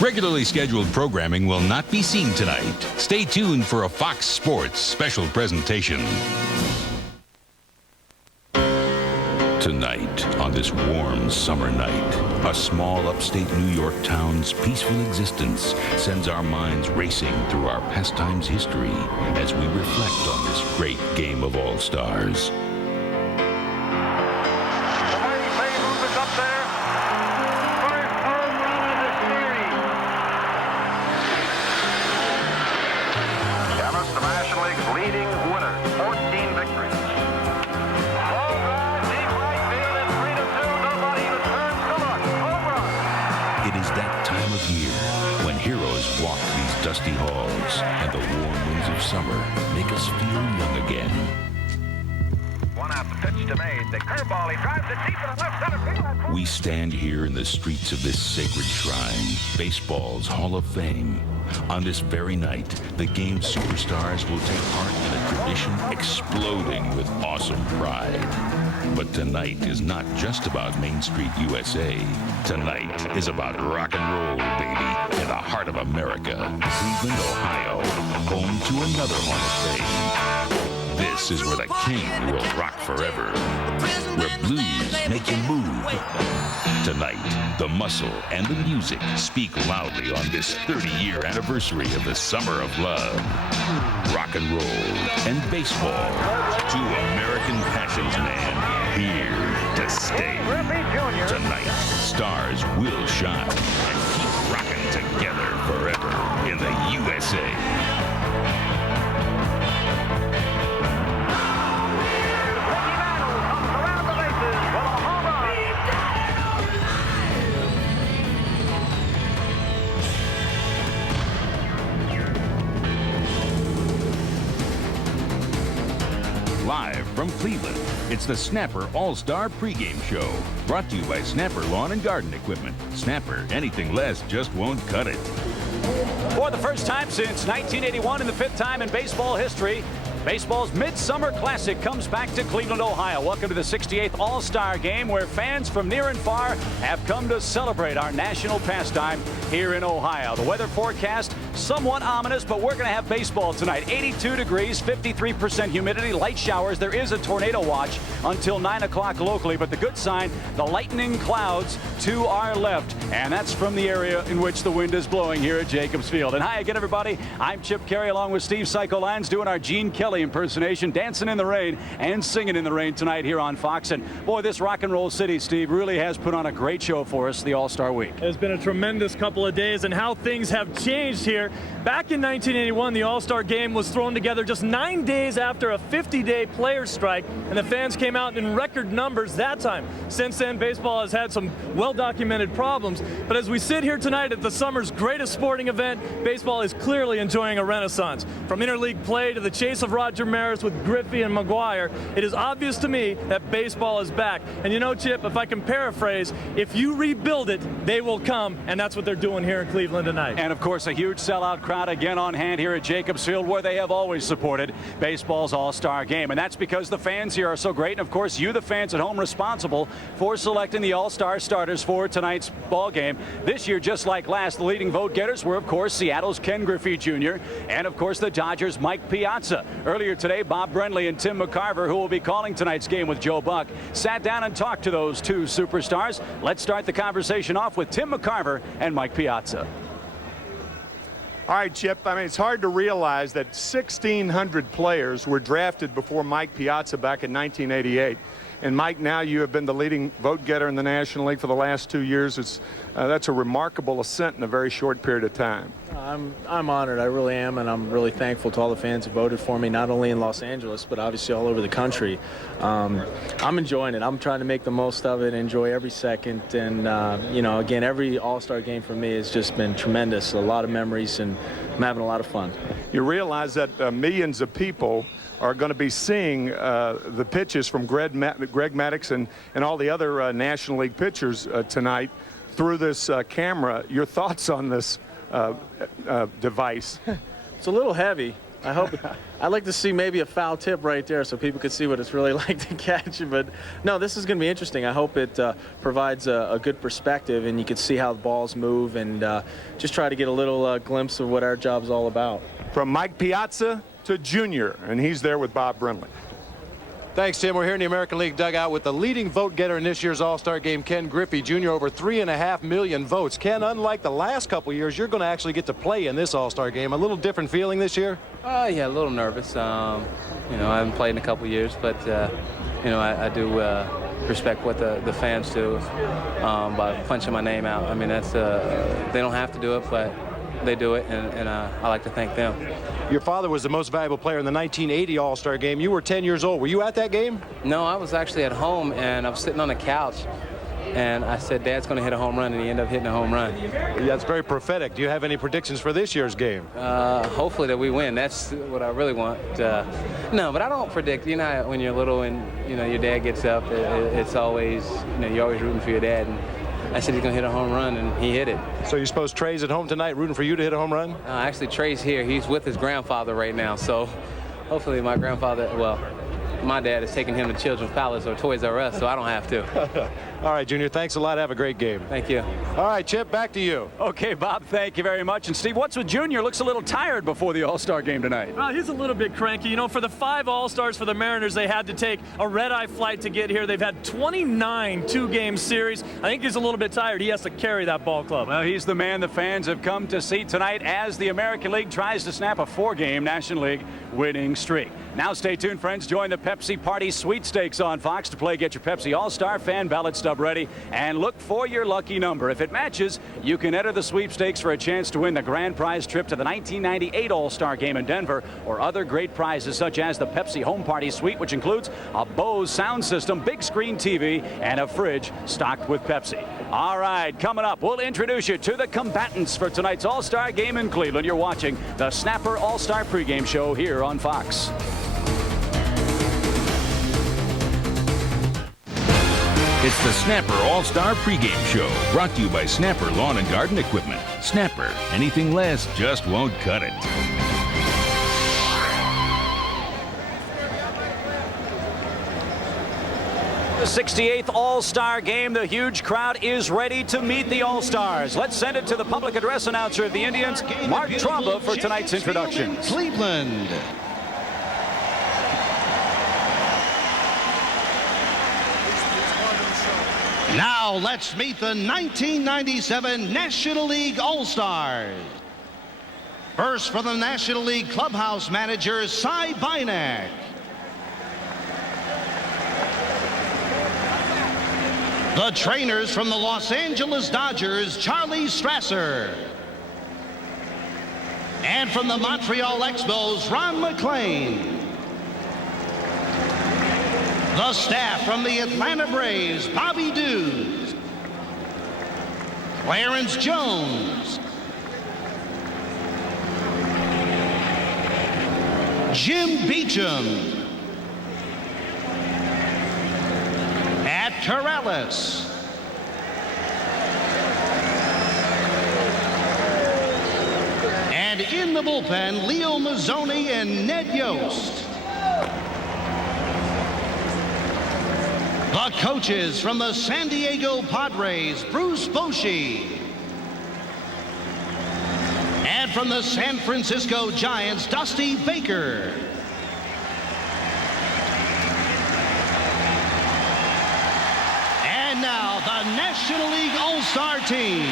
Regularly scheduled programming will not be seen tonight. Stay tuned for a Fox Sports special presentation. Tonight, on this warm summer night, a small upstate New York town's peaceful existence sends our minds racing through our pastime's history as we reflect on this great game of all-stars. Dusty halls and the warm winds of summer make us feel young again. One out, the pitch to Mays. The curveball, he drives it deep in the left center field. We stand here in the streets of this sacred shrine, baseball's Hall of Fame. On this very night, the game's superstars will take part in a tradition exploding with awesome pride. But tonight is not just about Main Street, USA. Tonight is about rock and roll, baby, in the heart of America, Cleveland, Ohio, home to another Hall of Fame. This is where the king will rock forever, where blues make you move. Tonight, the muscle and the music speak loudly on this 30-year anniversary of the Summer of Love. Rock and roll and baseball, two American passions, man, here to stay. Tonight, stars will shine and keep rocking together forever in the USA. Live from Cleveland, it's the Snapper All-Star pregame show. Brought to you by Snapper Lawn and Garden Equipment. Snapper, anything less just won't cut it. For the first time since 1981 and the fifth time in baseball history, baseball's Midsummer Classic comes back to Cleveland, Ohio. Welcome to the 68th All-Star Game, where fans from near and far have come to celebrate our national pastime here in Ohio. The weather forecast, somewhat ominous, but we're going to have baseball tonight. 82 degrees, 53% humidity, light showers. There is a tornado watch until 9 o'clock locally, but the good sign, the lightning clouds to our left, and that's from the area in which the wind is blowing here at Jacobs Field. And hi again, everybody. I'm Chip Carey, along with Steve Psycho Lyons, doing our Gene Kelly impersonation, dancing in the rain and singing in the rain tonight here on Fox. And boy, this rock and roll city, Steve, really has put on a great show for us the All-Star Week. It's been a tremendous couple of days, and how things have changed here. Back in 1981, the All-Star Game was thrown together just 9 days after a 50-day players' strike, and the fans came out in record numbers that time. Since then, baseball has had some well-documented problems, but as we sit here tonight at the summer's greatest sporting event, baseball is clearly enjoying a renaissance. From interleague play to the chase of Roger Maris with Griffey and McGuire, it is obvious to me that baseball is back. And you know, Chip, if I can paraphrase, if you rebuild it, they will come, and that's what they're doing here in Cleveland tonight. And of course, a huge sellout crowd again on hand here at Jacobs Field, where they have always supported baseball's All-Star Game. And that's because the fans here are so great, and of course, you, the fans at home, responsible for selecting the All-Star starters for tonight's ball game. This year, just like last, the leading vote getters were, of course, Seattle's Ken Griffey Jr. and, of course, the Dodgers' Mike Piazza. Earlier today, Bob Brenly and Tim McCarver, who will be calling tonight's game with Joe Buck, sat down and talked to those two superstars. Let's start the conversation off with Tim McCarver and Mike Piazza. All right, Chip, I mean, it's hard to realize that 1,600 players were drafted before Mike Piazza back in 1988. And, Mike, now you have been the leading vote getter in the National League for the last 2 years. That's a remarkable ascent in a very short period of time. I'm honored. I really am, and I'm really thankful to all the fans who voted for me, not only in Los Angeles, but obviously all over the country. I'm enjoying it. I'm trying to make the most of it, enjoy every second. And, you know, again, every All-Star game for me has just been tremendous. A lot of memories, and I'm having a lot of fun. You realize that millions of people are going to be seeing the pitches from Greg Maddux and all the other National League pitchers tonight through this camera. Your thoughts on this device? It's a little heavy. I'd like to see maybe a foul tip right there so people could see what it's really like to catch it. But no, this is going to be interesting. I hope it provides a good perspective and you can see how the balls move and just try to get a little glimpse of what our job's all about. From Mike Piazza to Junior, and he's there with Bob Brindley. Thanks, Tim. We're here in the American League dugout with the leading vote getter in this year's All-Star game, Ken Griffey Jr., over 3.5 million votes. Ken, unlike the last couple years, you're going to actually get to play in this All-Star game. A little different feeling this year? Yeah, a little nervous. You know, I haven't played in a couple years, but, you know, I do respect what the fans do by punching my name out. I mean, that's they don't have to do it, but they do it, and I like to thank them. Your father was the most valuable player in the 1980 All-Star game. You were 10 years old. Were you at that game? No, I was actually at home, and I was sitting on the couch, and I said, Dad's going to hit a home run, and he ended up hitting a home run. Yeah, that's very prophetic. Do you have any predictions for this year's game? Hopefully that we win. That's what I really want. No, but I don't predict. You know, when you're little and, you know, your dad gets up, it's always, you know, you're always rooting for your dad. And I said he's going to hit a home run, and he hit it. So you suppose Trey's at home tonight rooting for you to hit a home run? Actually, Trey's here. He's with his grandfather right now. So hopefully my grandfather, well, my dad is taking him to Children's Palace or Toys R Us, so I don't have to. All right, Junior, thanks a lot. Have a great game. Thank you. All right, Chip, back to you. Okay, Bob, thank you very much. And Steve, what's with Junior? Looks a little tired before the All-Star game tonight. Well, he's a little bit cranky. You know, for the 5 All-Stars for the Mariners, they had to take a red-eye flight to get here. They've had 29 two-game series. I think he's a little bit tired. He has to carry that ball club. Well, he's the man the fans have come to see tonight as the American League tries to snap a 4-game National League winning streak. Now stay tuned, friends. Join the Pepsi Party Sweepstakes on Fox to play. Get your Pepsi All-Star fan ballot stub ready and look for your lucky number. If it matches, you can enter the sweepstakes for a chance to win the grand prize trip to the 1998 All-Star game in Denver or other great prizes such as the Pepsi Home Party Suite, which includes a Bose sound system, big screen TV, and a fridge stocked with Pepsi. All right, coming up, we'll introduce you to the combatants for tonight's All-Star game in Cleveland. You're watching the Snapper All-Star pregame show here on Fox. It's the Snapper All-Star pregame show, brought to you by Snapper Lawn and Garden Equipment. Snapper, anything less just won't cut it. The 68th All-Star game. The huge crowd is ready to meet the All-Stars. Let's send it to the public address announcer of the Indians, Mark Tromba, for tonight's introductions. Cleveland. Now let's meet the 1997 National League All-Stars. First for the National League clubhouse manager, Cy Bynack. The trainers from the Los Angeles Dodgers, Charlie Strasser. And from the Montreal Expos, Ron McClain. The staff from the Atlanta Braves, Bobby Dews, Clarence Jones, Jim Beecham, Matt Corrales, and in the bullpen, Leo Mazzoni and Ned Yost. The coaches from the San Diego Padres, Bruce Bochy. And from the San Francisco Giants, Dusty Baker. And now the National League All-Star team.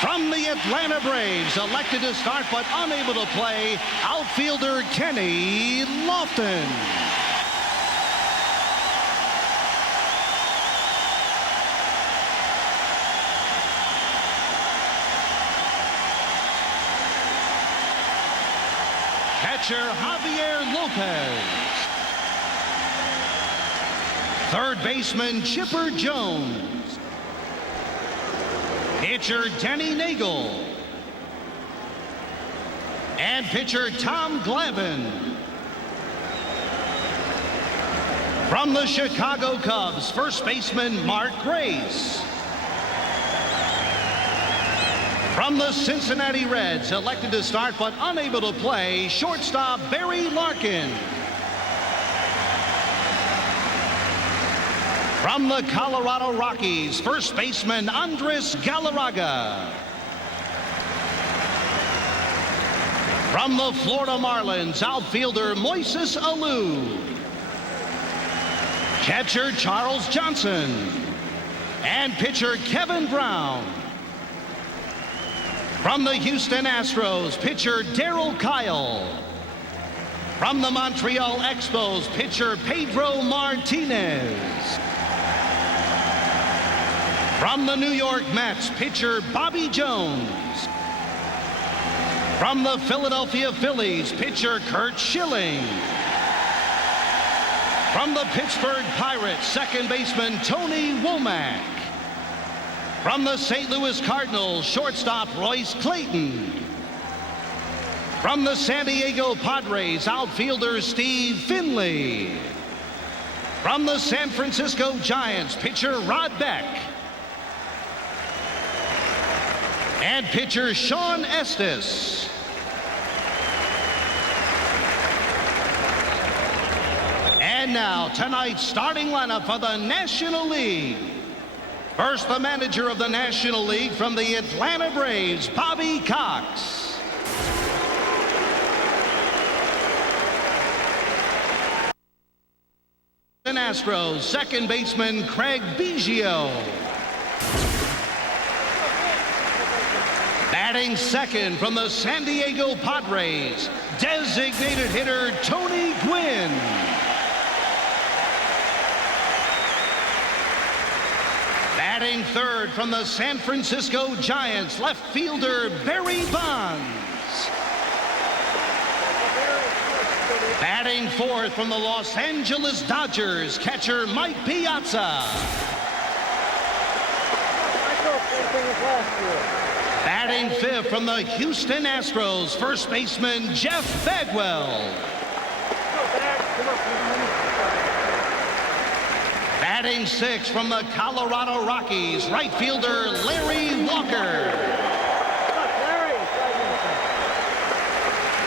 From the Atlanta Braves, elected to start but unable to play, outfielder Kenny Lofton. Catcher Javier Lopez. Third baseman Chipper Jones. Pitcher Denny Nagel. And pitcher Tom Glavine. From the Chicago Cubs, first baseman Mark Grace. From the Cincinnati Reds, elected to start but unable to play, shortstop Barry Larkin. From the Colorado Rockies, first baseman Andres Galarraga. From the Florida Marlins, outfielder Moises Alou. Catcher Charles Johnson. And pitcher Kevin Brown. From the Houston Astros, pitcher Darryl Kyle. From the Montreal Expos, pitcher Pedro Martinez. From the New York Mets, pitcher Bobby Jones. From the Philadelphia Phillies, pitcher Curt Schilling. From the Pittsburgh Pirates, second baseman Tony Womack. From the St. Louis Cardinals, shortstop Royce Clayton. From the San Diego Padres, outfielder Steve Finley. From the San Francisco Giants, pitcher Rod Beck. And pitcher Sean Estes. And now, tonight's starting lineup for the National League. First, the manager of the National League from the Atlanta Braves, Bobby Cox. The Astros, second baseman Craig Biggio. Batting second from the San Diego Padres, designated hitter Tony Gwynn. Batting third from the San Francisco Giants, left fielder Barry Bonds. Batting fourth from the Los Angeles Dodgers, catcher Mike Piazza. Batting fifth from the Houston Astros, first baseman Jeff Bagwell. Batting sixth from the Colorado Rockies, right fielder Larry Walker.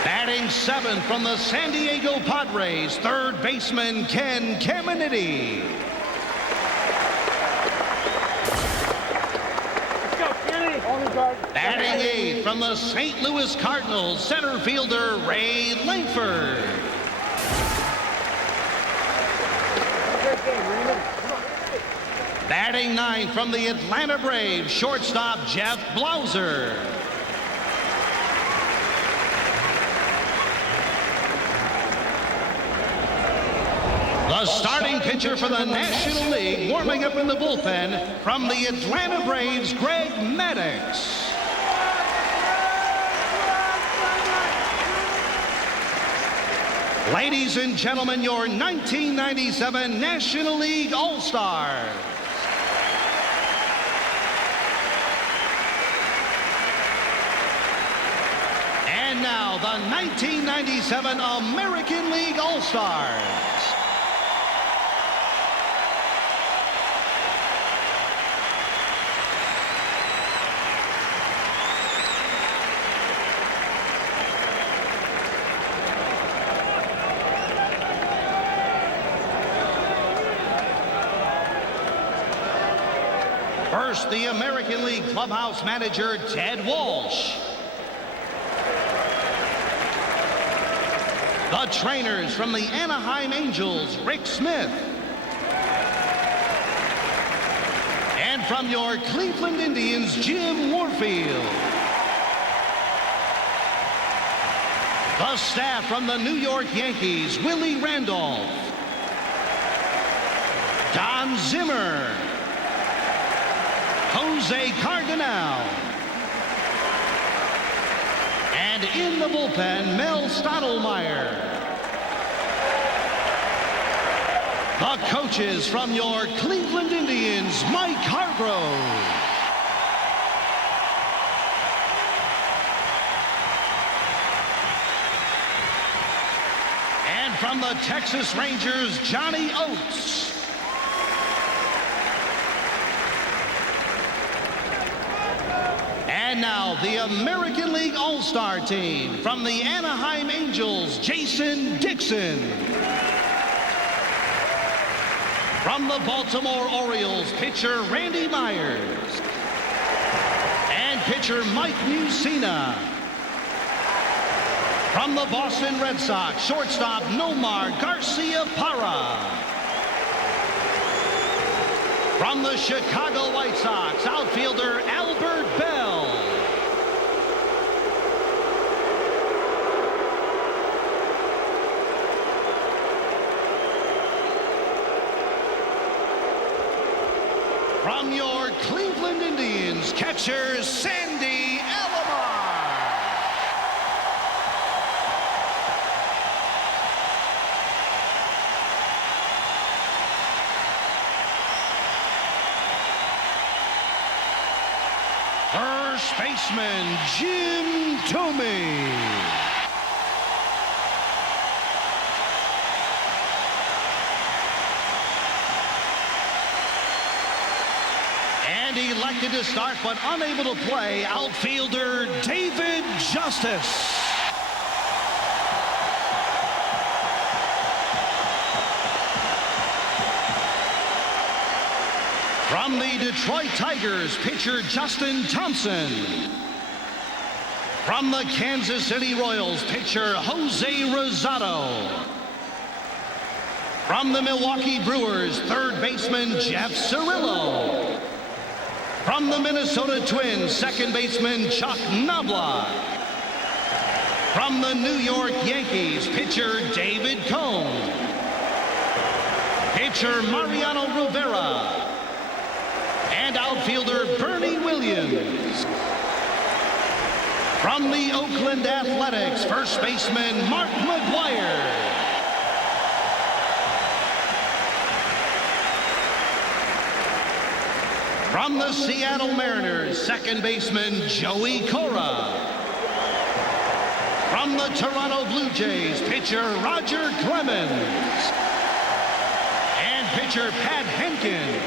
Batting seventh from the San Diego Padres, third baseman Ken Caminiti. Batting eighth from the St. Louis Cardinals, center fielder Ray Langford. Batting ninth from the Atlanta Braves, shortstop Jeff Blauser. The starting pitcher for the National League, warming up in the bullpen from the Atlanta Braves, Greg Maddux. Ladies and gentlemen, your 1997 National League All-Stars. And now, the 1997 American League All-Stars. First, the American League clubhouse manager, Ted Walsh. The trainers from the Anaheim Angels, Rick Smith. And from your Cleveland Indians, Jim Warfield. The staff from the New York Yankees, Willie Randolph. Don Zimmer. Jose Cardenal. And in the bullpen, Mel Stottlemyre. The coaches from your Cleveland Indians, Mike Hargrove. And from the Texas Rangers, Johnny Oates. And now the American League All-Star team. From the Anaheim Angels, Jason Dixon. From the Baltimore Orioles, pitcher Randy Myers. And pitcher Mike Mussina. From the Boston Red Sox, shortstop Nomar Garcia-Parra. From the Chicago White Sox, outfielder Albert Bell. From your Cleveland Indians, catcher Sandy Alomar. First baseman Jim Thome. And elected to start but unable to play, outfielder David Justice. From the Detroit Tigers, pitcher Justin Thompson. From the Kansas City Royals, pitcher Jose Rosado. From the Milwaukee Brewers, third baseman Jeff Cirillo. From the Minnesota Twins, second baseman Chuck Knobloch. From the New York Yankees, pitcher David Cone. Pitcher Mariano Rivera. And outfielder Bernie Williams. From the Oakland Athletics, first baseman Mark McGwire. From the Seattle Mariners, second baseman Joey Cora. From the Toronto Blue Jays, pitcher Roger Clemens. And pitcher Pat Henkin.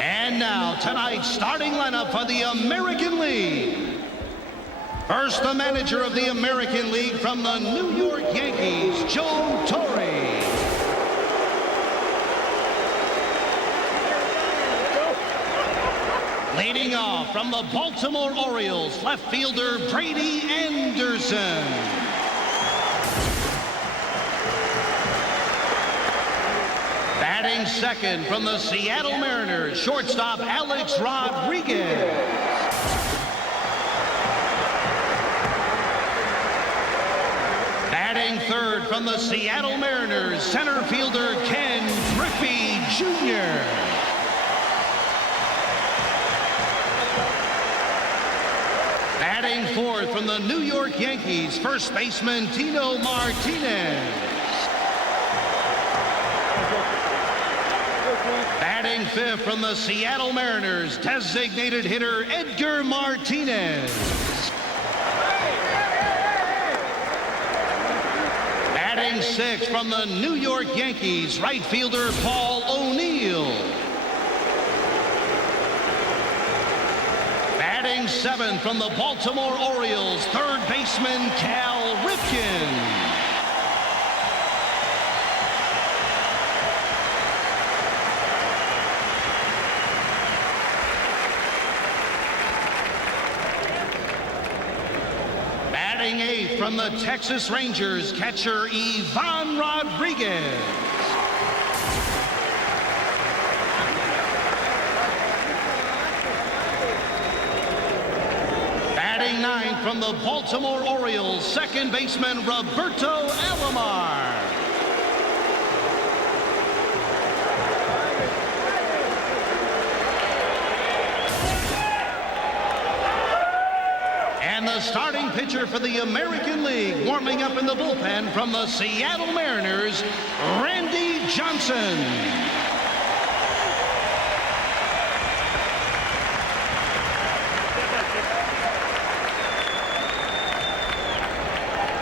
And now, tonight's starting lineup for the American League. First, the manager of the American League from the New York Yankees, Joe Torre. Leading off from the Baltimore Orioles, left fielder Brady Anderson. Batting second from the Seattle Mariners, shortstop Alex Rodriguez. Batting third from the Seattle Mariners, center fielder Ken Griffey Jr. Batting fourth from the New York Yankees, first baseman Tino Martinez. Batting fifth from the Seattle Mariners, designated hitter Edgar Martinez. Batting sixth from the New York Yankees, right fielder Paul O'Neill. Batting seventh from the Baltimore Orioles, third baseman Cal Ripken. Batting eighth from the Texas Rangers, catcher Ivan Rodriguez. Batting ninth from the Baltimore Orioles, second baseman Roberto Alomar. And the starting pitcher for the American League, warming up in the bullpen from the Seattle Mariners, Randy Johnson.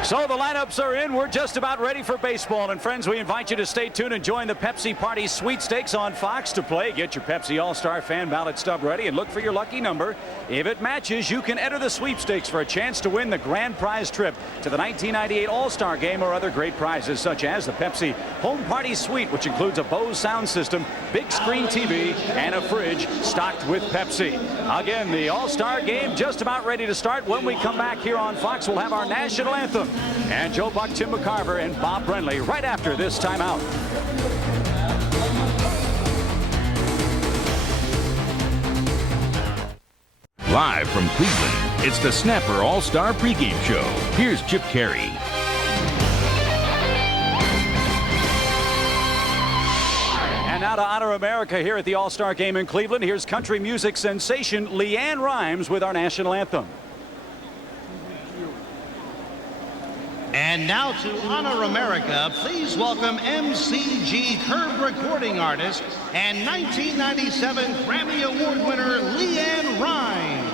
So the lineups are in. We're just about ready for baseball. And friends, we invite you to stay tuned and join the Pepsi Party Sweepstakes on Fox to play. Get your Pepsi All-Star fan ballot stub ready and look for your lucky number. If it matches, you can enter the sweepstakes for a chance to win the grand prize trip to the 1998 All-Star Game or other great prizes such as the Pepsi Home Party Suite, which includes a Bose sound system, big screen TV, and a fridge stocked with Pepsi. Again, the All-Star Game just about ready to start. When we come back here on Fox, we'll have our national anthem. And Joe Buck, Tim McCarver, and Bob Brenly right after this timeout. Live from Cleveland, it's the Snapper All-Star pregame show. Here's Chip Carey. And now to honor America here at the All-Star Game in Cleveland, here's country music sensation LeAnn Rimes with our national anthem. And now to honor America, please welcome MCG Curb recording artist and 1997 Grammy Award winner LeAnn Rimes.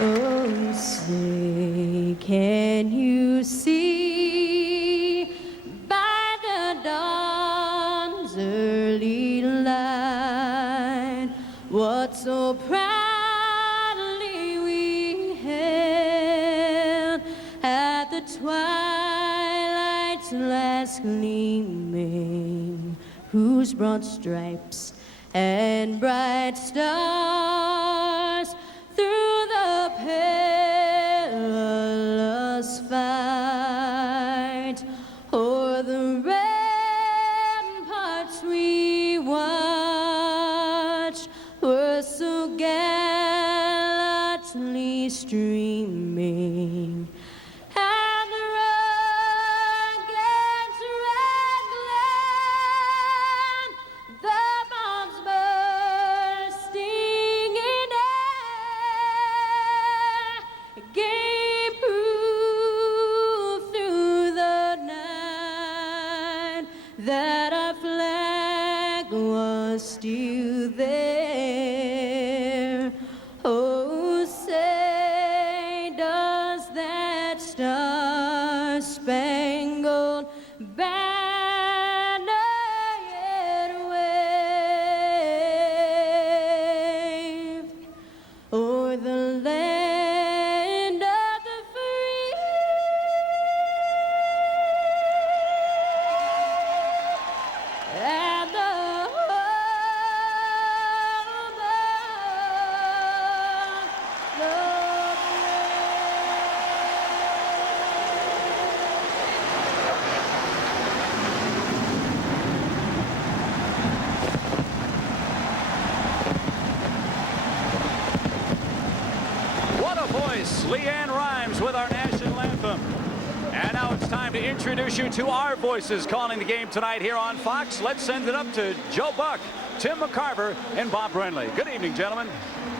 Oh, say, can you see by the dawn's early light what so proudly we held at the twilight's last gleaming, whose broad stripes and bright stars through the perilous fight o'er the ramparts we watched were so gallantly streaming. And the rugged red glen, the bombs bursting in air, gave proof through the night that our flag was still there. Oh, say, does that star-spangled banner yet wave o'er the land of the free? And the home of the What a voice, LeAnn Rimes with our national anthem. And now it's time to introduce you to our voices calling the game tonight here on Fox. Let's send it up to Joe Buck, Tim McCarver, and Bob Brenly. Good evening, gentlemen.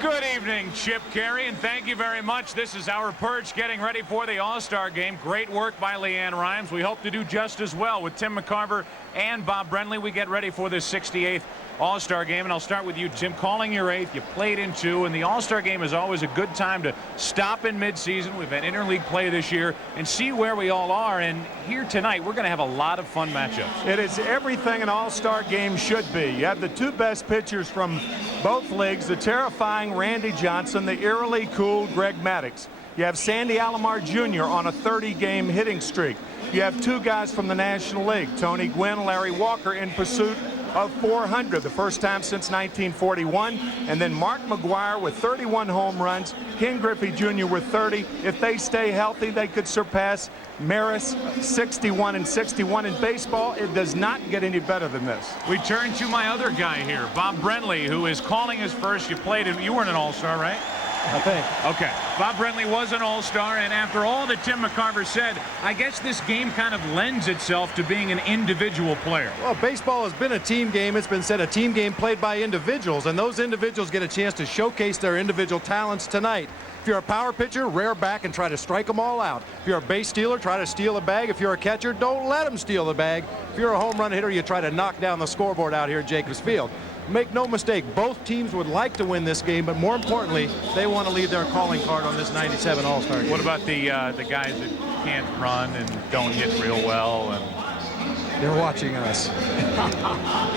Good evening, Chip Carey, and thank you very much. This is our perch getting ready for the All-Star Game. Great work by LeAnn Rimes. We hope to do just as well with Tim McCarver and Bob Brenly. We get ready for this 68th All-Star Game, and I'll start with you, Tim. Calling your 8th, you played in 2, and the All-Star Game is always a good time to stop in midseason. We've had interleague play this year and see where we all are, and here tonight we're going to have a lot of fun matchups. It is everything an All-Star Game should be. You have the two best pitchers from both leagues, the terrifying Randy Johnson, the eerily cool Greg Maddux. You have Sandy Alomar Jr. on a 30-game hitting streak. You have two guys from the National League, Tony Gwynn, Larry Walker, in pursuit of 400, the first time since 1941. And then Mark McGwire with 31 home runs, Ken Griffey Jr. with 30. If they stay healthy, they could surpass Maris 61 and 61. In baseball, it does not get any better than this. We turn to my other guy here, Bob Brenly, who is calling his first. You played in, you weren't an All-Star, right? I think. Okay. Bob Brenly was an All-Star, and after all that Tim McCarver said, I guess this game kind of lends itself to being an individual player. Well, baseball has been a team game. It's been said a team game played by individuals, and those individuals get a chance to showcase their individual talents tonight. If you're a power pitcher, rear back and try to strike them all out. If you're a base stealer, try to steal a bag. If you're a catcher, don't let them steal the bag. If you're a home run hitter, you try to knock down the scoreboard out here at Jacobs Field. make no mistake, both teams would like to win this game, but more importantly, they want to leave their calling card on this 97 All-Star game. What about the guys that can't run and don't hit real well? And they're watching us.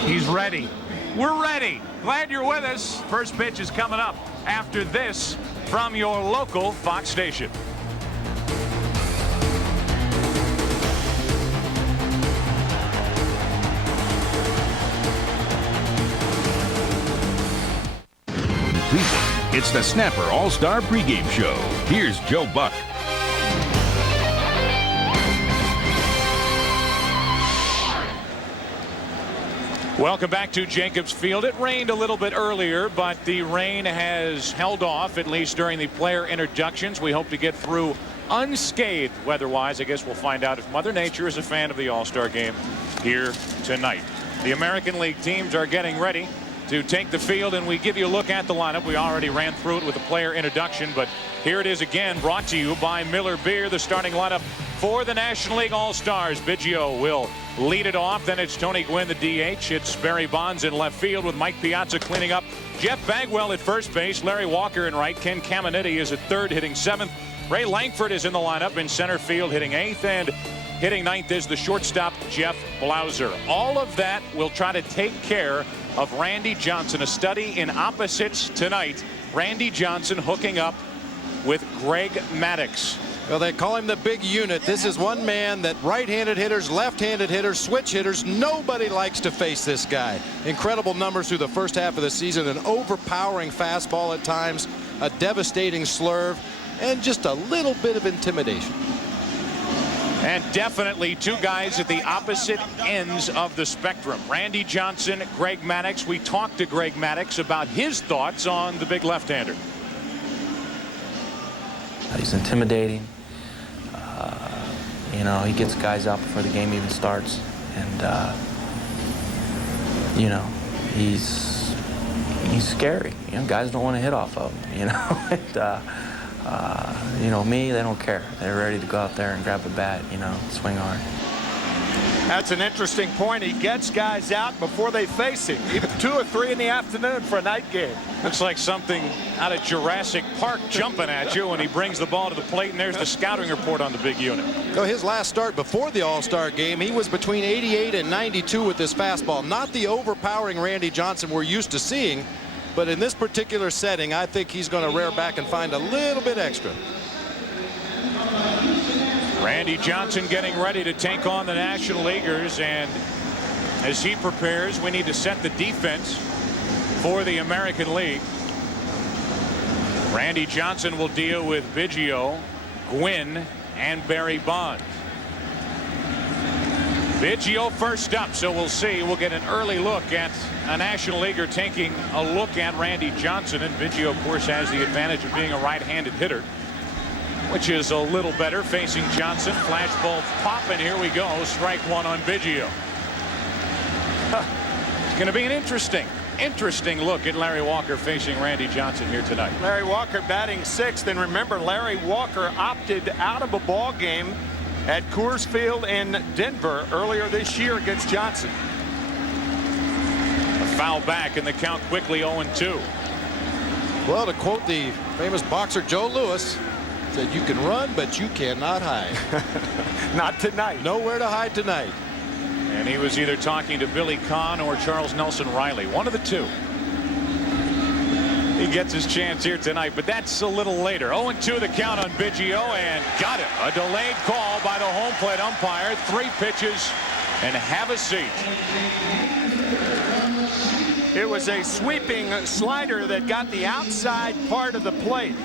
he's ready. We're ready. Glad you're with us. First pitch is coming up after this from your local Fox station. It's the Snapper All-Star pregame show. Here's Joe Buck. Welcome back to Jacobs Field. It rained a little bit earlier, but the rain has held off, at least during the player introductions. We hope to get through unscathed weather-wise. I guess we'll find out if Mother Nature is a fan of the All-Star game here tonight. The American League teams are getting ready to take the field, and we give you a look at the lineup. We already ran through it with the player introduction, but here it is again, brought to you by Miller Beer. The starting lineup for the National League All-Stars. Biggio will lead it off. Then it's Tony Gwynn, the DH. It's Barry Bonds in left field with Mike Piazza cleaning up. Jeff Bagwell at first base. Larry Walker in right. Ken Caminiti is at third, hitting seventh. Ray Langford is in the lineup in center field, hitting eighth, and hitting ninth is the shortstop, Jeff Blauser. All of that will try to take care of Randy Johnson. A study in opposites tonight. Randy Johnson hooking up with Greg Maddux. Well, they call him the big unit. This is one man that right-handed hitters, left-handed hitters, switch hitters, nobody likes to face this guy. Incredible numbers through the first half of the season. An overpowering fastball at times, a devastating slurve, and just a little bit of intimidation. And definitely two guys at the opposite ends of the spectrum. Randy Johnson, Greg Maddux. We talked to Greg Maddux about his thoughts on the big left-hander. He's intimidating. You know, he gets guys out before the game even starts. And, you know, he's scary. You know, guys don't want to hit off of him, you know. And, you know, me, they don't care. They're ready to go out there and grab a bat, you know, swing hard. That's an interesting point. He gets guys out before they face him, even 2 or 3 in the afternoon for a night game. Looks like something out of Jurassic Park jumping at you when he brings the ball to the plate, and there's the scouting report on the big unit. So his last start before the All-Star game, he was between 88 and 92 with this fastball. Not the overpowering Randy Johnson we're used to seeing, but in this particular setting, I think he's going to rear back and find a little bit extra. Randy Johnson getting ready to take on the National Leaguers, and as he prepares, we need to set the defense for the American League. Randy Johnson will deal with Biggio, Gwynn, and Barry Bonds. Biggio first up, so we'll see. We'll get an early look at a National Leaguer taking a look at Randy Johnson, and Biggio, of course, has the advantage of being a right-handed hitter, which is a little better facing Johnson. Flashball pop, and here we go. Strike one on Biggio. It's going to be an interesting look at Larry Walker facing Randy Johnson here tonight. Larry Walker batting 6th, and remember, Larry Walker opted out of a ball game at Coors Field in Denver earlier this year against Johnson. A foul back, and the count quickly 0-2. Well, to quote the famous boxer Joe Louis, said, "You can run, but you cannot hide." Not tonight. Nowhere to hide tonight. And he was either talking to Billy Kahn or Charles Nelson Riley, one of the two. He gets his chance here tonight, but that's a little later. 0-2 the count on Biggio, and got it. A delayed call by the home plate umpire. 3 pitches, and have a seat. It was a sweeping slider that got the outside part of the plate.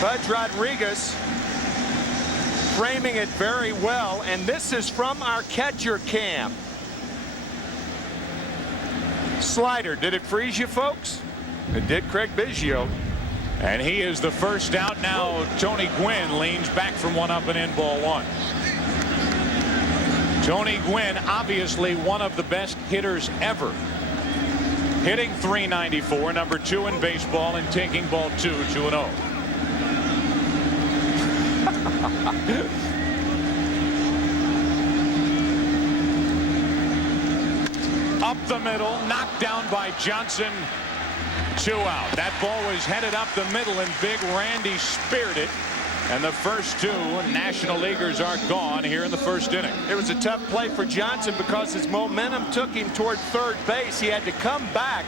Bud Rodriguez framing it very well, and this is from our catcher cam. Slider, did it freeze you folks? It did Craig Biggio. And he is the first out now. Tony Gwynn leans back from one up and in, ball 1. Tony Gwynn, obviously one of the best hitters ever. Hitting .394, number 2 in baseball, and taking ball 2, 2-0. Up the middle, knocked down by Johnson. 2 out. That ball was headed up the middle, and Big Randy speared it. And the first 2 National Leaguers are gone here in the first inning. It was a tough play for Johnson because his momentum took him toward third base. He had to come back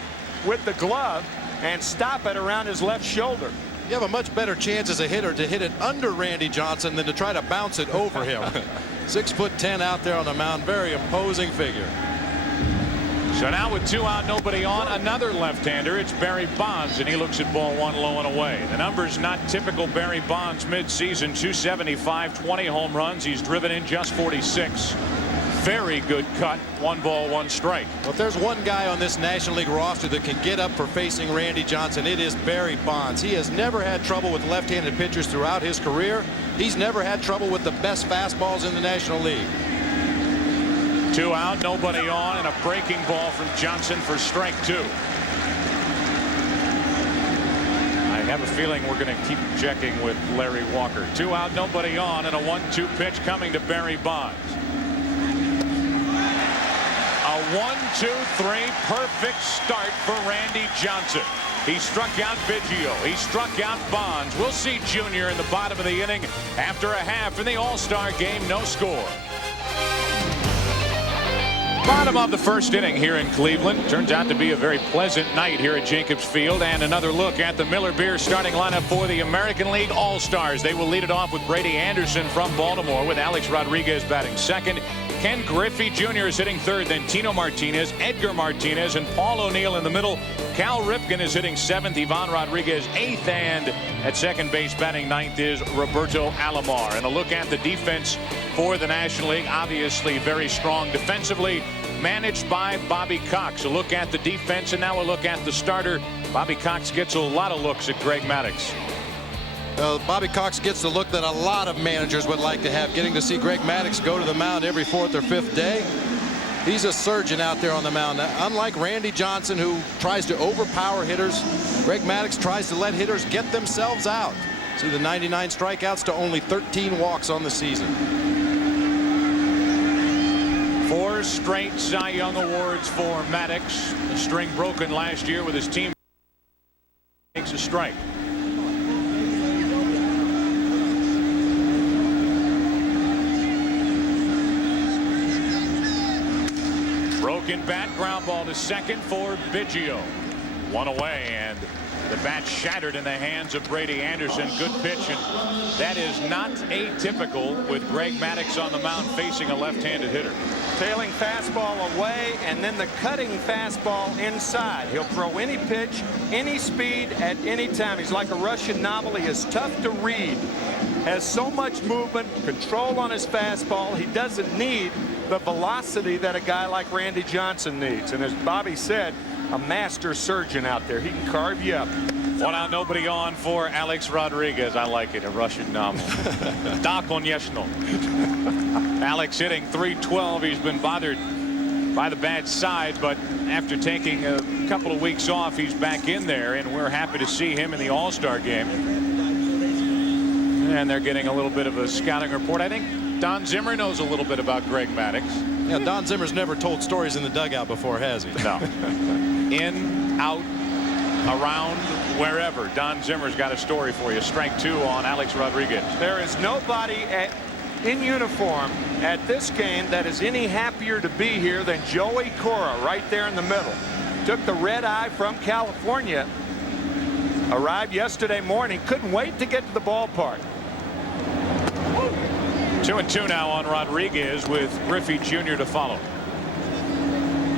with the glove and stop it around his left shoulder. You have a much better chance as a hitter to hit it under Randy Johnson than to try to bounce it over him. 6'10" out there on the mound. Very imposing figure. So now with 2 out, nobody on, another left-hander. It's Barry Bonds, and he looks at ball 1 low and away. The numbers not typical Barry Bonds mid-season. 275, 20 home runs. He's driven in just 46. Very good cut. 1 ball, 1 strike. Well, if there's one guy on this National League roster that can get up for facing Randy Johnson, it is Barry Bonds. He has never had trouble with left-handed pitchers throughout his career. He's never had trouble with the best fastballs in the National League. 2 out, nobody on, and a breaking ball from Johnson for strike 2. I have a feeling we're going to keep checking with Larry Walker. 2 out, nobody on, and a 1-2 pitch coming to Barry Bonds. A 1-2-3 perfect start for Randy Johnson. He struck out Biggio. He struck out Bonds. We'll see Junior in the bottom of the inning after a half in the All-Star game. No score. Bottom of the first inning here in Cleveland. Turns out to be a very pleasant night here at Jacobs Field. And another look at the Miller Beer starting lineup for the American League All-Stars. They will lead it off with Brady Anderson from Baltimore, with Alex Rodriguez batting second. Ken Griffey Jr. is hitting third, then Tino Martinez, Edgar Martinez, and Paul O'Neill in the middle. Cal Ripken is hitting seventh, Ivan Rodriguez eighth, and at second base batting ninth is Roberto Alomar. And a look at the defense for the National League. Obviously very strong defensively, managed by Bobby Cox. A look at the defense, and now a look at the starter. Bobby Cox gets a lot of looks at Greg Maddux. Bobby Cox gets the look that a lot of managers would like to have, getting to see Greg Maddux go to the mound every 4th or 5th day. He's a surgeon out there on the mound. Unlike Randy Johnson, who tries to overpower hitters, Greg Maddux tries to let hitters get themselves out. See the 99 strikeouts to only 13 walks on the season. 4 straight Cy Young awards for Maddux. A string broken last year with his team. Makes a strike. Broken bat, ground ball to second for Biggio. 1 away, and the bat shattered in the hands of Brady Anderson. Good pitch, and that is not atypical with Greg Maddux on the mound facing a left-handed hitter. Tailing fastball away, and then the cutting fastball inside. He'll throw any pitch, any speed, at any time. He's like a Russian novel. He is tough to read. Has so much movement, control on his fastball. He doesn't need the velocity that a guy like Randy Johnson needs. And as Bobby said, a master surgeon out there. He can carve you up. 1 out, nobody on for Alex Rodriguez. I like it, a Russian novel. Da, конечно. Alex hitting .312. He's been bothered by the bad side, but after taking a couple of weeks off, he's back in there, and we're happy to see him in the All-Star game. And they're getting a little bit of a scouting report. I think Don Zimmer knows a little bit about Greg Maddux. Yeah, Don Zimmer's never told stories in the dugout before, has he? No. In, out, around, wherever. Don Zimmer's got a story for you. Strike 2 on Alex Rodriguez. There is nobody in uniform at this game that is any happier to be here than Joey Cora right there in the middle. Took the red eye from California. Arrived yesterday morning. Couldn't wait to get to the ballpark. 2-2 now on Rodriguez with Griffey Jr. to follow.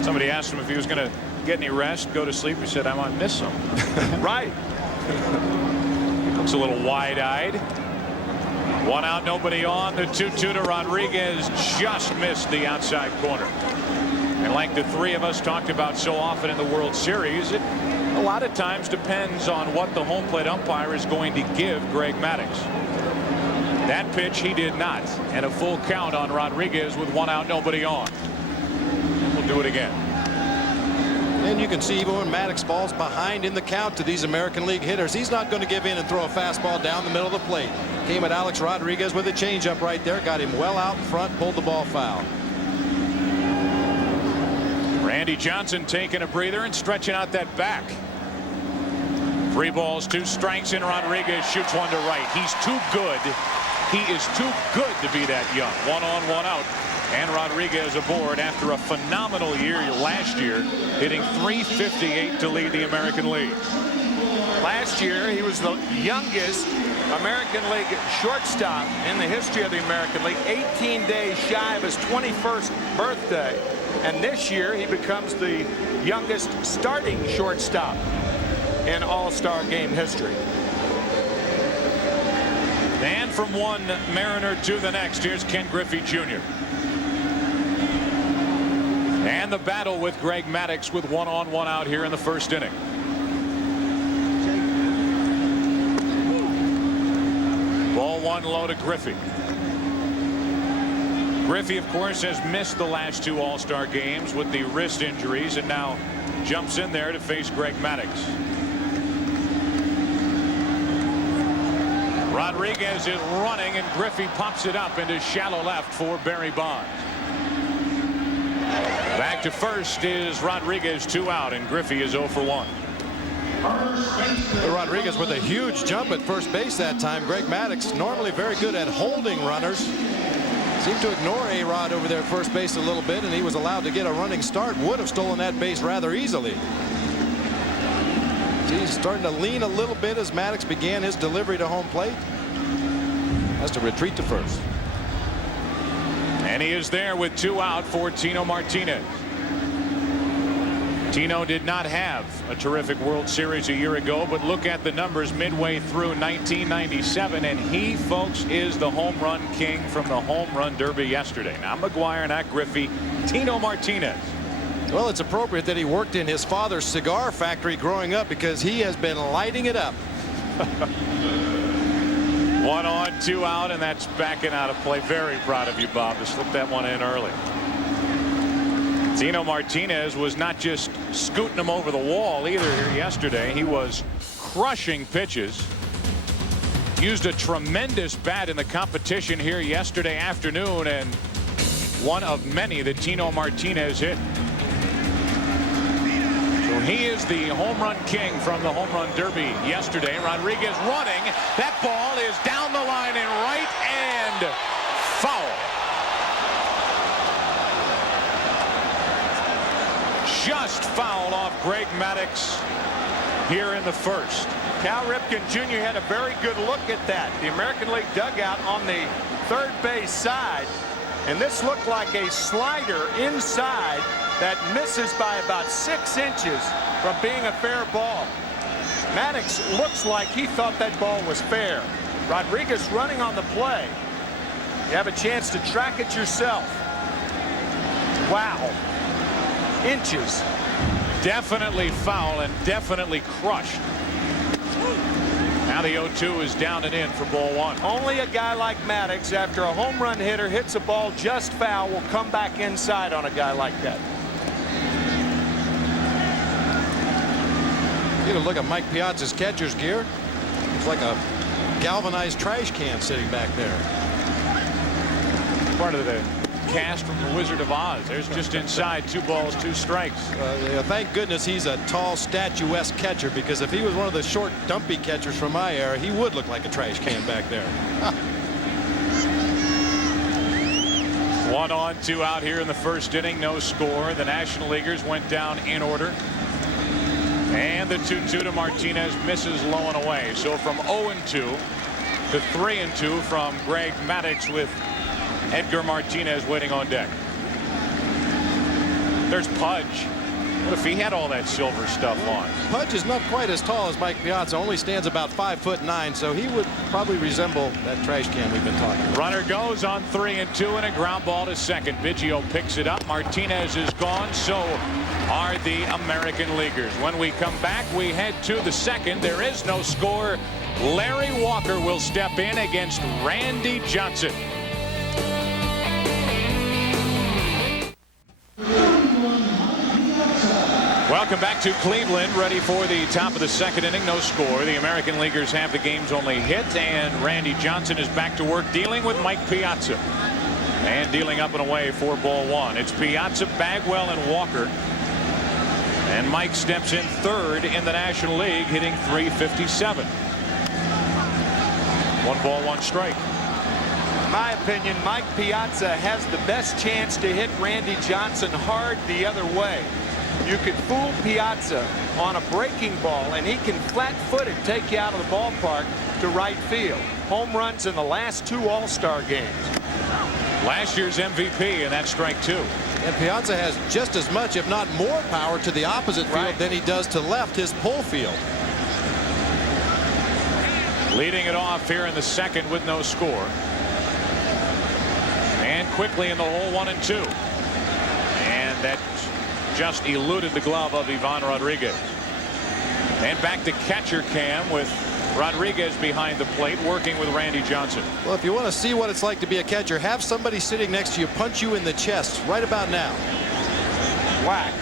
Somebody asked him if he was going to get any rest, go to sleep. He said, I might miss some. Right. Looks a little wide-eyed. 1 out, nobody on. The 2-2 to Rodriguez just missed the outside corner. And like the three of us talked about so often in the World Series, it a lot of times depends on what the home plate umpire is going to give Greg Maddux. That pitch he did not, and a full count on Rodriguez with 1 out, nobody on. We'll do it again. And you can see even when Maddux falls behind in the count to these American League hitters, he's not going to give in and throw a fastball down the middle of the plate. Came at Alex Rodriguez with a changeup right there, got him well out in front, pulled the ball foul. Randy Johnson taking a breather and stretching out that back. 3 balls, 2 strikes, and Rodriguez shoots one to right. He's too good. He is too good to be that young. 1 on, 1 out. And Rodriguez aboard after a phenomenal year last year, hitting .358 to lead the American League. Last year, he was the youngest American League shortstop in the history of the American League, 18 days shy of his 21st birthday. And this year, he becomes the youngest starting shortstop in All-Star game history. And from one Mariner to the next, here's Ken Griffey Jr. And the battle with Greg Maddux with 1 on, 1 out here in the first inning. Ball 1 low to Griffey. Griffey, of course, has missed the last 2 All-Star games with the wrist injuries and now jumps in there to face Greg Maddux. Rodriguez is running and Griffey pops it up into shallow left for Barry Bonds. Back to first is Rodriguez, 2 out, and Griffey is 0 for 1. Rodriguez with a huge jump at first base that time. Greg Maddux, normally very good at holding runners, seemed to ignore A-Rod over there at first base a little bit, and he was allowed to get a running start. Would have stolen that base rather easily. He's starting to lean a little bit as Maddux began his delivery to home plate. Has to retreat to first. And he is there with 2 out for Tino Martinez. Tino did not have a terrific World Series a year ago, but look at the numbers midway through 1997, and he, folks, is the home run king from the home run derby yesterday. Not McGuire, not Griffey, Tino Martinez. Well, it's appropriate that he worked in his father's cigar factory growing up, because he has been lighting it up. 1 on, 2 out, and that's backing out of play. Very proud of you, Bob, to slip that one in early. Tino Martinez was not just scooting him over the wall either here yesterday. He was crushing pitches. Used a tremendous bat in the competition here yesterday afternoon, and one of many that Tino Martinez hit. So he is the home run king from the home run derby yesterday. Rodriguez running. That ball is down the line and right and foul. Just foul off Greg Maddux here in the first. Cal Ripken Jr. had a very good look at that. The American League dugout on the third base side, and this looked like a slider inside that misses by about 6 inches from being a fair ball. Maddux looks like he thought that ball was fair. Rodriguez running on the play. You have a chance to track it yourself. Wow. Inches. Definitely foul and definitely crushed. Now the 0-2 is down and in for ball 1. Only a guy like Maddux, after a home run hitter hits a ball just foul, will come back inside on a guy like that. You know, look at Mike Piazza's catcher's gear. It's like a galvanized trash can sitting back there. Part of the cast from The Wizard of Oz. There's just inside 2 balls, 2 strikes. Yeah, thank goodness he's a tall, statuesque catcher, because if he was one of the short, dumpy catchers from my era, he would look like a trash can back there. 1 on, 2 out here in the first inning. No score. The National Leaguers went down in order. And the 2-2 to Martinez misses low and away. So from 0-2 to 3-2 from Greg Maddux, with Edgar Martinez waiting on deck. There's Pudge. What if he had all that silver stuff on? Pudge is not quite as tall as Mike Piazza, only stands about 5'9", so he would probably resemble that trash can we've been talking about. Runner goes on 3-2 and a ground ball to second. Biggio picks it up. Martinez is gone. So are the American Leaguers. When we come back, we head to the second. There is no score. Larry Walker will step in against Randy Johnson. Welcome back to Cleveland, ready for the top of the second inning. No score. The American Leaguers have the game's only hit, and Randy Johnson is back to work dealing with Mike Piazza. And dealing up and away for ball 1. It's Piazza, Bagwell, and Walker. And Mike steps in third in the National League, hitting .357. 1 ball, 1 strike. In my opinion, Mike Piazza has the best chance to hit Randy Johnson hard the other way. You could fool Piazza on a breaking ball, and he can flat-footed take you out of the ballpark to right field. Home runs in the last 2 All-Star games. Last year's MVP, and that's strike 2. And Piazza has just as much, if not more, power to the opposite field than he does to left, his pull field. Leading it off here in the second with no score. And quickly in the hole, 1-2. And that just eluded the glove of Ivan Rodriguez. And back to catcher cam with Rodriguez behind the plate working with Randy Johnson. Well, if you want to see what it's like to be a catcher, have somebody sitting next to you punch you in the chest right about now. Whack.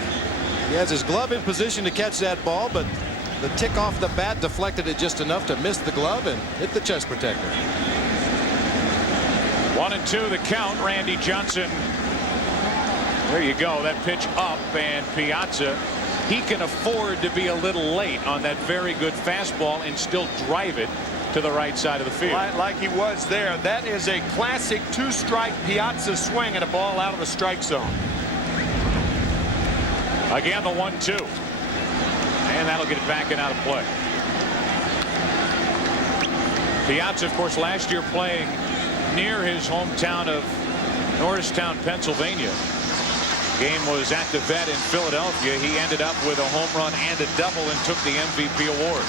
He has his glove in position to catch that ball, but the tick off the bat deflected it just enough to miss the glove and hit the chest protector. 1-2 the count. Randy Johnson. There you go. That pitch up, and Piazza, he can afford to be a little late on that very good fastball and still drive it to the right side of the field. Like he was there. That is a classic 2-strike Piazza swing at a ball out of the strike zone. Again, the 1-2. And that'll get it back and out of play. Piazza, of course, last year playing near his hometown of Norristown, Pennsylvania. Game was at the vet in Philadelphia. He ended up with a home run and a double and took the MVP award.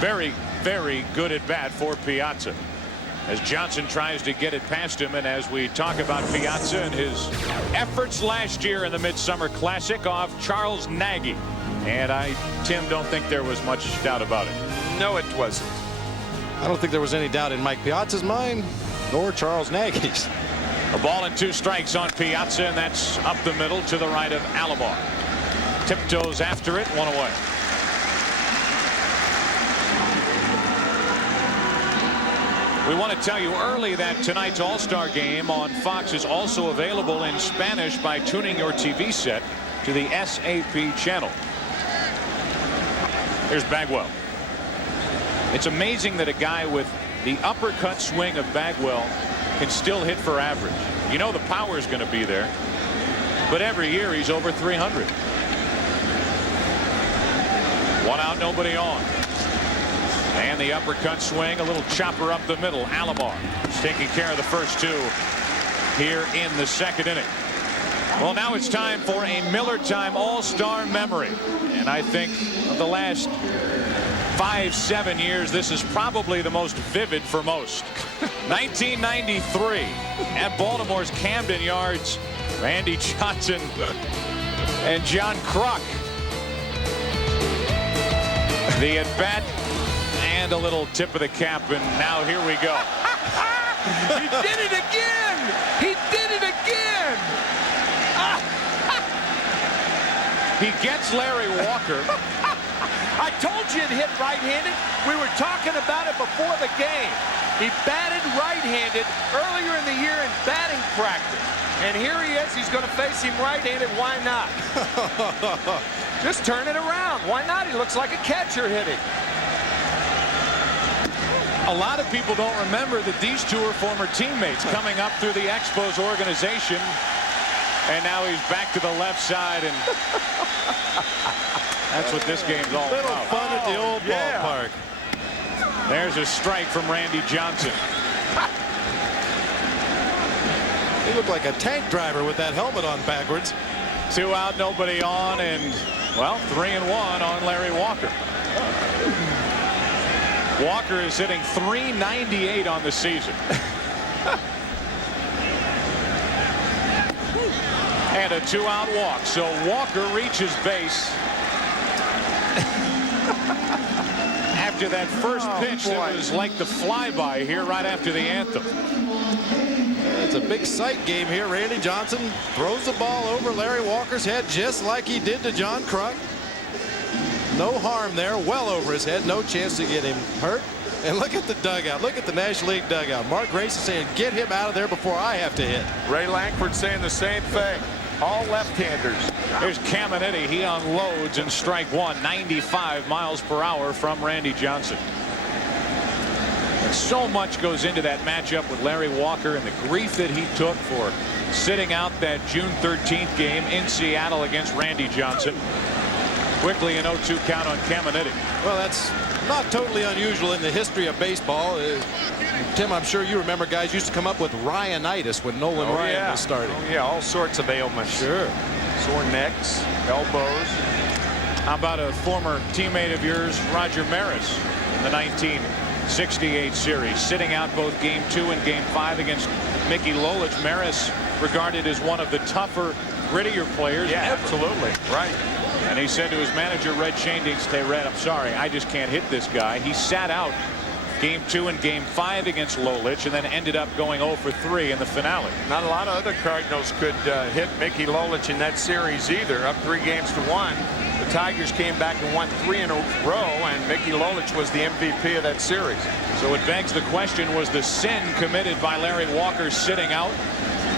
Very, very good at bat for Piazza as Johnson tries to get it past him. And as we talk about Piazza and his efforts last year in the Midsummer Classic off Charles Nagy. And Tim, don't think there was much doubt about it. No, it wasn't. I don't think there was any doubt in Mike Piazza's mind, nor Charles Nagy's. A ball and 2 strikes on Piazza, and that's up the middle to the right of Alomar. Tiptoes after it, 1 away. We want to tell you early that tonight's All-Star game on Fox is also available in Spanish by tuning your TV set to the SAP channel. Here's Bagwell. It's amazing that a guy with the uppercut swing of Bagwell can still hit for average. You know the power is going to be there, but every year he's over 300. 1 out, nobody on. And the uppercut swing, a little chopper up the middle. Alomar is taking care of the first 2 here in the second inning. Well, now it's time for a Miller Time All-Star memory. And I think of the last 5-7 years, this is probably the most vivid for most. 1993 at Baltimore's Camden Yards, Randy Johnson and John Kruk. The at-bat and a little tip of the cap, and now here we go. He did it again! He did it again! He gets Larry Walker. I told you it hit right-handed. We were talking about it before the game. He batted right-handed earlier in the year in batting practice. And here he is. He's going to face him right-handed. Why not? Just turn it around. Why not? He looks like a catcher hitting. A lot of people don't remember that these 2 are former teammates coming up through the Expos organization. And now he's back to the left side, and that's what this game's all Little about. fun at the old ballpark. There's a strike from Randy Johnson. He looked like a tank driver with that helmet on backwards. 2 out, nobody on, and, well, 3-1 on Larry Walker. Walker is hitting .398 on the season. And a 2-out walk. So Walker reaches base after that first pitch that was like the flyby here right after the anthem. It's a big sight game here. Randy Johnson throws the ball over Larry Walker's head just like he did to John Kruk. No harm there. Well over his head. No chance to get him hurt. And look at the dugout. Look at the National League dugout. Mark Grace is saying, get him out of there before I have to hit. Ray Langford saying the same thing. All left-handers. Here's Caminiti. He unloads in strike one. 95 miles per hour from Randy Johnson. And so much goes into that matchup with Larry Walker and the grief that he took for sitting out that June 13th game in Seattle against Randy Johnson. Quickly an 0-2 count on Caminiti. Well, that's not totally unusual in the history of baseball. Tim, I'm sure you remember guys used to come up with Ryanitis when Nolan Ryan was starting. Oh, yeah, all sorts of ailments. Sure. Sore necks, elbows. How about a former teammate of yours, Roger Maris, in the 1968 series, sitting out both Game 2 and Game 5 against Mickey Lolich. Maris regarded as one of the tougher, grittier players ever. Absolutely. Right. And he said to his manager, Red Schoendienst, "Hey, Red, I'm sorry, I just can't hit this guy." He sat out Game 2 and Game 5 against Lolich and then ended up going 0 for 3 in the finale. Not a lot of other Cardinals could hit Mickey Lolich in that series either. Up 3-1. The Tigers came back and won 3 in a row, and Mickey Lolich was the MVP of that series. So it begs the question, was the sin committed by Larry Walker sitting out,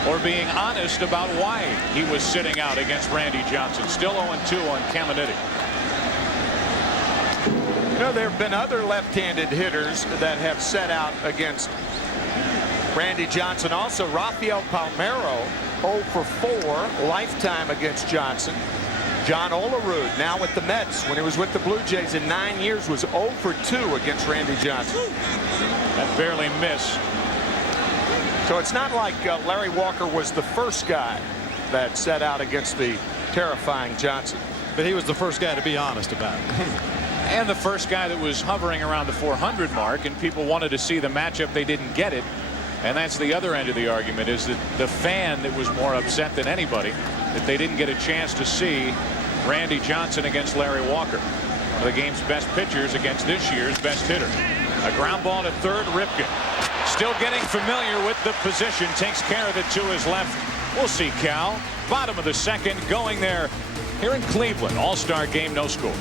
or being honest about why he was sitting out against Randy Johnson? Still 0-2 on Caminiti. You know, there have been other left-handed hitters that have set out against Randy Johnson. Also, Rafael Palmeiro, 0 for 4 lifetime against Johnson. John Olerud, now with the Mets, when he was with the Blue Jays in 9 years, was 0 for 2 against Randy Johnson. That barely missed. So it's not like Larry Walker was the first guy that set out against the terrifying Johnson. But he was the first guy to be honest about it. And the first guy that was hovering around the 400 mark, and people wanted to see the matchup. They didn't get it. And that's the other end of the argument, is that the fan that was more upset than anybody that they didn't get a chance to see Randy Johnson against Larry Walker, one of the game's best pitchers against this year's best hitter. A ground ball to third. Ripken still getting familiar with the position, takes care of it to his left. We'll see Cal. Bottom of the second, going there here in Cleveland. All-Star game, no score.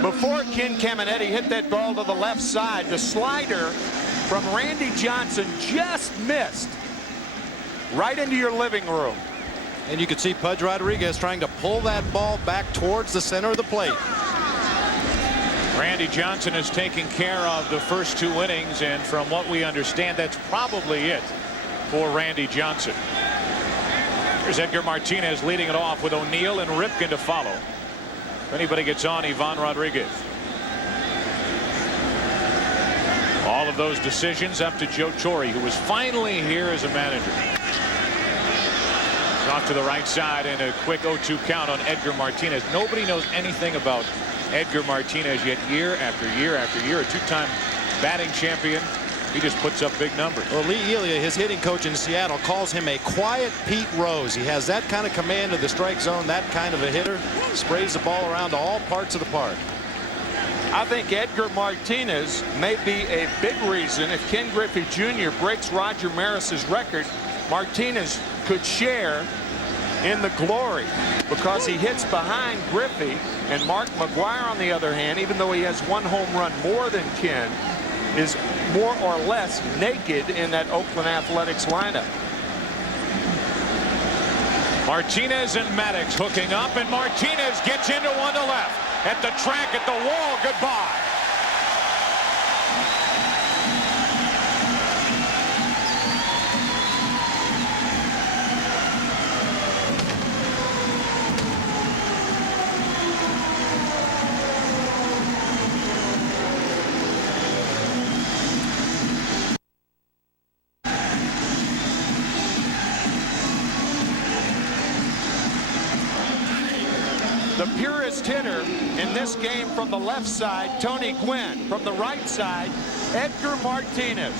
Before Ken Caminiti hit that ball to the left side, the slider from Randy Johnson just missed right into your living room. And you could see Pudge Rodriguez trying to pull that ball back towards the center of the plate. Randy Johnson is taking care of the first 2 innings, and from what we understand, that's probably it for Randy Johnson. Here's Edgar Martinez leading it off with O'Neill and Ripken to follow. If anybody gets on, Ivan Rodriguez. All of those decisions up to Joe Torre, who was finally here as a manager. Off to the right side, and a quick 0-2 count on Edgar Martinez. Nobody knows anything about Edgar Martinez yet. Year after year after year, a 2-time batting champion. He just puts up big numbers. Well, Lee Elia, his hitting coach in Seattle, calls him a quiet Pete Rose. He has that kind of command of the strike zone, that kind of a hitter. Sprays the ball around to all parts of the park. I think Edgar Martinez may be a big reason if Ken Griffey Jr. breaks Roger Maris's record. Martinez could share in the glory because he hits behind Griffey, and Mark McGwire, on the other hand, even though he has 1 home run more than Ken, is more or less naked in that Oakland Athletics lineup. Martinez and Maddox hooking up, and Martinez gets into one to left. At the track, at the wall, goodbye. The purest hitter in this game from the left side, Tony Gwynn. From the right side, Edgar Martinez.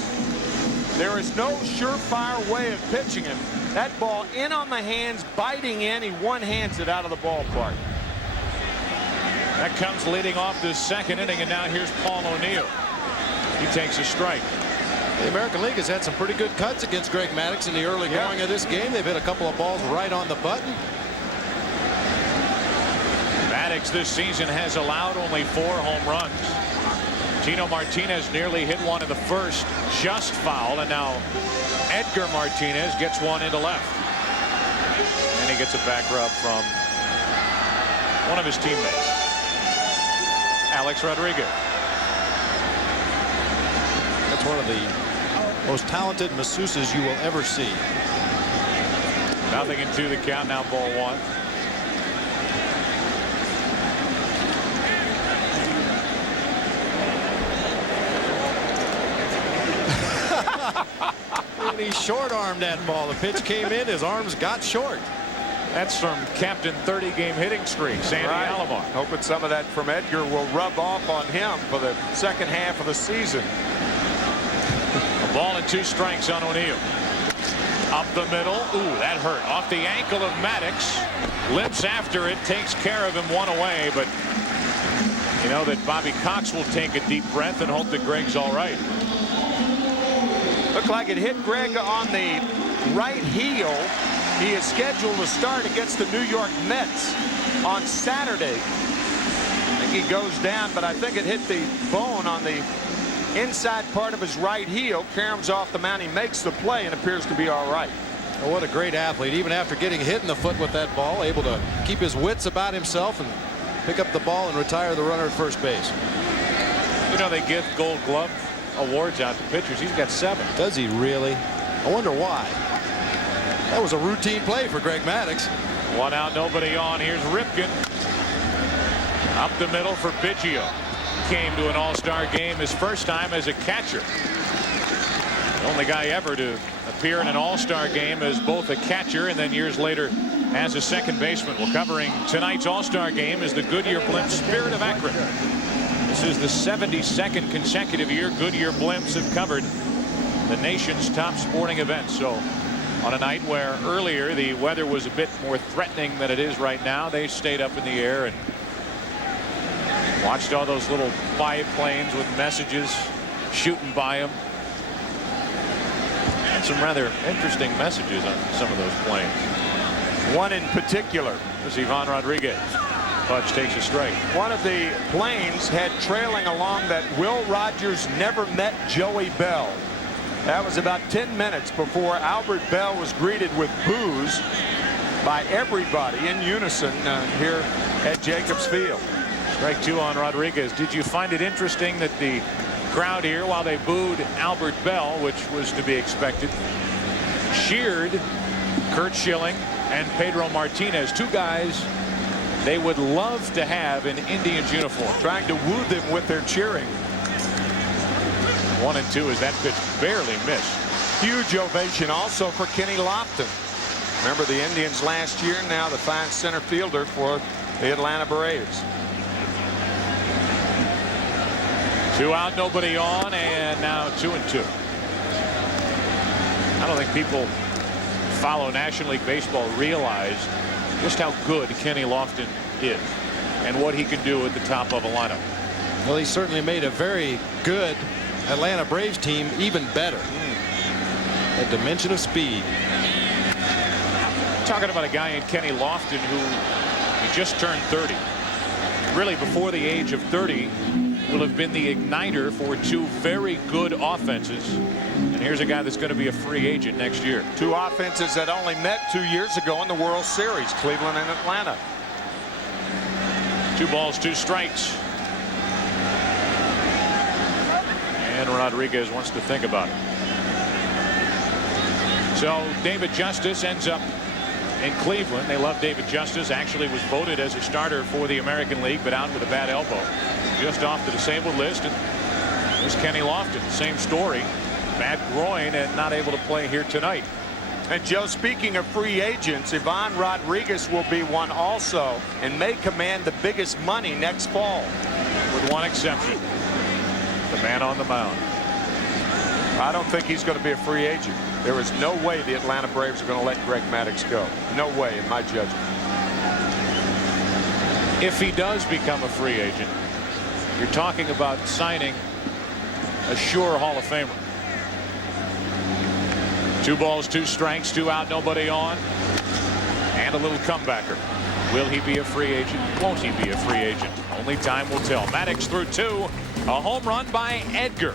There is no surefire way of pitching him. That ball in on the hands, biting in. He one-hands it out of the ballpark. That comes leading off this second inning, and now here's Paul O'Neill. He takes a strike. The American League has had some pretty good cuts against Greg Maddux in the early going of this game. They've hit a couple of balls right on the button. Maddux this season has allowed only 4 home runs. Tino Martinez nearly hit one in the first, just fouled, and now Edgar Martinez gets one into left. And he gets a back rub from one of his teammates, Alex Rodriguez. That's one of the most talented masseuses you will ever see. Nothing into the count, now ball 1. And he short-armed that ball. The pitch came in, his arms got short. That's from captain 30-game hitting streak, Sandy Alomar. Hoping some of that from Edgar will rub off on him for the second half of the season. A ball and 2 strikes on O'Neill. Up the middle. Ooh, that hurt. Off the ankle of Maddux. Limps after it, takes care of him, 1 away, but you know that Bobby Cox will take a deep breath and hope that Greg's all right. Looked like it hit Greg on the right heel. He is scheduled to start against the New York Mets on Saturday. I think he goes down, but I think it hit the bone on the inside part of his right heel. Caroms off the mound. He makes the play and appears to be all right. Well, what a great athlete. Even after getting hit in the foot with that ball, able to keep his wits about himself and pick up the ball and retire the runner at first base. You know, they give Gold Glove awards out to pitchers. He's got 7. Does he really? I wonder why. That was a routine play for Greg Maddux. 1 out, nobody on. Here's Ripken. Up the middle for Biggio. Came to an all-star game his first time as a catcher. The only guy ever to appear in an all-star game as both a catcher and then years later as a second baseman. Well, covering tonight's all-star game is the Goodyear Blimp Spirit of Akron. This is the 72nd consecutive year Goodyear Blimps have covered the nation's top sporting events. So on a night where earlier the weather was a bit more threatening than it is right now, they stayed up in the air and watched all those little biplanes with messages shooting by them. And some rather interesting messages on some of those planes. One in particular. This is Ivan Rodriguez. Pudge takes a strike. One of the planes had trailing along that Will Rogers never met Joey Bell. That was about 10 minutes before Albert Bell was greeted with boos by everybody in unison here at Jacobs Field. Strike 2 on Rodriguez. Did you find it interesting that the crowd here, while they booed Albert Bell, which was to be expected, cheered Curt Schilling and Pedro Martinez, 2 guys they would love to have in Indians uniform. Trying to woo them with their cheering. 1 and 2 as that pitch barely missed. Huge ovation also for Kenny Lofton. Remember the Indians last year, now the fine center fielder for the Atlanta Braves. 2 out, nobody on, and now 2 and 2. I don't think people follow National League Baseball realize just how good Kenny Lofton is and what he can do at the top of a lineup. Well, he certainly made a very good Atlanta Braves team even better. A dimension of speed. Talking about a guy in Kenny Lofton who he just turned 30. Really, before the age of 30, will have been the igniter for 2 very good offenses. And here's a guy that's going to be a free agent next year. 2 offenses that only met 2 years ago in the World Series, Cleveland and Atlanta. 2 balls, 2 strikes. And Rodriguez wants to think about it. So David Justice ends up in Cleveland. They love David Justice. Actually was voted as a starter for the American League, but out with a bad elbow. Just off the disabled list. And there's Kenny Lofton. Same story. Bad groin and not able to play here tonight. And Joe, speaking of free agents, Ivan Rodriguez will be one also and may command the biggest money next fall. With one exception. The man on the mound. I don't think he's going to be a free agent. There is no way the Atlanta Braves are going to let Greg Maddux go. No way, in my judgment. If he does become a free agent, you're talking about signing a sure Hall of Famer. 2 balls, 2 strikes, 2 out, nobody on. And a little comebacker. Will he be a free agent? Won't he be a free agent? Only time will tell. Maddox threw 2. A home run by Edgar.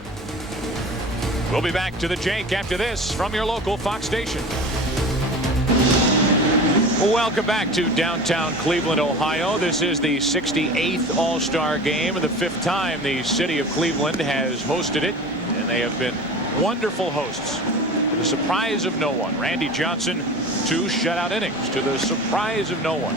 We'll be back to the Jake after this from your local Fox station. Welcome back to downtown Cleveland, Ohio. This is the 68th All-Star Game, and the 5th time the city of Cleveland has hosted it. And they have been wonderful hosts. To the surprise of no one, Randy Johnson, 2 shutout innings to the surprise of no one.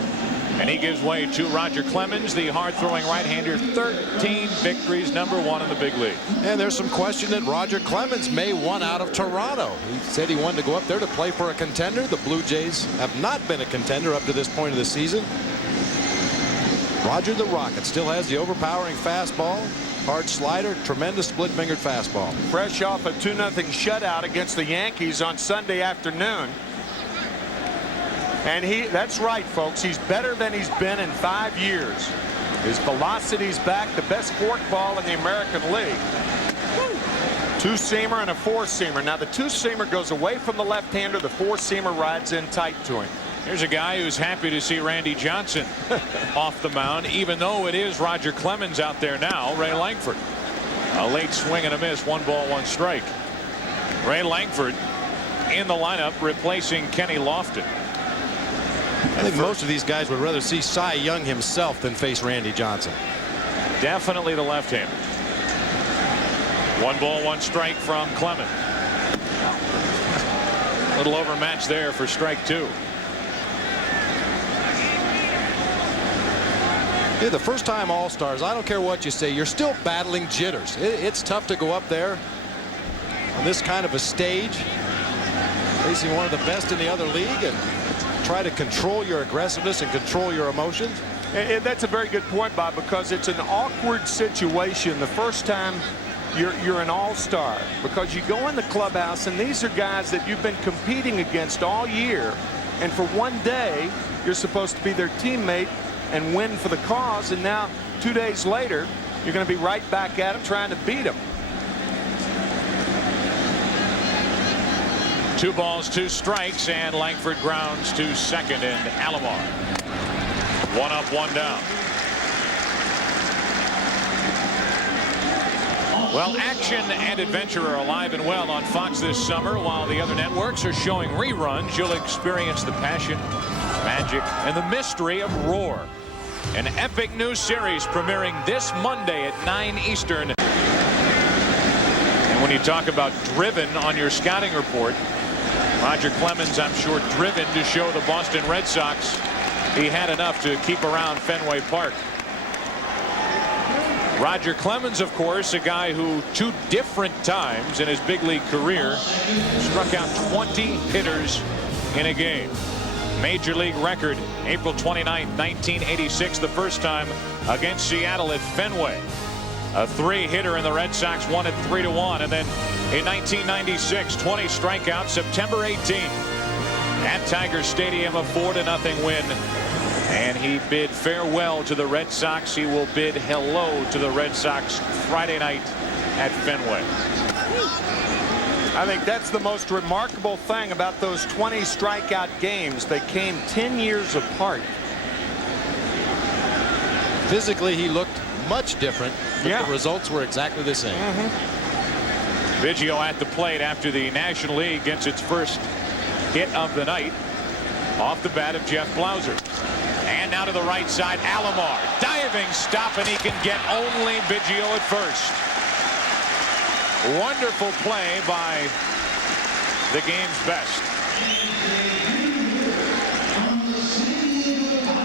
And he gives way to Roger Clemens, the hard-throwing right-hander, 13 victories, #1 in the big league. And there's some question that Roger Clemens may want out of Toronto. He said he wanted to go up there to play for a contender. The Blue Jays have not been a contender up to this point of the season. Roger the Rocket still has the overpowering fastball, hard slider, tremendous split-fingered fastball. Fresh off a 2-0 shutout against the Yankees on Sunday afternoon. And that's right, folks. He's better than he's been in 5 years. His velocity's back, the best forkball in the American League. 2-seamer and a 4-seamer. Now the 2-seamer goes away from the left-hander. The 4-seamer rides in tight to him. Here's a guy who's happy to see Randy Johnson off the mound, even though it is Roger Clemens out there now. Ray Langford. A late swing and a miss. 1 ball, 1 strike. Ray Langford in the lineup replacing Kenny Lofton. I think most of these guys would rather see Cy Young himself than face Randy Johnson. Definitely the left-hander. 1 ball, 1 strike from Clemens. A little overmatched there for strike 2. Yeah, the first-time All-Stars, I don't care what you say, you're still battling jitters. It's tough to go up there on this kind of a stage, facing one of the best in the other league, and try to control your aggressiveness and control your emotions. And that's a very good point, Bob, because it's an awkward situation the first time you're an all-star, because you go in the clubhouse and these are guys that you've been competing against all year, and for one day you're supposed to be their teammate and win for the cause, and now 2 days later you're going to be right back at them trying to beat them. 2 balls, 2 strikes, and Langford grounds to second, and Alomar 1 up, 1 down. Well, action and adventure are alive and well on Fox this summer. While the other networks are showing reruns, you'll experience the passion, magic, and the mystery of Roar, an epic new series premiering this Monday at 9 Eastern. And when you talk about driven on your scouting report, Roger Clemens, I'm sure, driven to show the Boston Red Sox he had enough to keep around Fenway Park. Roger Clemens, of course, a guy who 2 different times in his big league career struck out 20 hitters in a game. Major league record, April 29, 1986, the first time against Seattle at Fenway. A 3-hitter, and the Red Sox won it 3-1. And then in 1996, 20 strikeouts, September 18th at Tiger Stadium, a 4-0 win. And he bid farewell to the Red Sox. He will bid hello to the Red Sox Friday night at Fenway. I think that's the most remarkable thing about those 20 strikeout games. They came 10 years apart. Physically, he looked much different, but yeah, the results were exactly the same. Biggio at the plate after the National League gets its first hit of the night off the bat of Jeff Blauser. And now to the right side, Alomar diving stop, and he can get only Biggio at first. Wonderful play by the game's best.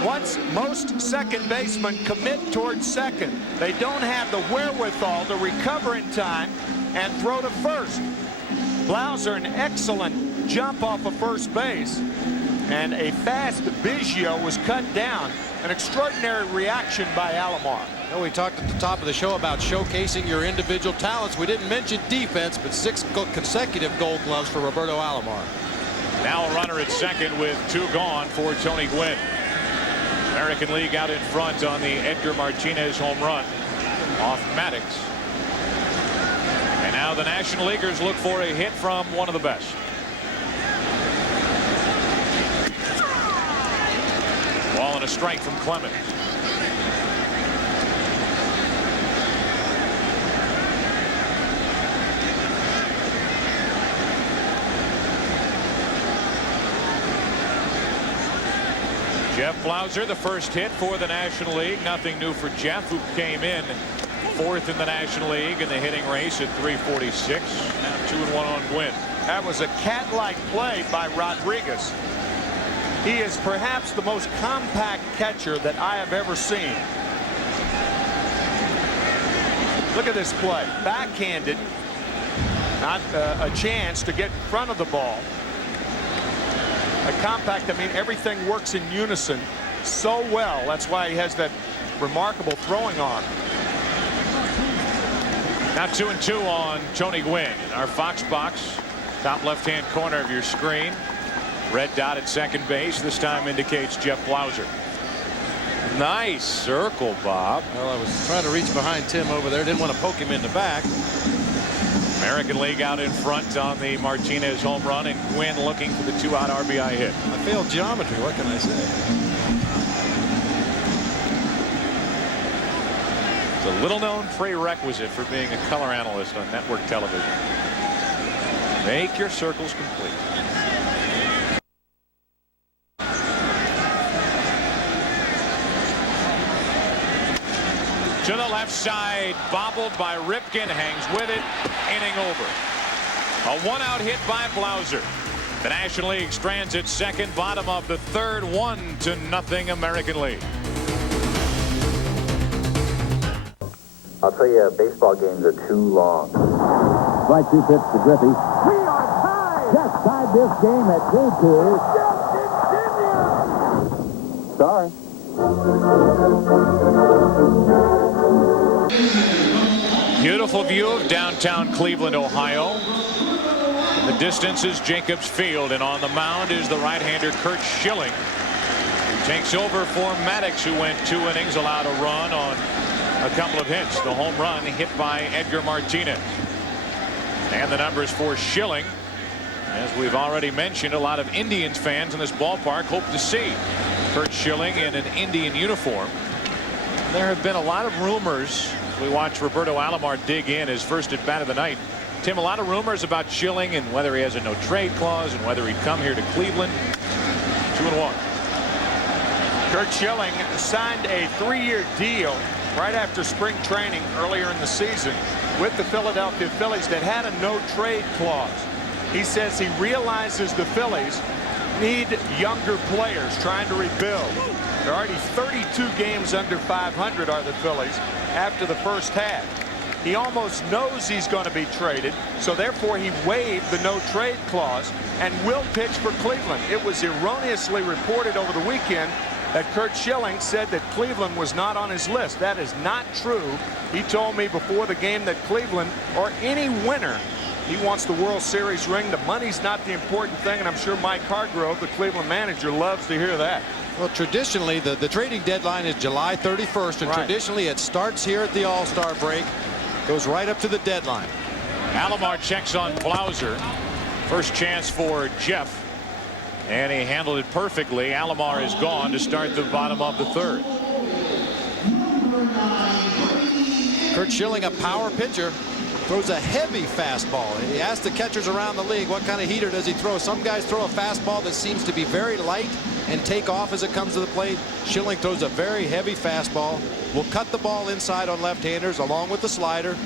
Once most second basemen commit towards second, they don't have the wherewithal to recover in time and throw to first. Blauser, an excellent jump off of first base, and a fast Biggio was cut down. An extraordinary reaction by Alomar. Well, we talked at the top of the show about showcasing your individual talents. We didn't mention defense, but 6 consecutive Gold Gloves for Roberto Alomar. Now a runner at second with 2 gone for Tony Gwynn. American League out in front on the Edgar Martinez home run off Maddox. And now the National Leaguers look for a hit from one of the best. on a strike from Clemens. Jeff Blauser, the first hit for the National League. Nothing new for Jeff, who came in fourth in the National League in the hitting race at 346. Now 2-1 on Gwynn. That was a cat-like play by Rodriguez. He is perhaps the most compact catcher that I have ever seen. Look at this play. Backhanded. Not a chance to get in front of the ball. A compact, I mean, everything works in unison so well. That's why he has that remarkable throwing arm. Now 2-2 on Tony Gwynn. Our Fox box, top left-hand corner of your screen. Red dot at second base. This time indicates Jeff Blauser. Nice circle, Bob. Well, I was trying to reach behind Tim over there. Didn't want to poke him in the back. American League out in front on the Martinez home run, and Gwynn looking for the 2-out RBI hit. I failed geometry. What can I say? It's a little-known prerequisite for being a color analyst on network television. Make your circles complete. To the left side, bobbled by Ripken, hangs with it, inning over. A 1-out hit by Blauser. The National League strands at second, bottom of the third, 1-0 American League. I'll tell you, baseball games are too long. Strike 2 pitch to Griffey. We are tied! Just tied this game at 2-2. Sorry. Beautiful view of downtown Cleveland, Ohio. In the distance is Jacobs Field, and on the mound is the right-hander Curt Schilling, who takes over for Maddox, who went 2 innings, allowed a run on a couple of hits. The home run hit by Edgar Martinez. And the numbers for Schilling, as we've already mentioned, a lot of Indians fans in this ballpark hope to see Curt Schilling in an Indian uniform. There have been a lot of rumors. We watch Roberto Alomar dig in his first at bat of the night. Tim, a lot of rumors about Schilling and whether he has a no trade clause and whether he'd come here to Cleveland. 2-1. Curt Schilling signed a 3-year deal right after spring training earlier in the season with the Philadelphia Phillies that had a no trade clause. He says he realizes the Phillies need younger players trying to rebuild. They're already 32 games under 500 are the Phillies after the first half. He almost knows he's going to be traded, so therefore he waived the no trade clause and will pitch for Cleveland. It was erroneously reported over the weekend that Curt Schilling said that Cleveland was not on his list. That is not true. He told me before the game that Cleveland, or any winner, he wants the World Series ring. The money's not the important thing, and I'm sure Mike Hargrove, the Cleveland manager, loves to hear that. Well, traditionally, the trading deadline is July 31st, and right. Traditionally it starts here at the All-Star break, goes right up to the deadline. Alomar checks on Blauser. First chance for Jeff, and he handled it perfectly. Alomar is gone to start the bottom of the third. Curt Schilling, a power pitcher, throws a heavy fastball. He asked the catchers around the league, what kind of heater does he throw? Some guys throw a fastball that seems to be very light and take off as it comes to the plate. Schilling throws a very heavy fastball. Will cut the ball inside on left-handers along with the slider.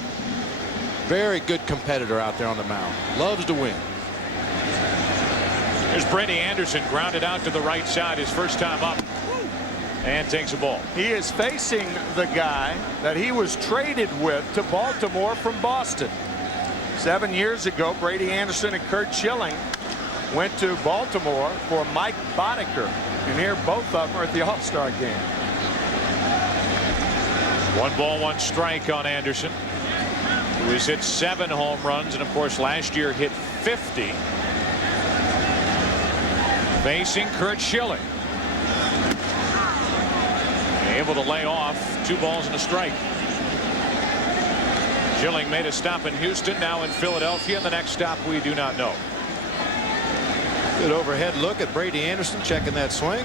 Very good competitor out there on the mound. Loves to win. There's Brady Anderson, grounded out to the right side his first time up, and takes a ball. He is facing the guy that he was traded with to Baltimore from Boston. 7 years ago, Brady Anderson and Curt Schilling went to Baltimore for Mike Boddicker, and here both of them are at the All-Star game. 1 ball, 1 strike on Anderson, who has hit 7 home runs, and of course last year hit 50. Facing Curt Schilling. Able to lay off 2 balls and a strike. Schilling made a stop in Houston, now in Philadelphia, and the next stop we do not know. Good overhead look at Brady Anderson checking that swing.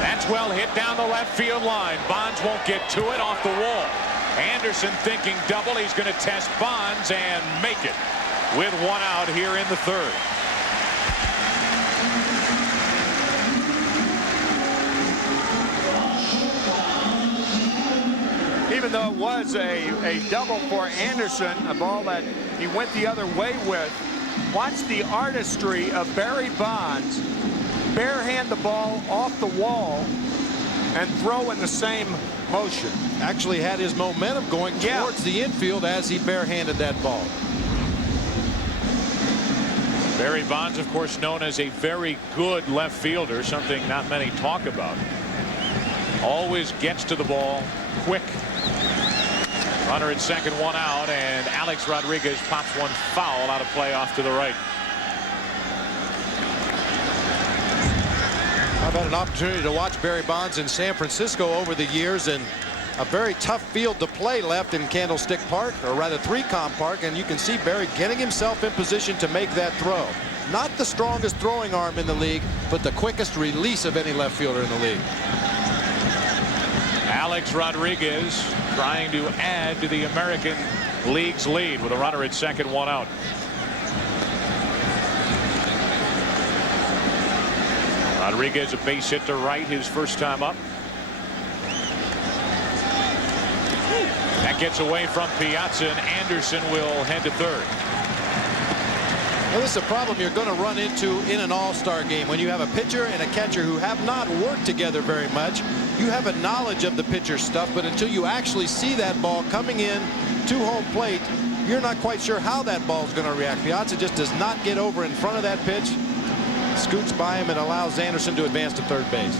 That's well hit down the left field line. Bonds won't get to it, off the wall. Anderson thinking double. He's going to test Bonds and make it with one out here in the third. Even though it was a double for Anderson, a ball that he went the other way with, watch the artistry of Barry Bonds barehand the ball off the wall and throw in the same motion. Actually had his momentum going towards the infield as he barehanded that ball. Barry Bonds, of course, known as a very good left fielder, something not many talk about. Always gets to the ball quick. Runner at second, one out, and Alex Rodriguez pops one foul out of play off to the right. I've had an opportunity to watch Barry Bonds in San Francisco over the years, and a very tough field to play left in Candlestick Park, or rather 3Com Park, and you can see Barry getting himself in position to make that throw. Not the strongest throwing arm in the league, but the quickest release of any left fielder in the league. Alex Rodriguez trying to add to the American League's lead with a runner at second, one out. Rodriguez a base hit to right his first time up. That gets away from Piazza, and Anderson will head to third. Well, this is a problem you're going to run into in an all-star game. When you have a pitcher and a catcher who have not worked together very much, you have a knowledge of the pitcher's stuff, but until you actually see that ball coming in to home plate, you're not quite sure how that ball is going to react. Piazza just does not get over in front of that pitch, scoots by him, and allows Anderson to advance to third base.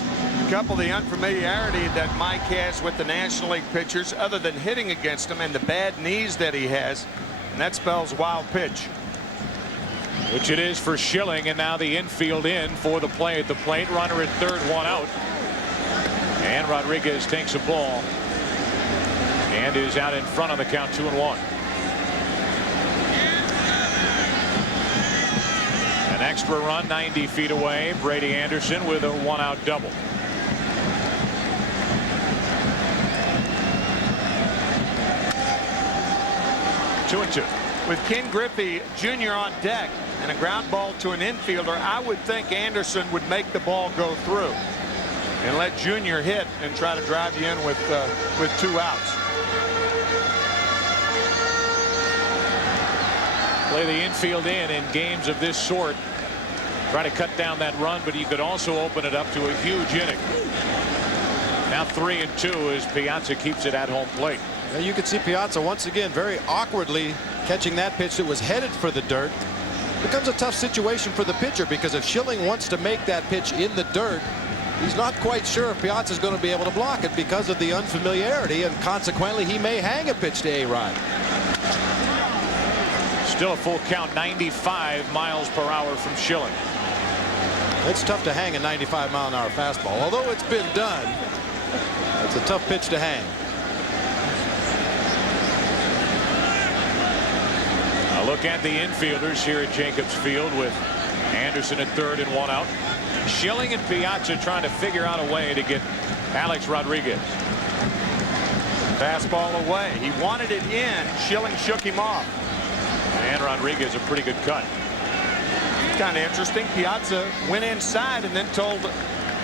Couple the unfamiliarity that Mike has with the National League pitchers, other than hitting against them, and the bad knees that he has, and that spells wild pitch. Which it is for Schilling, and now the infield in for the play at the plate. Runner at third, one out. And Rodriguez takes a ball and is out in front on the count, 2-1. An extra run 90 feet away. Brady Anderson with a one-out double. Two and two. With Ken Griffey Jr. on deck and a ground ball to an infielder, I would think Anderson would make the ball go through and let Jr. hit and try to drive you in with two outs. Play the infield in games of this sort. Try to cut down that run, but you could also open it up to a huge inning. Now 3-2 as Piazza keeps it at home plate. You can see Piazza once again very awkwardly catching that pitch that was headed for the dirt. Becomes a tough situation for the pitcher, because if Schilling wants to make that pitch in the dirt, he's not quite sure if Piazza is going to be able to block it because of the unfamiliarity, and consequently he may hang a pitch to A-Rod. Still a full count, 95 miles per hour from Schilling. It's tough to hang a 95-mile-an-hour fastball. Although it's been done, it's a tough pitch to hang. A look at the infielders here at Jacobs Field with Anderson at third and one out. Schilling and Piazza trying to figure out a way to get Alex Rodriguez. Fastball away. He wanted it in. Schilling shook him off. And Rodriguez a pretty good cut. Kind of interesting. Piazza went inside and then told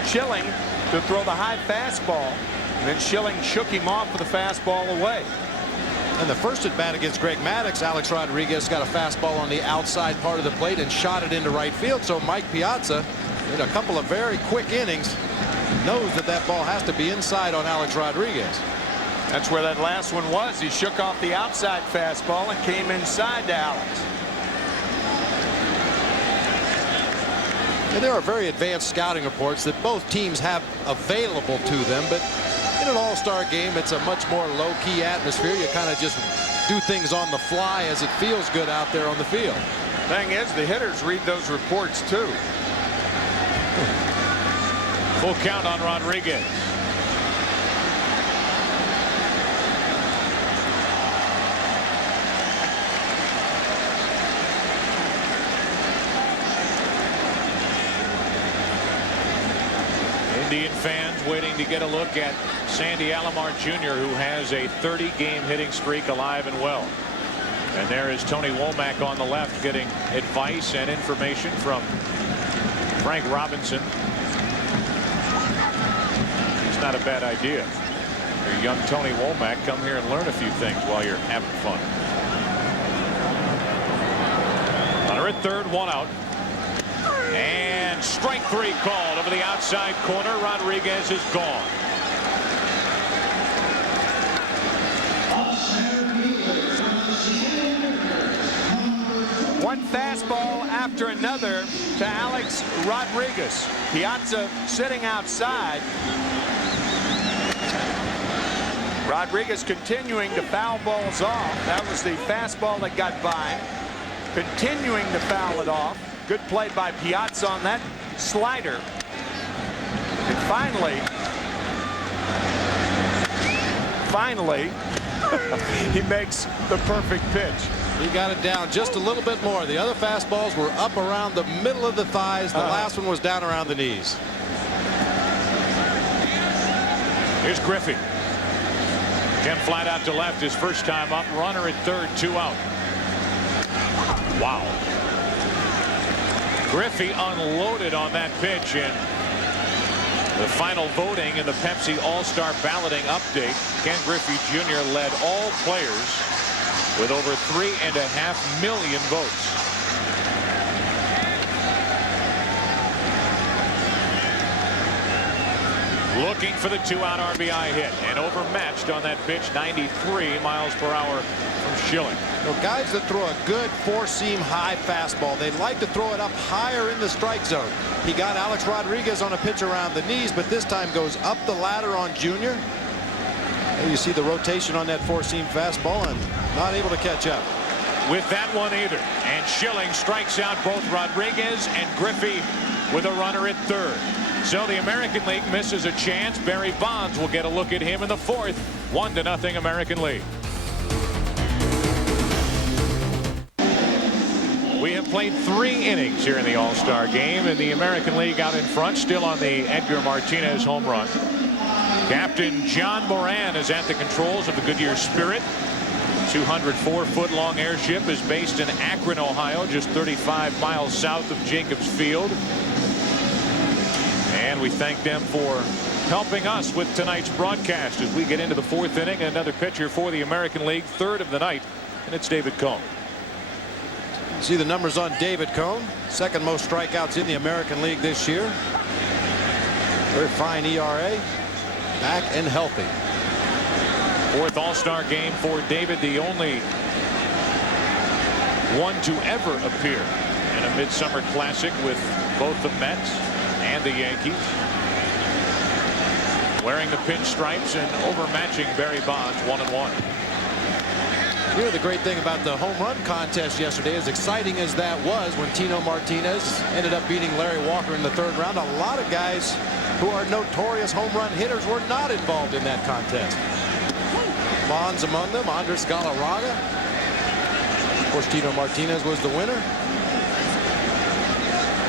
Schilling to throw the high fastball. And then Schilling shook him off with the fastball away. And the first at bat against Greg Maddux, Alex Rodriguez got a fastball on the outside part of the plate and shot it into right field. So Mike Piazza, in a couple of very quick innings, knows that that ball has to be inside on Alex Rodriguez. That's where that last one was. He shook off the outside fastball and came inside to Alex. And there are very advanced scouting reports that both teams have available to them, but in an all-star game, it's a much more low-key atmosphere. You kind of just do things on the fly as it feels good out there on the field. Thing is, the hitters read those reports too. Full count on Rodriguez. Indian fans waiting to get a look at Sandy Alomar Jr., who has a 30-game hitting streak alive and well. And there is Tony Womack on the left getting advice and information from Frank Robinson. It's not a bad idea. Your young Tony Womack, come here and learn a few things while you're having fun. Runner at third, one out. And strike three called over the outside corner. Rodriguez is gone. One fastball after another to Alex Rodriguez. Piazza sitting outside. Rodriguez continuing to foul balls off. That was the fastball that got by. Continuing to foul it off. Good play by Piazza on that slider. And finally, he makes the perfect pitch. He got it down just a little bit more. The other fastballs were up around the middle of the thighs. The last one was down around the knees. Here's Griffey. Again, flat out to left, his first time up. Runner at third, two out. Wow. Griffey unloaded on that pitch in the final voting in the Pepsi All-Star balloting update. Ken Griffey Jr. led all players with over 3.5 million votes. Looking for the two-out RBI hit and overmatched on that pitch, 93 miles per hour from Schilling. Well, guys that throw a good four-seam high fastball, they like to throw it up higher in the strike zone. He got Alex Rodriguez on a pitch around the knees, but this time goes up the ladder on Junior. And you see the rotation on that four-seam fastball and not able to catch up. With that one either. And Schilling strikes out both Rodriguez and Griffey with a runner at third. So the American League misses a chance. Barry Bonds will get a look at him in the fourth. 1-0 American League. We have played 3 innings here in the All-Star game, and the American League out in front, still on the Edgar Martinez home run. Captain John Moran is at the controls of the Goodyear Spirit. 204-foot-long airship is based in Akron, Ohio, just 35 miles south of Jacobs Field. And we thank them for helping us with tonight's broadcast as we get into the fourth inning. Another pitcher for the American League, third of the night, and it's David Cone. See the numbers on David Cone, second most strikeouts in the American League this year. Very fine ERA, back and healthy. Fourth All-Star game for David, the only one to ever appear in a Midsummer Classic with both the Mets and the Yankees. Wearing the pinstripes and overmatching Barry Bonds 1-1. You know, the great thing about the home run contest yesterday, as exciting as that was when Tino Martinez ended up beating Larry Walker in the third round, a lot of guys who are notorious home run hitters were not involved in that contest. Bonds among them, Andres Galarraga. Of course, Tino Martinez was the winner.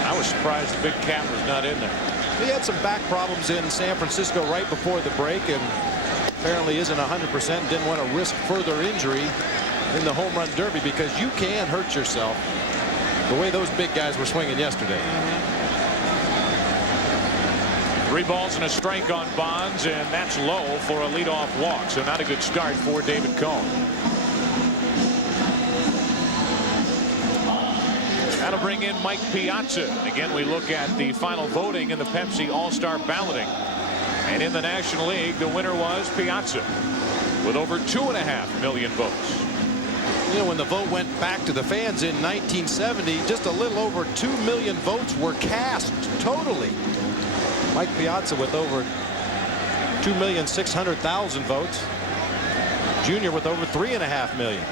I was surprised the Big Cat was not in there. He had some back problems in San Francisco right before the break, and apparently isn't 100%. Didn't want to risk further injury in the home run derby, because you can hurt yourself the way those big guys were swinging yesterday. 3 balls and a strike on Bonds, and that's low for a leadoff walk, so not a good start for David Cone. That'll bring in Mike Piazza. Again, we look at the final voting in the Pepsi All-Star balloting, and in the National League, the winner was Piazza with over 2.5 million votes. You know, when the vote went back to the fans in 1970, just a little over 2 million votes were cast totally. Mike Piazza with over 2,600,000 votes. Junior with over 3.5 million.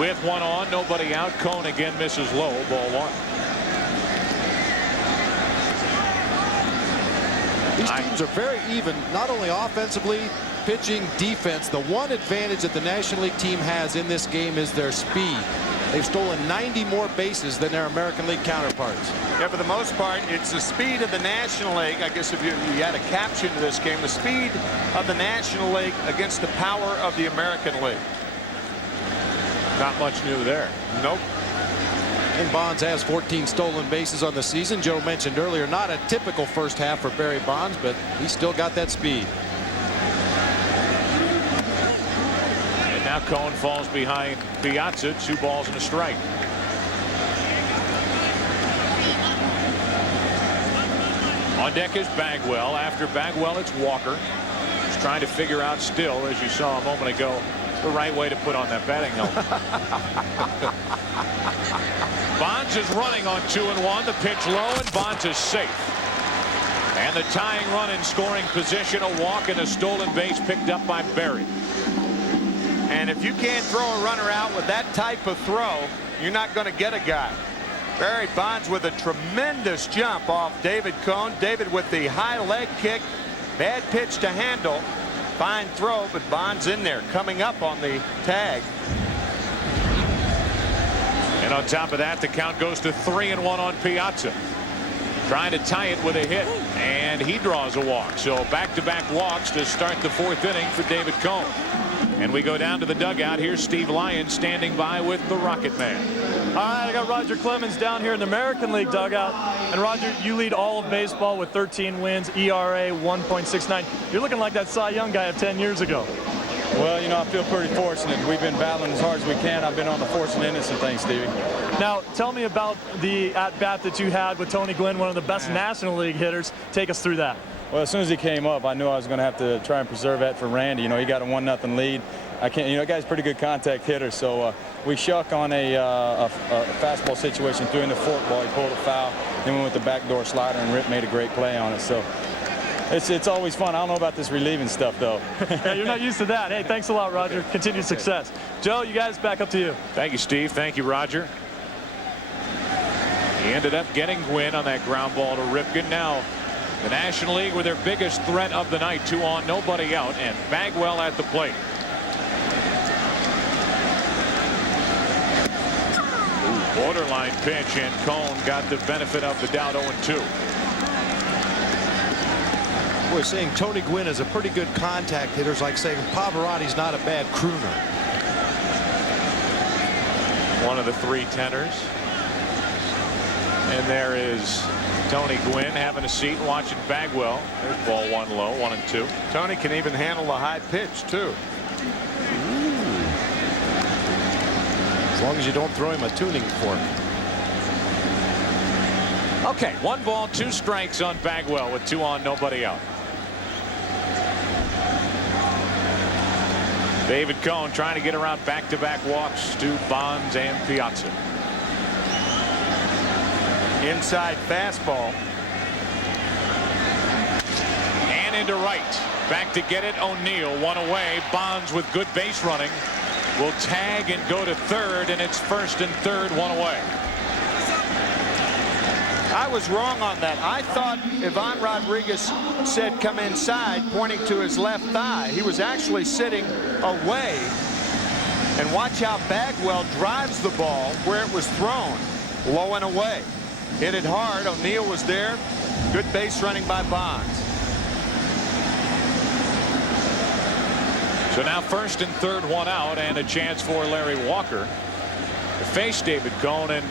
With one on, nobody out. Cone again misses low, ball 1. These teams are very even, not only offensively, pitching, defense. The one advantage that the National League team has in this game is their speed. They've stolen 90 more bases than their American League counterparts. Yeah, for the most part, it's the speed of the National League. I guess if you had a caption to this game, the speed of the National League against the power of the American League. Not much new there. Nope. And Bonds has 14 stolen bases on the season. Joe mentioned earlier, not a typical first half for Barry Bonds, but he's still got that speed. And now Cone falls behind Piazza. 2 balls and a strike. On deck is Bagwell. After Bagwell, it's Walker. He's trying to figure out still, as you saw a moment ago, the right way to put on that batting helmet. Bonds is running on 2-1. The pitch low, and Bonds is safe. And the tying run in scoring position, a walk and a stolen base picked up by Barry. And if you can't throw a runner out with that type of throw, you're not going to get a guy. Barry Bonds with a tremendous jump off David Cone. David with the high leg kick. Bad pitch to handle. Fine throw, but Bonds in there coming up on the tag. And on top of that, the count goes to 3-1 on Piazza. Trying to tie it with a hit, and he draws a walk. So back-to-back walks to start the 4th inning for David Cone. And we go down to the dugout. Here's Steve Lyons standing by with the Rocket Man. All right, I got Roger Clemens down here in the American League dugout. And Roger, you lead all of baseball with 13 wins, ERA 1.69. You're looking like that Cy Young guy of 10 years ago. Well, you know, I feel pretty fortunate. We've been battling as hard as we can. I've been on the fortunate innocent thing, Stevie. Now, tell me about the at-bat that you had with Tony Gwynn, one of the best National League hitters. Take us through that. Well, as soon as he came up, I knew I was going to have to try and preserve that for Randy. You know, he got a 1-0 lead. I can't, you know, that guy's a pretty good contact hitter. So we shuck on a fastball situation, threw in the forkball. He pulled a foul. Then we went with the backdoor slider, and Rip made a great play on it. So it's always fun. I don't know about this relieving stuff, though. Yeah, you're not used to that. Hey, thanks a lot, Roger. Continued success. Joe, you guys, back up to you. Thank you, Steve. Thank you, Roger. He ended up getting Gwynn on that ground ball to Ripken. Now, the National League with their biggest threat of the night, 2 on, nobody out, and Bagwell at the plate. Ooh, borderline pitch, and Cone got the benefit of the doubt. 0-2. We're saying Tony Gwynn is a pretty good contact hitter. It's like saying Pavarotti's not a bad crooner. One of the 3 tenors. And there is Tony Gwynn having a seat watching Bagwell. There's ball 1 low, 1-2. Tony can even handle the high pitch, too. As long as you don't throw him a tuning fork. Okay, 1 ball, 2 strikes on Bagwell with 2 on, nobody out. David Cone trying to get around back-to-back walks to Bonds and Piazza. Inside fastball. And into right. Back to get it. O'Neill 1 away. Bonds with good base running will tag and go to 3rd, and it's 1st and 3rd, 1 away. I was wrong on that. I thought Ivan Rodriguez said come inside, pointing to his left thigh. He was actually sitting away. And watch how Bagwell drives the ball where it was thrown, low and away. Hit it hard. O'Neill was there. Good base running by Bonds. So now 1st and 3rd, 1 out, and a chance for Larry Walker to face David Cone and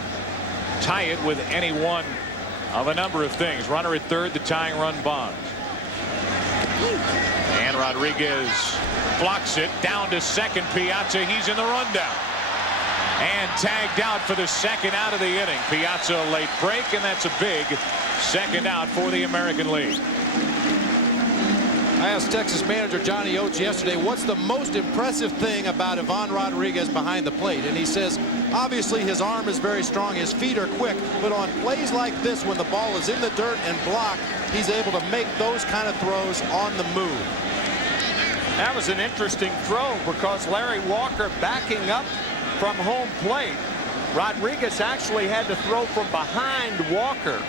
tie it with any one of a number of things. Runner at 3rd, the tying run, Bonds. And Rodriguez blocks it down to 2nd. Piazza, he's in the rundown. And tagged out for the 2nd out of the inning. Piazza a late break, and that's a big 2nd out for the American League. I asked Texas manager Johnny Oates yesterday, what's the most impressive thing about Ivan Rodriguez behind the plate? And he says, obviously his arm is very strong, his feet are quick, but on plays like this, when the ball is in the dirt and blocked, he's able to make those kind of throws on the move. That was an interesting throw because Larry Walker backing up from home plate. Rodriguez actually had to throw from behind Walker.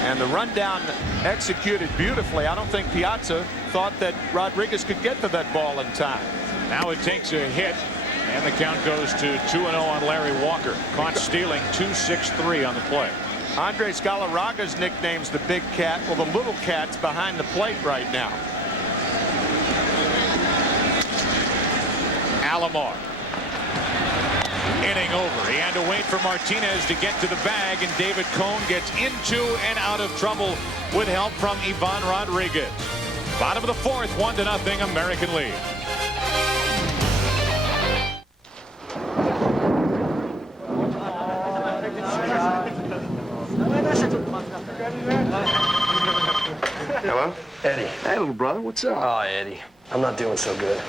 And the rundown executed beautifully. I don't think Piazza thought that Rodriguez could get to that ball in time. Now it takes a hit, And the count goes to 2-0 on Larry Walker. Caught stealing 2-6-3 on the play. Andre Galarraga's nickname's the Big Cat. Well, the little cat's behind the plate right now. Alomar. Inning over. He had to wait for Martinez to get to the bag, and David Cone gets into and out of trouble with help from Ivan Rodriguez. Bottom of the fourth, 1-0 American League. Hello? Eddie. Hey, little brother, what's up? Oh, Eddie, I'm not doing so good.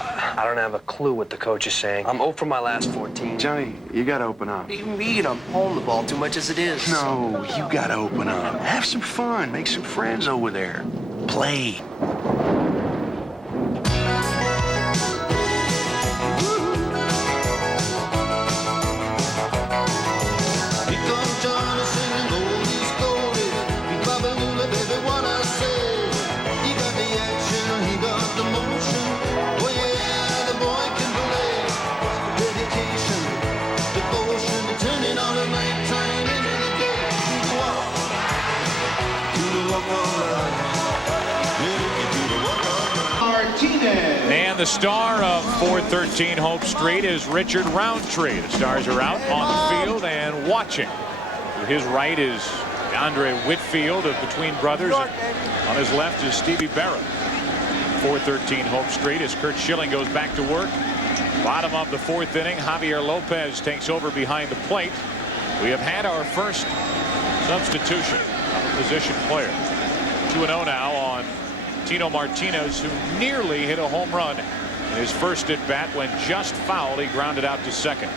I don't have a clue what the coach is saying. I'm 0 for my last 14. Johnny, you gotta open up. Me, I'm pulling the ball too much as it is. No, you gotta open up. Have some fun. Make some friends over there. Play. And the star of 413 Hope Street is Richard Roundtree. The Stars are out on the field and watching. To his right is Andre Whitfield of Between Brothers. On his left is Stevie Berra. 413 Hope Street as Curt Schilling goes back to work. Bottom of the fourth inning, Javier Lopez takes over behind the plate. We have had our first substitution of a position player. 2-0 now on Tino Martinez, who nearly hit a home run in his first at bat when just fouled. He grounded out to second.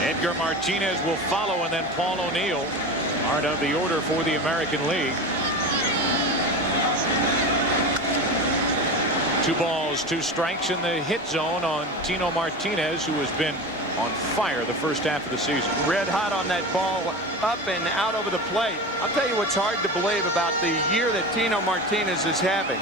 Edgar Martinez will follow, and then Paul O'Neill, part of the order for the American League. 2 balls, 2 strikes in the hit zone on Tino Martinez, who has been on fire the first half of the season. Red hot on that ball, up and out over the plate. I'll tell you what's hard to believe about the year that Tino Martinez is having.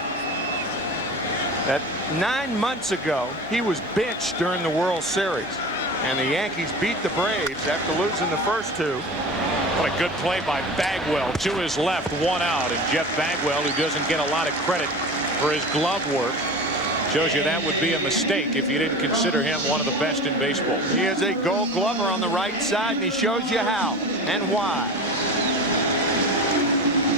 That 9 months ago, he was benched during the World Series, and the Yankees beat the Braves after losing the first 2. What a good play by Bagwell to his left, 1 out, and Jeff Bagwell, who doesn't get a lot of credit for his glove work, shows you that would be a mistake if you didn't consider him one of the best in baseball. He is a Gold Glover on the right side, and he shows you how and why.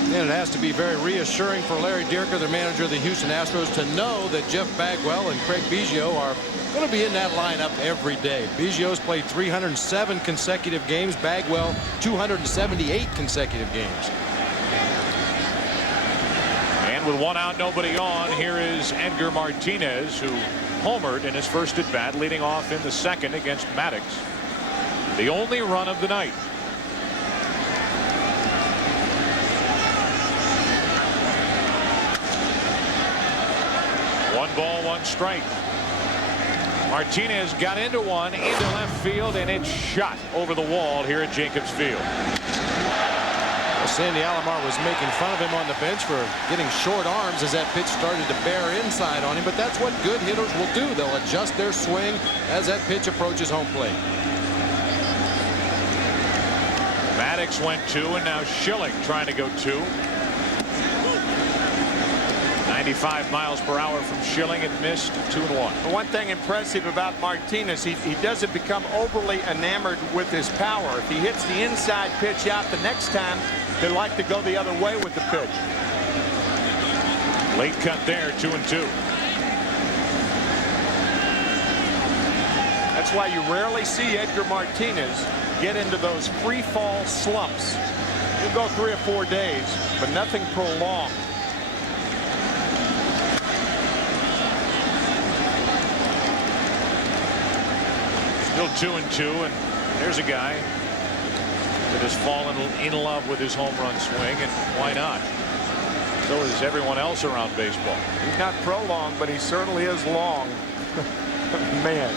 And it has to be very reassuring for Larry Dierker, the manager of the Houston Astros, to know that Jeff Bagwell and Craig Biggio are going to be in that lineup every day. Biggio's played 307 consecutive games, Bagwell 278 consecutive games. With 1 out, nobody on, here is Edgar Martinez, who homered in his first at bat, leading off in the second against Maddox. The only run of the night. One ball, 1 strike. Martinez got into one into left field, and it's shot over the wall here at Jacobs Field. Sandy Alomar was making fun of him on the bench for getting short arms as that pitch started to bear inside on him, but that's what good hitters will do. They'll adjust their swing as that pitch approaches home plate. Maddox went 2, and now Schilling trying to go 2. 95 miles per hour from Schilling, and missed 2-1. The one thing impressive about Martinez, he doesn't become overly enamored with his power. If he hits the inside pitch out the next time, they like to go the other way with the pitch. Late cut there, 2-2. That's why you rarely see Edgar Martinez get into those free fall slumps. He'll go 3 or 4 days, but nothing prolonged. Still 2-2, and there's a guy that has fallen in love with his home run swing, and why not? So is everyone else around baseball. He's not prolonged, but he certainly is long. Man.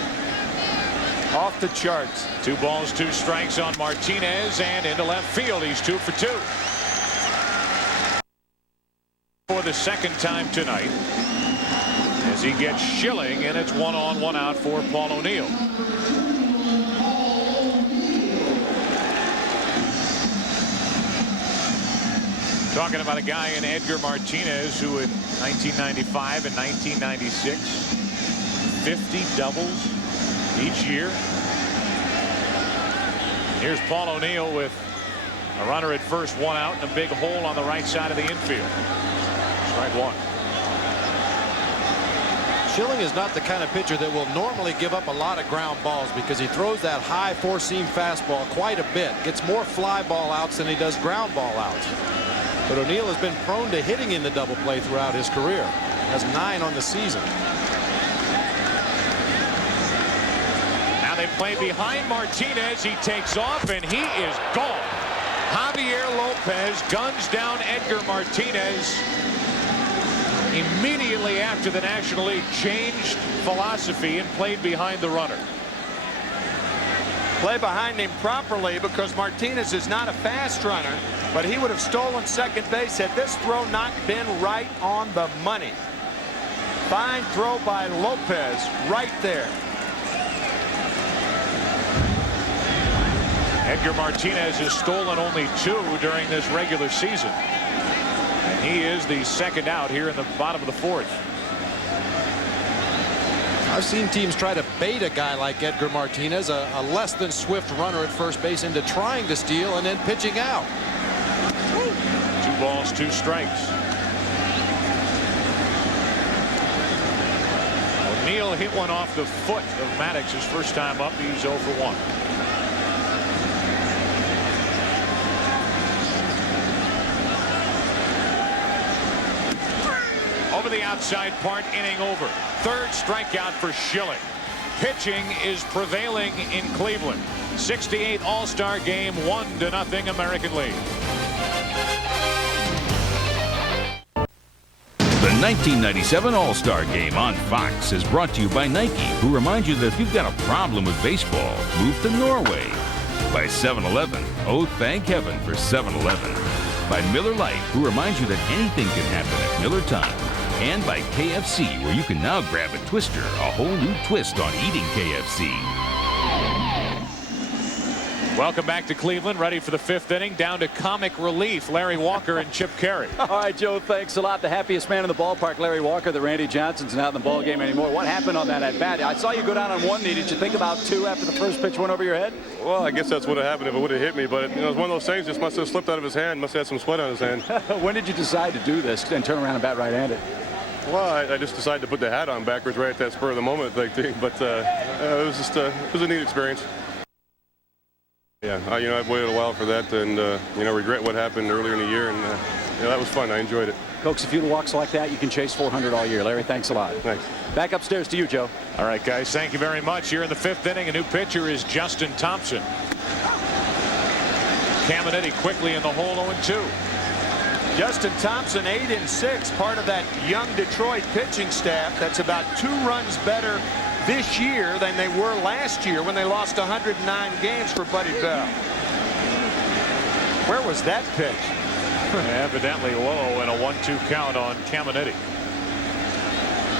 Off the charts. 2 balls, 2 strikes on Martinez, and into left field. He's 2 for 2. For the second time tonight, as he gets Schilling, and it's 1 on, 1 out for Paul O'Neill. Talking about a guy in Edgar Martinez who in 1995 and 1996, 50 doubles each year. Here's Paul O'Neill with a runner at first, 1 out, and a big hole on the right side of the infield. Strike 1. Schilling is not the kind of pitcher that will normally give up a lot of ground balls because he throws that high 4-seam fastball quite a bit. Gets more fly ball outs than he does ground ball outs. But O'Neill has been prone to hitting in the double play throughout his career. Has 9 on the season. Now they play behind Martinez. He takes off and he is gone. Javier Lopez guns down Edgar Martinez immediately after the National League changed philosophy and played behind the runner. Play behind him properly because Martinez is not a fast runner, but he would have stolen second base had this throw not been right on the money. Fine throw by Lopez right there. Edgar Martinez has stolen only 2 during this regular season. And he is the second out here in the bottom of the 4th. I've seen teams try to bait a guy like Edgar Martinez, a less than swift runner at first base, into trying to steal and then pitching out. 2 balls, 2 strikes. O'Neill hit one off the foot of Maddox his first time up. He's 0 for 1. Over the outside part, inning over. 3rd strikeout for Schilling. Pitching is prevailing in Cleveland. 68th All-Star game, 1-0 American League. The 1997 All-Star Game on Fox is brought to you by Nike, who reminds you that if you've got a problem with baseball, move to Norway. By 7-Eleven, oh thank heaven for 7-Eleven. By Miller Lite, who reminds you that anything can happen at Miller time. And by KFC, where you can now grab a Twister, a whole new twist on eating KFC. Welcome back to Cleveland, ready for the 5th inning. Down to comic relief, Larry Walker and Chip Carey. All right, Joe, thanks a lot. The happiest man in the ballpark, Larry Walker. The Randy Johnson's not in the ball game anymore. What happened on that at bat? I saw you go down on 1 knee. Did you think about 2 after the first pitch went over your head? Well, I guess that's what would have happened if it would have hit me. But it was one of those things. Just must have slipped out of his hand. Must have had some sweat on his hand. When did you decide to do this and turn around and bat right-handed? Well, I just decided to put the hat on backwards right at that spur of the moment, like thing. But it was just it was a neat experience. Yeah, I've waited a while for that, and regret what happened earlier in the year, and that was fun. I enjoyed it. Folks, if you walks like that, you can chase 400 all year. Larry, thanks a lot. Thanks. Back upstairs to you, Joe. All right, guys, thank you very much. Here in the 5th inning, a new pitcher is Justin Thompson. Caminiti quickly in the hole, 0-2. Justin Thompson, 8-6, part of that young Detroit pitching staff that's about 2 runs better this year than they were last year when they lost 109 games for Buddy Bell. Where was that pitch? Evidently low, and a 1-2 count on Caminiti.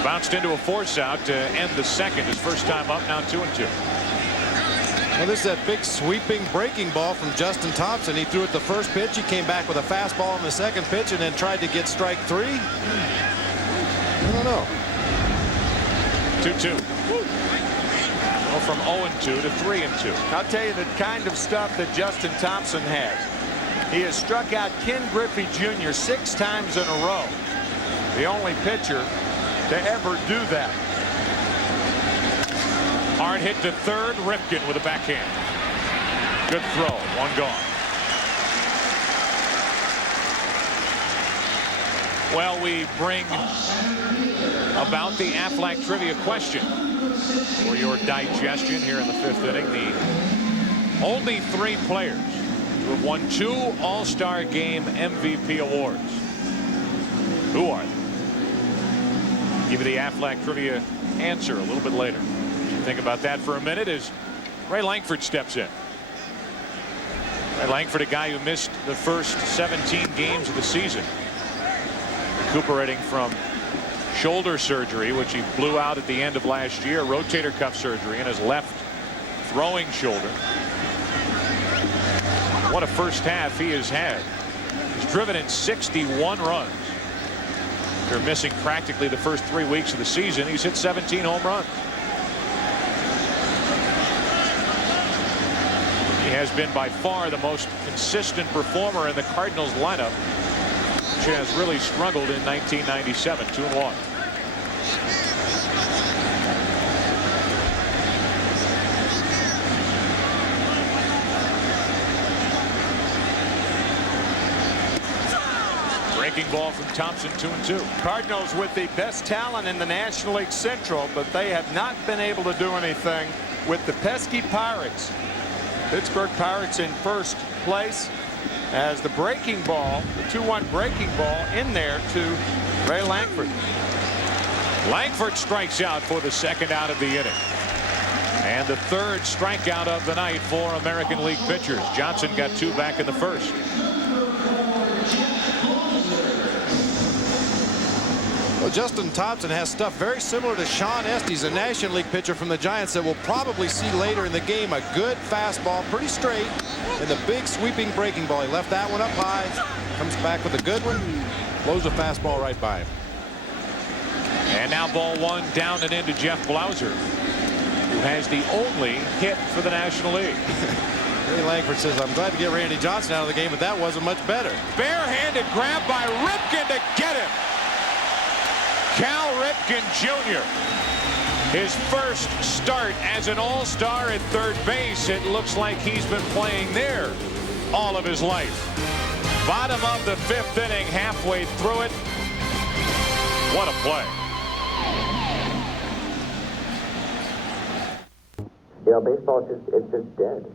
Bounced into a force out to end the 2nd. His first time up, now 2-2. Well, this is that big sweeping breaking ball from Justin Thompson. He threw it the first pitch. He came back with a fastball on the 2nd pitch and then tried to get strike 3. I don't know. 2-2. Well, from 0-2 to 3-2. I'll tell you the kind of stuff that Justin Thompson has. He has struck out Ken Griffey Jr. 6 times in a row. The only pitcher to ever do that. Hard hit to 3rd. Ripken with a backhand. Good throw. 1 gone. Well, we bring about the Aflac trivia question for your digestion here in the 5th inning. The only 3 players who have won 2 All-Star Game MVP awards. Who are they? Give you the Aflac trivia answer a little bit later. Think about that for a minute as Ray Lankford steps in. Ray Lankford, a guy who missed the first 17 games of the season, recuperating from shoulder surgery, which he blew out at the end of last year, rotator cuff surgery in his left throwing shoulder. What a first half he has had. He's driven in 61 runs. After missing practically the first 3 weeks of the season, he's hit 17 home runs. He has been by far the most consistent performer in the Cardinals lineup, which has really struggled in 1997. 2-1. Breaking ball from Thompson, 2-2. Cardinals with the best talent in the National League Central, but they have not been able to do anything with the pesky Pirates. Pittsburgh Pirates in first place as the breaking ball, the 2-1 breaking ball in there to Ray Lankford. Lankford strikes out for the second out of the inning. And the third strikeout of the night for American League pitchers. Johnson got 2 back in the first. Well, Justin Thompson has stuff very similar to Sean Estes, a National League pitcher from the Giants that we'll probably see later in the game. A good fastball, pretty straight, and the big sweeping breaking ball. He left that one up high, comes back with a good one, blows a fastball right by him. And now ball 1 down and into Jeff Blauser, who has the only hit for the National League. Ray Lankford says, I'm glad to get Randy Johnson out of the game, but that wasn't much better. Barehanded grab by Ripken to get him. Cal Ripken Jr. His first start as an all-star at third base. It looks like he's been playing there all of his life. Bottom of the 5th inning, halfway through it. What a play. You know, baseball it's just dead.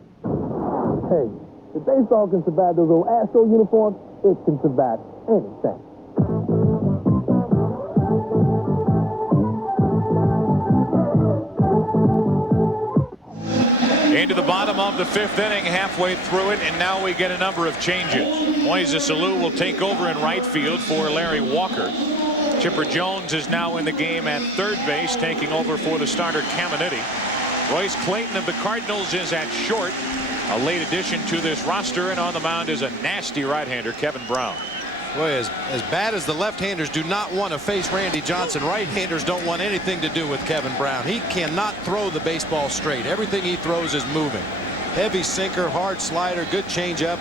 Hey, if baseball can survive those old Astro uniforms, it can survive anything. Into the bottom of the 5th inning, halfway through it, and now we get a number of changes. Moises Alou will take over in right field for Larry Walker. Chipper Jones is now in the game at third base, taking over for the starter Caminiti. Royce Clayton of the Cardinals is at short, a late addition to this roster, and on the mound is a nasty right-hander, Kevin Brown. Boy, as bad as the left-handers do not want to face Randy Johnson, right-handers don't want anything to do with Kevin Brown. He cannot throw the baseball straight. Everything he throws is moving. Heavy sinker, hard slider, good changeup.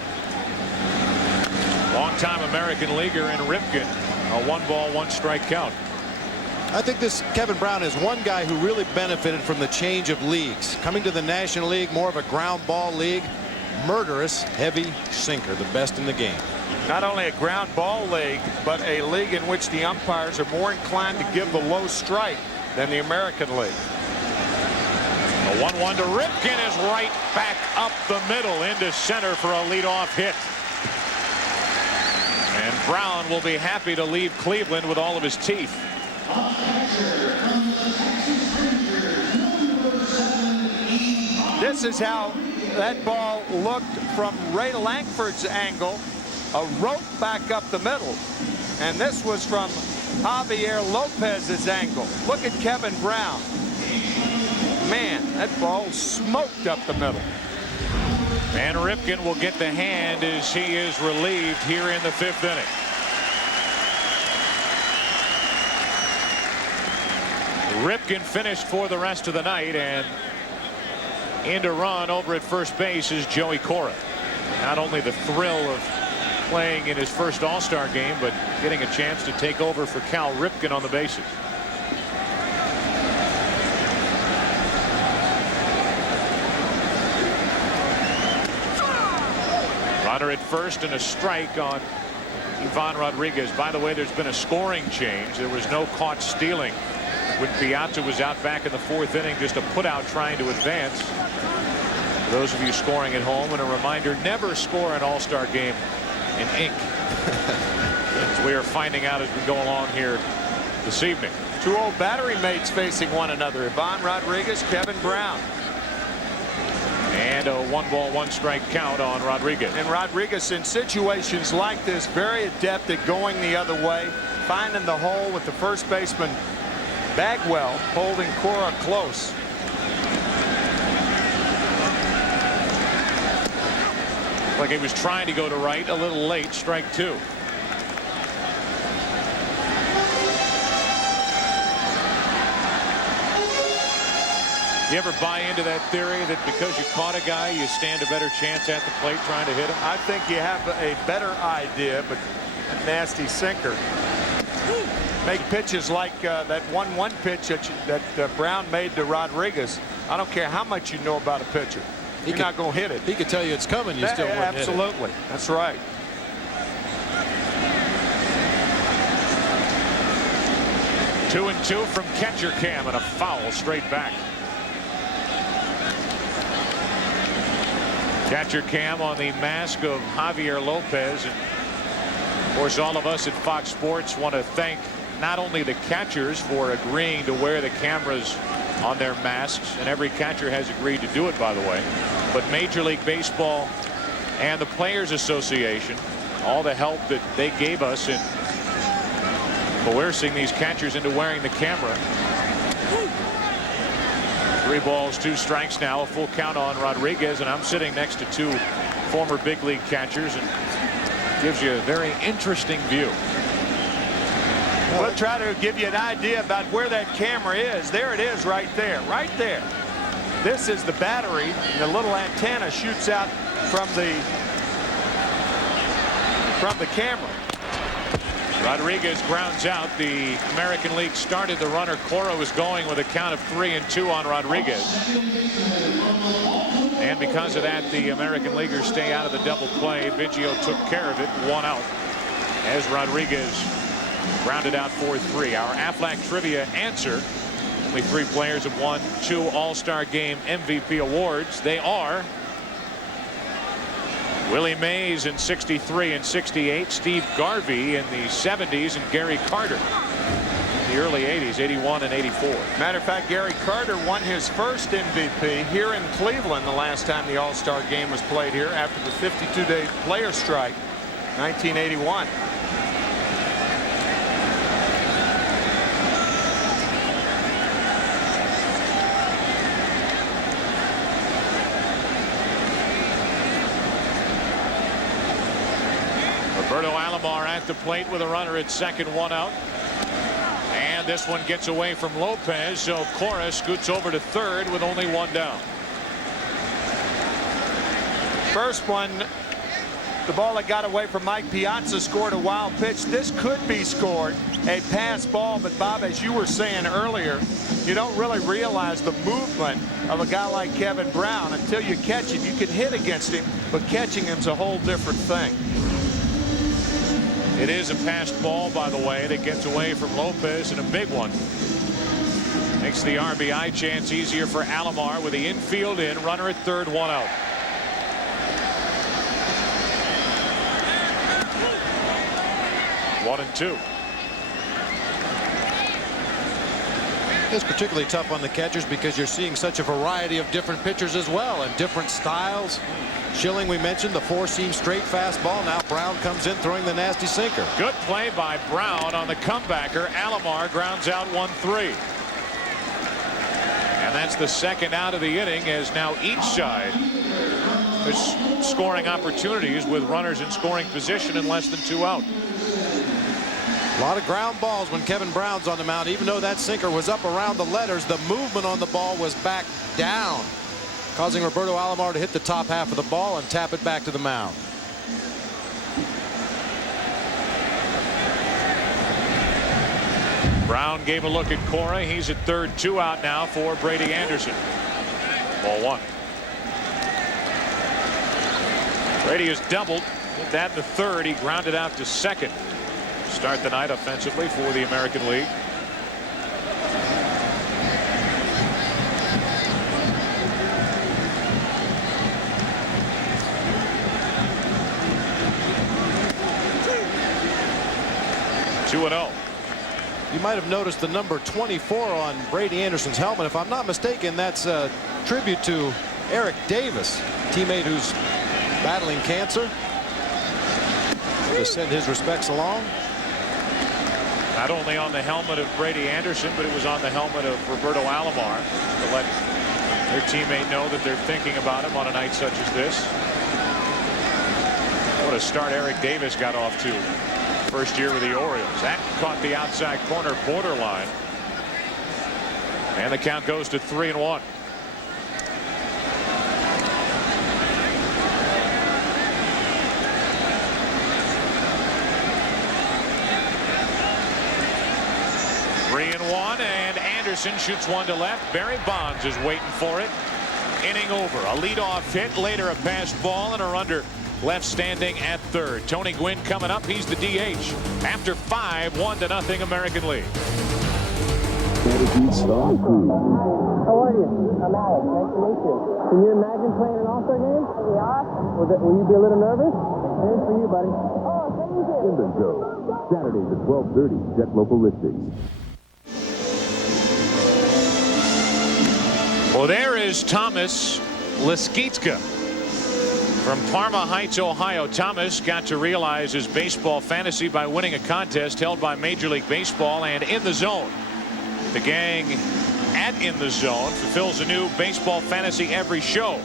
Long-time American leaguer in Ripken, a 1-ball, 1-strike count. I think this Kevin Brown is one guy who really benefited from the change of leagues. Coming to the National League, more of a ground ball league. Murderous, heavy sinker, the best in the game. Not only a ground ball league, but a league in which the umpires are more inclined to give the low strike than the American League. A 1-1 to Ripken is right back up the middle into center for a leadoff hit. And Brown will be happy to leave Cleveland with all of his teeth. This is how that ball looked from Ray Lankford's angle. A rope back up the middle. And this was from Javier Lopez's angle. Look at Kevin Brown. Man, that ball smoked up the middle. And Ripken will get the hand as he is relieved here in the 5th inning. Ripken finished for the rest of the night, and in to run over at first base is Joey Cora. Not only the thrill of playing in his first All-Star game, but getting a chance to take over for Cal Ripken on the bases. Runner at first and a strike on Ivan Rodriguez. By the way, there's been a scoring change. There was no caught stealing when Piazza was out back in the 4th inning. Just a putout trying to advance. For those of you scoring at home, and a reminder, never score an All-Star game in ink. As we are finding out as we go along here this evening. 2 old battery mates facing one another. Ivan Rodriguez, Kevin Brown. And a 1-ball, 1-strike count on Rodriguez. And Rodriguez, in situations like this, very adept at going the other way, finding the hole with the first baseman Bagwell holding Cora close. Like he was trying to go to right, a little late. Strike 2. You ever buy into that theory that because you caught a guy, you stand a better chance at the plate trying to hit him? I think you have a better idea, but a nasty sinker. Make pitches like that 1-1 pitch that Brown made to Rodriguez. I don't care how much you know about a pitcher. You're not going to hit it. He could tell you it's coming. You still wouldn't hit it. Absolutely. That's right. Two and 2 from catcher Cam, and a foul straight back. Catcher Cam on the mask of Javier Lopez. And of course, all of us at Fox Sports want to thank not only the catchers for agreeing to wear the cameras on their masks, and every catcher has agreed to do it, by the way, but Major League Baseball and the Players Association, all the help that they gave us in coercing these catchers into wearing the camera. 3 balls, 2 strikes now, a full count on Rodriguez, and I'm sitting next to 2 former big league catchers, and gives you a very interesting view. We'll try to give you an idea about where that camera is. There it is right there, right there. This is the battery, and the little antenna shoots out from the camera. Rodriguez grounds out. The American League started the runner. Cora was going with a count of 3-2 on Rodriguez. And because of that, the American Leaguers stay out of the double play. Biggio took care of it, 1 out, as Rodriguez grounded out 4-3. Our Aflac trivia answer: only 3 players have won 2 All-Star Game MVP awards. They are Willie Mays in '63 and '68, Steve Garvey in the '70s, and Gary Carter in the early '80s, '81 and '84. Matter of fact, Gary Carter won his first MVP here in Cleveland the last time the All-Star Game was played here, after the 52-day player strike, 1981. Roberto Alomar at the plate with a runner at second, 1 out. And this one gets away from Lopez, so Cora scoots over to third with only 1 down. First one, the ball that got away from Mike Piazza, scored a wild pitch. This could be scored, a pass ball, but Bob, as you were saying earlier, you don't really realize the movement of a guy like Kevin Brown until you catch him. You can hit against him, but catching him's a whole different thing. It is a passed ball, by the way, that gets away from Lopez, and a big one. Makes the RBI chance easier for Alomar with the infield in, runner at third, 1 out. One and 2. It's particularly tough on the catchers because you're seeing such a variety of different pitchers as well, and different styles. Schilling, we mentioned, the 4-seam straight fastball. Now Brown comes in throwing the nasty sinker. Good play by Brown on the comebacker. Alomar grounds out 1-3. And that's the second out of the inning, as now each side is scoring opportunities with runners in scoring position and less than 2 out. A lot of ground balls when Kevin Brown's on the mound. Even though that sinker was up around the letters, the movement on the ball was back down, causing Roberto Alomar to hit the top half of the ball and tap it back to the mound. Brown gave a look at Cora. He's at third, 2 out now for Brady Anderson. Ball 1. Brady has doubled. Did that in the third. He grounded out to second. Start the night offensively for the American League. Two and 0. You might have noticed the number 24 on Brady Anderson's helmet. If I'm not mistaken, that's a tribute to Eric Davis, teammate who's battling cancer, to send his respects along. Not only on the helmet of Brady Anderson, but it was on the helmet of Roberto Alomar to let their teammate know that they're thinking about him on a night such as this. What a start Eric Davis got off to. First year with the Orioles. That caught the outside corner borderline. And the count goes to 3-1. And Anderson shoots one to left. Barry Bonds is waiting for it. Inning over. A leadoff hit. Later a passed ball and a runner left standing at third. Tony Gwynn coming up. He's the DH. After 5, 1-0 American League. How are you? I'm Alex. Nice to meet you. Can you imagine playing an All-Star game? That'd be awesome. Will you be a little nervous? Here's for you, buddy. Oh, thank you. In the Go. Saturdays at 12:30. Check local listings. Well, there is Thomas Leskitska from Parma Heights, Ohio. Thomas got to realize his baseball fantasy by winning a contest held by Major League Baseball, and In the Zone. The gang at In the Zone fulfills a new baseball fantasy every show.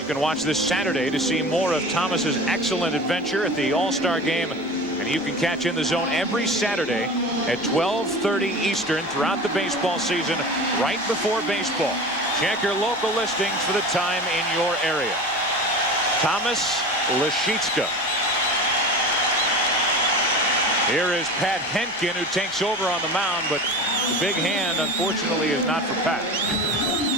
You can watch this Saturday to see more of Thomas's excellent adventure at the All-Star Game, and you can catch In the Zone every Saturday at 12:30 Eastern throughout the baseball season, right before baseball. Check your local listings for the time in your area. Thomas Leskitska. Here is Pat Henkin, who takes over on the mound, but the big hand, unfortunately, is not for Pat.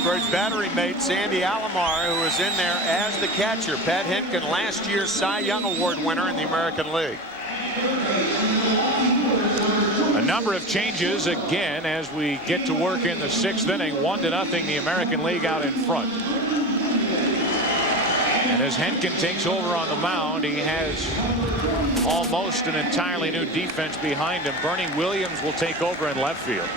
For his battery mate, Sandy Alomar, who was in there as the catcher. Pat Henkin, last year's Cy Young Award winner in the American League. A number of changes again as we get to work in the 6th inning. 1-0 the American League out in front. And as Henkin takes over on the mound, he has almost an entirely new defense behind him. Bernie Williams will take over in left field.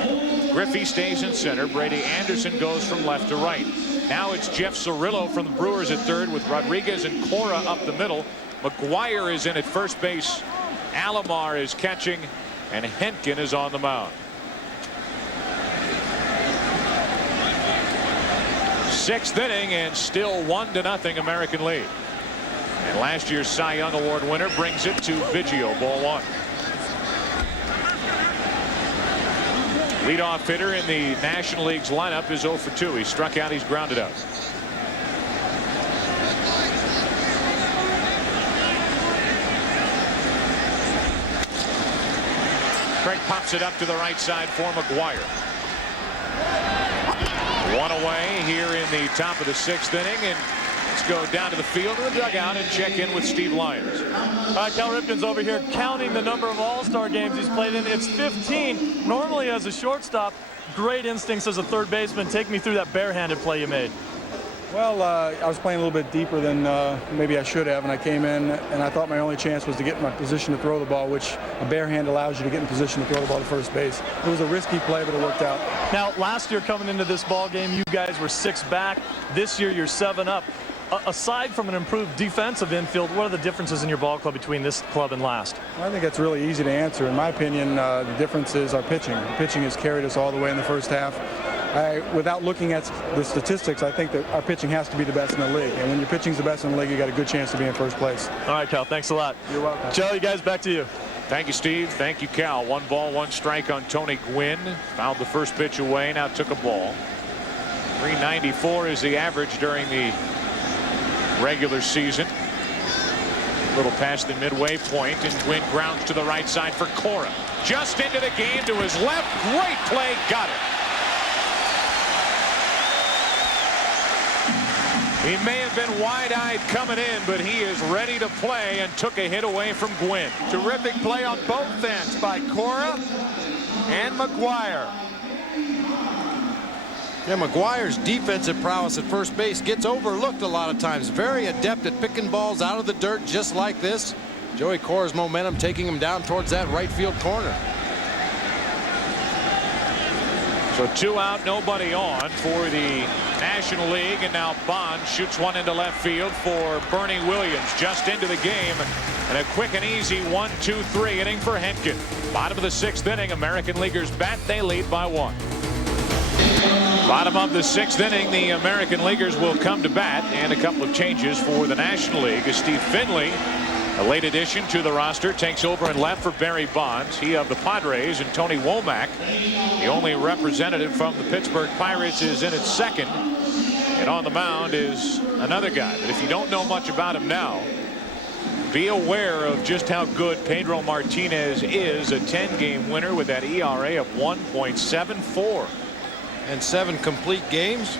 Griffey stays in center. Brady Anderson goes from left to right. Now it's Jeff Cirillo from the Brewers at third, with Rodriguez and Cora up the middle. McGuire is in at first base. Alomar is catching, and Henkin is on the mound. 6th inning, and still 1-0 American League. And last year's Cy Young Award winner brings it to Biggio, ball 1. Leadoff hitter in the National League's lineup is 0 for 2. He struck out, he's grounded out. Craig pops it up to the right side for McGuire. One away here in the top of the 6th inning, and let's go down to the field to the dugout and check in with Steve Lyons. All right, Cal Ripken's over here counting the number of All-Star games he's played in. It's 15. Normally as a shortstop, great instincts as a third baseman. Take me through that barehanded play you made. Well, I was playing a little bit deeper than maybe I should have, and I came in and I thought my only chance was to get in my position to throw the ball, which a bare hand allows you to get in position to throw the ball to first base. It was a risky play, but it worked out. Now, last year coming into this ball game, you guys were 6 back. This year, you're 7 up. Aside from an improved defensive infield, what are the differences in your ball club between this club and last? I think that's really easy to answer. In my opinion, the difference is our pitching. The pitching has carried us all the way in the first half. Without looking at the statistics, I think that our pitching has to be the best in the league. And when your pitching's the best in the league, you got a good chance to be in first place. All right, Cal, thanks a lot. You're welcome. Joe, you guys, back to you. Thank you, Steve. Thank you, Cal. 1 ball, 1 strike on Tony Gwynn. Fouled the first pitch away, now took a ball. 394 is the average during the regular season. A little past the midway point, and Gwynn grounds to the right side for Cora. Just into the game to his left. Great play. Got it. He may have been wide-eyed coming in, but he is ready to play and took a hit away from Gwynn. Terrific play on both ends by Cora and McGuire. Yeah, McGuire's defensive prowess at first base gets overlooked a lot of times. Very adept at picking balls out of the dirt just like this. Joey Cora's momentum taking him down towards that right field corner. So 2 out, nobody on for the National League, and now Bond shoots one into left field for Bernie Williams, just into the game, and a quick and easy 1-2-3 inning for Henkin. Bottom of the 6th inning, American Leaguers bat, they lead by 1. Bottom of the 6th inning, the American Leaguers will come to bat, and a couple of changes for the National League as Steve Finley, a late addition to the roster, takes over in left for Barry Bonds. He of the Padres, and Tony Womack, the only representative from the Pittsburgh Pirates, is in at second. And on the mound is another guy. But if you don't know much about him now, be aware of just how good Pedro Martinez is. A 10-game winner with that ERA of 1.74. And 7 complete games.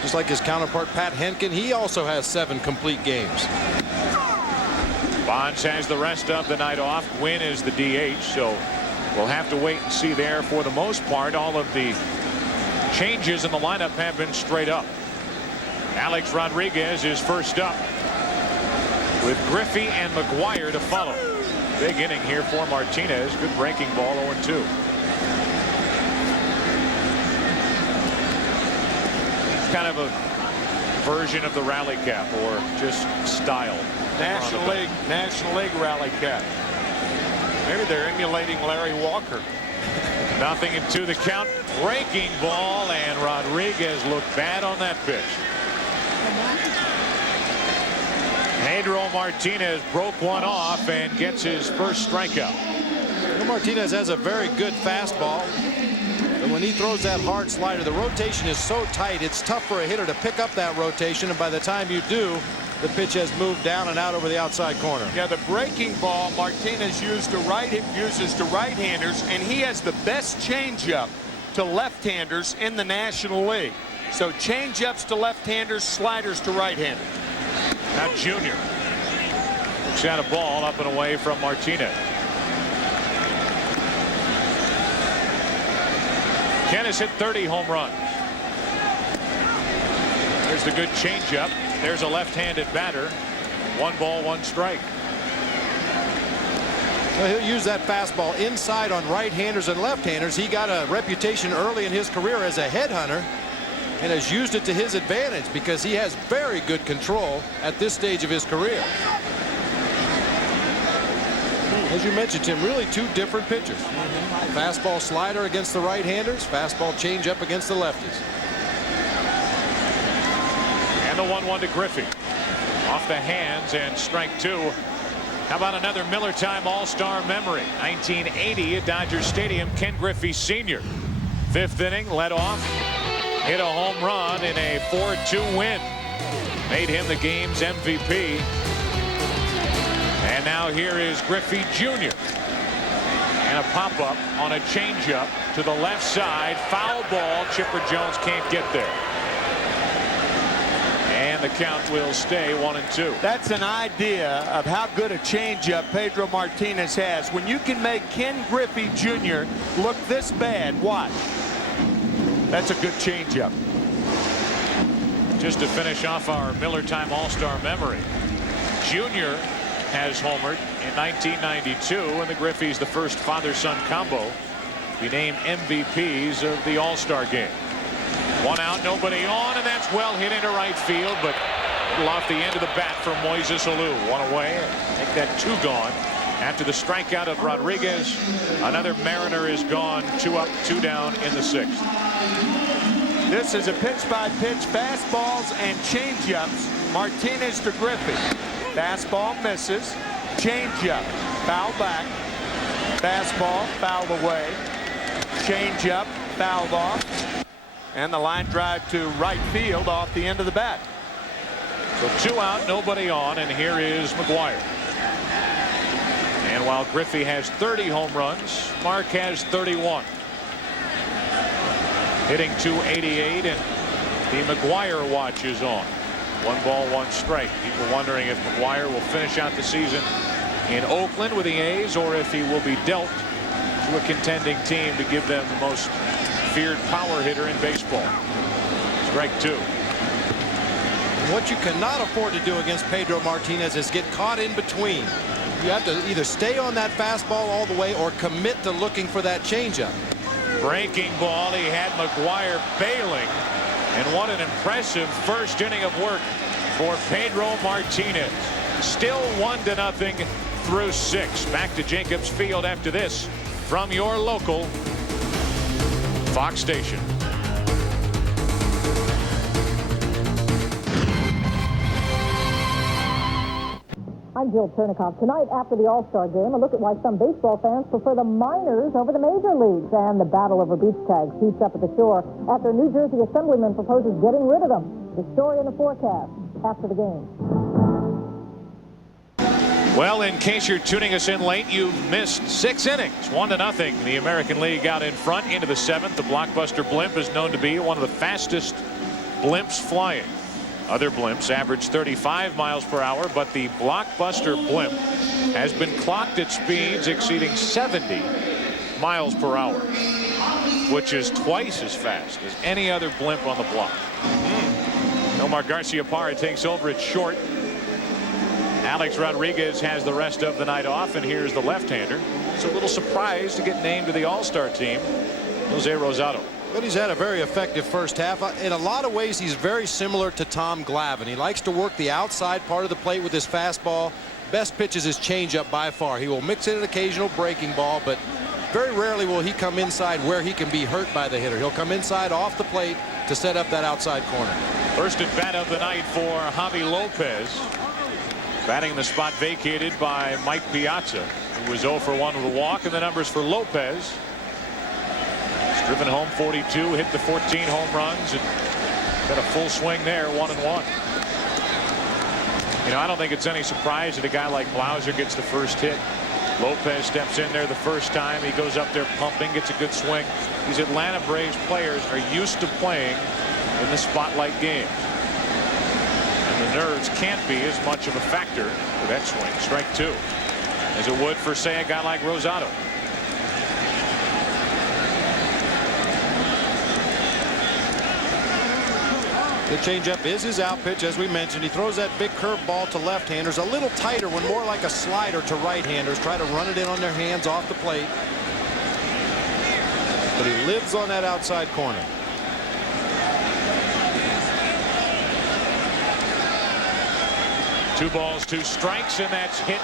Just like his counterpart Pat Henkin, he also has 7 complete games. Bonds has the rest of the night off. Gwynn is the DH, so we'll have to wait and see there. For the most part, all of the changes in the lineup have been straight up. Alex Rodriguez is first up, with Griffey and McGuire to follow. Big inning here for Martinez. Good breaking ball, 0-2. Kind of a version of the rally cap, or just style. National League rally cap. Maybe they're emulating Larry Walker. Nothing into the count. Breaking ball, and Rodriguez looked bad on that pitch. Pedro Martinez broke one off and gets his first strikeout. Martinez has a very good fastball. But when he throws that hard slider, the rotation is so tight, it's tough for a hitter to pick up that rotation. And by the time you do, the pitch has moved down and out over the outside corner. Yeah, the breaking ball Martinez uses to right-handers, and he has the best changeup to left-handers in the National League. So changeups to left-handers, sliders to right-handers. Now Junior looks at a ball up and away from Martinez. Ken has hit 30 home runs. There's the good changeup. There's a left-handed batter. 1 ball, 1 strike. Well, he'll use that fastball inside on right-handers and left-handers. He got a reputation early in his career as a headhunter, and has used it to his advantage because he has very good control at this stage of his career. As you mentioned, Tim, really 2 different pitchers. Fastball slider against the right-handers, fastball changeup against the lefties. And the 1-1 to Griffey. Off the hands, and strike 2. How about another Miller Time All-Star memory? 1980 at Dodger Stadium, Ken Griffey Sr. 5th inning, led off, hit a home run in a 4-2 win. Made him the game's MVP. And now here is Griffey Jr. And a pop-up on a changeup to the left side. Foul ball. Chipper Jones can't get there. And the count will stay 1-2. That's an idea of how good a changeup Pedro Martinez has. When you can make Ken Griffey Jr. look this bad, watch. That's a good changeup. Just to finish off our Miller Time All-Star memory, Junior has homered in 1992, and the Griffeys, the first father-son combo, be named MVPs of the All-Star game. 1 out, nobody on, and that's well hit into right field, but a little off the end of the bat for Moises Alou. 1 away. Make that 2 gone. After the strikeout of Rodriguez, another Mariner is gone. 2 up, 2 down in the 6th. This is a pitch-by-pitch fastballs and changeups. Martinez to Griffey. Fastball misses. Changeup. Foul back. Fastball fouled away. Changeup fouled off. And the line drive to right field off the end of the bat. So 2 out, nobody on, and here is McGuire. And while Griffey has 30 home runs, Mark has 31. Hitting .288, and the McGuire watch is on. 1 ball, 1 strike. People wondering if McGuire will finish out the season in Oakland with the A's, or if he will be dealt to a contending team to give them the most feared power hitter in baseball. Strike 2. What you cannot afford to do against Pedro Martinez is get caught in between. You have to either stay on that fastball all the way or commit to looking for that changeup. Breaking ball. He had McGuire bailing. And what an impressive first inning of work for Pedro Martinez. Still 1-0 through 6. Back to Jacobs Field after this from your local Fox station. I'm Jill Chernikoff. Tonight, after the All-Star game, a look at why some baseball fans prefer the minors over the major leagues. And the battle over beach tags heats up at the shore after a New Jersey assemblyman proposes getting rid of them. The story in the forecast after the game. Well, in case you're tuning us in late, you've missed 6 innings. 1-0. The American League out in front into the 7th. The blockbuster blimp is known to be one of the fastest blimps flying. Other blimps average 35 miles per hour, but the blockbuster blimp has been clocked at speeds exceeding 70 miles per hour, which is twice as fast as any other blimp on the block. Omar Garciaparra takes over at short. Alex Rodriguez has the rest of the night off, and here's the left-hander. It's a little surprised to get named to the All-Star team, Jose Rosado. But he's had a very effective first half. In a lot of ways, he's very similar to Tom Glavine. He likes to work the outside part of the plate with his fastball. Best pitch is his changeup by far. He will mix in an occasional breaking ball, but very rarely will he come inside where he can be hurt by the hitter. He'll come inside off the plate to set up that outside corner. First at bat of the night for Javi Lopez. Batting in the spot vacated by Mike Piazza, who was 0 for 1 with a walk. And the numbers for Lopez: driven home 42, hit the 14 home runs, and got a full swing there, 1-1. You know, I don't think it's any surprise that a guy like Blauser gets the first hit. Lopez steps in there the first time. He goes up there pumping, gets a good swing. These Atlanta Braves players are used to playing in the spotlight games. And the nerves can't be as much of a factor for that swing. Strike 2. As it would for, say, a guy like Rosado. The changeup is his out pitch, as we mentioned. He throws that big curveball to left-handers, a little tighter when more like a slider to right-handers. Try to run it in on their hands off the plate. But he lives on that outside corner. Two balls, 2 strikes, and that's hit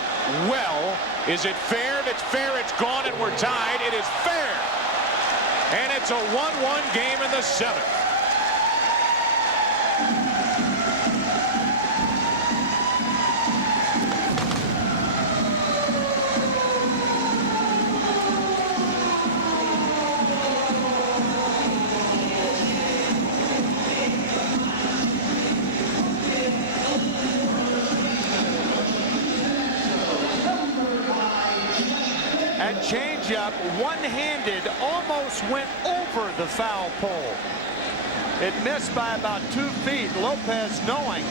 well. Is it fair? If it's fair, it's gone, and we're tied. It is fair. And it's a 1-1 game in the 7th. And changeup, one-handed, almost went over the foul pole. It missed by about 2 feet. Lopez knowing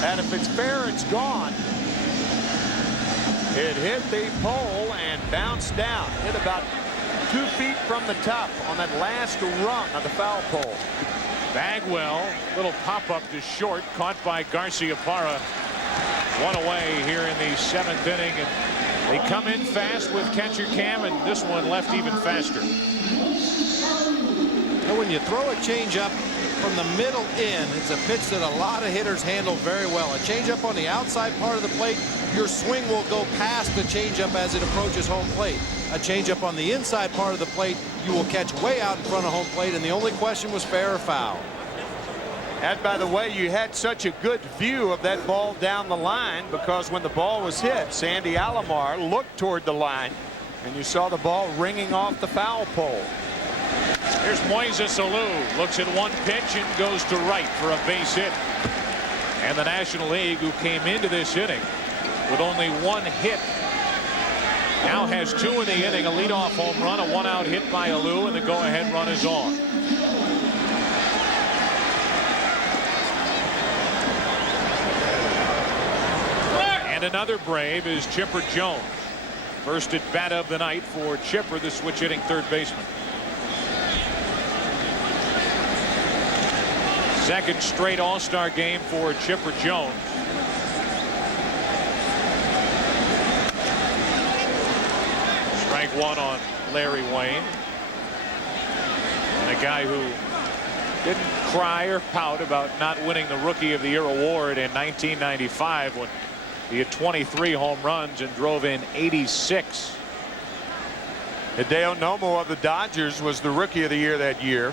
that if it's fair, it's gone. It hit the pole and bounced down. Hit about 2 feet from the top on that last rung of the foul pole. Bagwell, little pop-up to short, caught by Garciaparra. 1 away here in the 7th inning, and they come in fast with catcher Cam, and this one left even faster. And when you throw a changeup from the middle in, it's a pitch that a lot of hitters handle very well. A changeup on the outside part of the plate, your swing will go past the changeup as it approaches home plate. A changeup on the inside part of the plate, you will catch way out in front of home plate, and the only question was fair or foul. And by the way, you had such a good view of that ball down the line, because when the ball was hit, Sandy Alomar looked toward the line, and you saw the ball ringing off the foul pole. Here's Moises Alou, looks at one pitch and goes to right for a base hit. And the National League, who came into this inning with only 1 hit, now has 2 in the inning. A leadoff home run, a 1-out hit by Alou, and the go-ahead run is on. And another Brave is Chipper Jones. First at bat of the night for Chipper, the switch-hitting third baseman. Second straight All-Star game for Chipper Jones. Strike 1 on Larry Wayne. a guy who didn't cry or pout about not winning the Rookie of the Year award in 1995 when he had 23 home runs and drove in 86. Hideo Nomo of the Dodgers was the Rookie of the Year that year.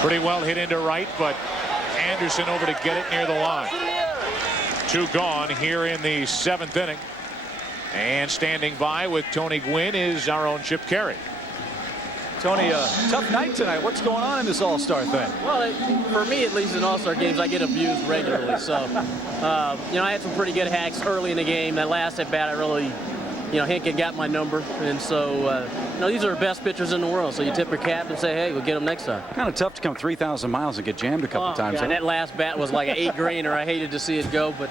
Pretty well hit into right, but Anderson over to get it near the line. 2 gone here in the 7th inning. And standing by with Tony Gwynn is our own Chip Caray. Tony, tough night tonight. What's going on in this All-Star thing? Well, for me, at least in All-Star games, I get abused regularly. So, you know, I had some pretty good hacks early in the game. That last at bat, I really, you know, Hinkin got my number. And so, you know, these are the best pitchers in the world. So you tip your cap and say, hey, we'll get them next time. Kind of tough to come 3,000 miles and get jammed a couple times. God, that last bat was like an 8-grainer. I hated to see it go, but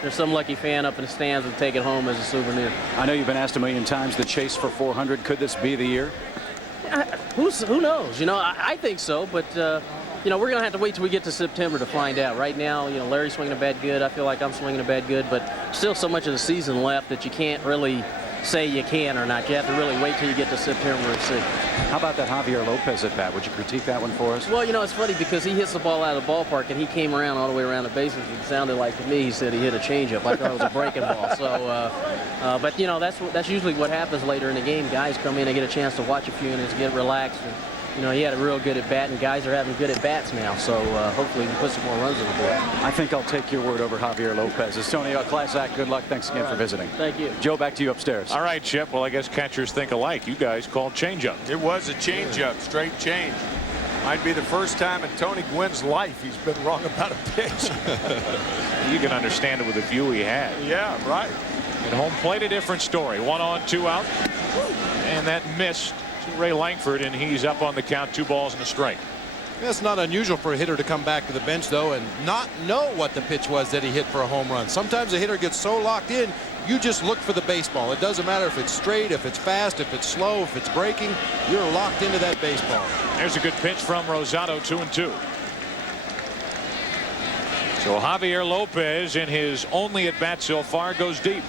there's some lucky fan up in the stands who'll take it home as a souvenir. I know you've been asked a million times the chase for 400. Could this be the year? Who knows? You know, I think so, but you know, we're gonna have to wait till we get to September to find out. Right now, you know, Larry's swinging a bat good. I feel like I'm swinging a bat good, but still so much of the season left that you can't really say you can or not. You have to really wait till you get to September and see. How about that Javier Lopez at bat? Would you critique that one for us? Well, you know, it's funny because he hits the ball out of the ballpark and he came around all the way around the bases. It sounded like to me he said he hit a changeup. I thought it was a breaking ball. So, but you know, that's usually what happens later in the game. Guys come in and get a chance to watch a few innings, get relaxed. And, you know, he had a real good at bat, and guys are having good at bats now. So hopefully we can put some more runs on the board. I think I'll take your word over Javier Lopez. It's Tony, a class act. Good luck. Thanks again for visiting. Thank you. Joe, back to you upstairs. All right, Chip. Well, I guess catchers think alike. You guys called changeup. It was a changeup, straight change. Might be the first time in Tony Gwynn's life he's been wrong about a pitch. You can understand it with the view he had. Yeah, right. At home plate, a different story. 1 on, 2 out. And that missed to Ray Langford, and he's up on the count. 2 balls and a strike. That's not unusual for a hitter to come back to the bench, though, and not know what the pitch was that he hit for a home run. Sometimes a hitter gets so locked in, you just look for the baseball. It doesn't matter if it's straight, if it's fast, if it's slow, if it's breaking. You're locked into that baseball. There's a good pitch from Rosado, 2-2. So Javier Lopez, in his only at bat so far, goes deep.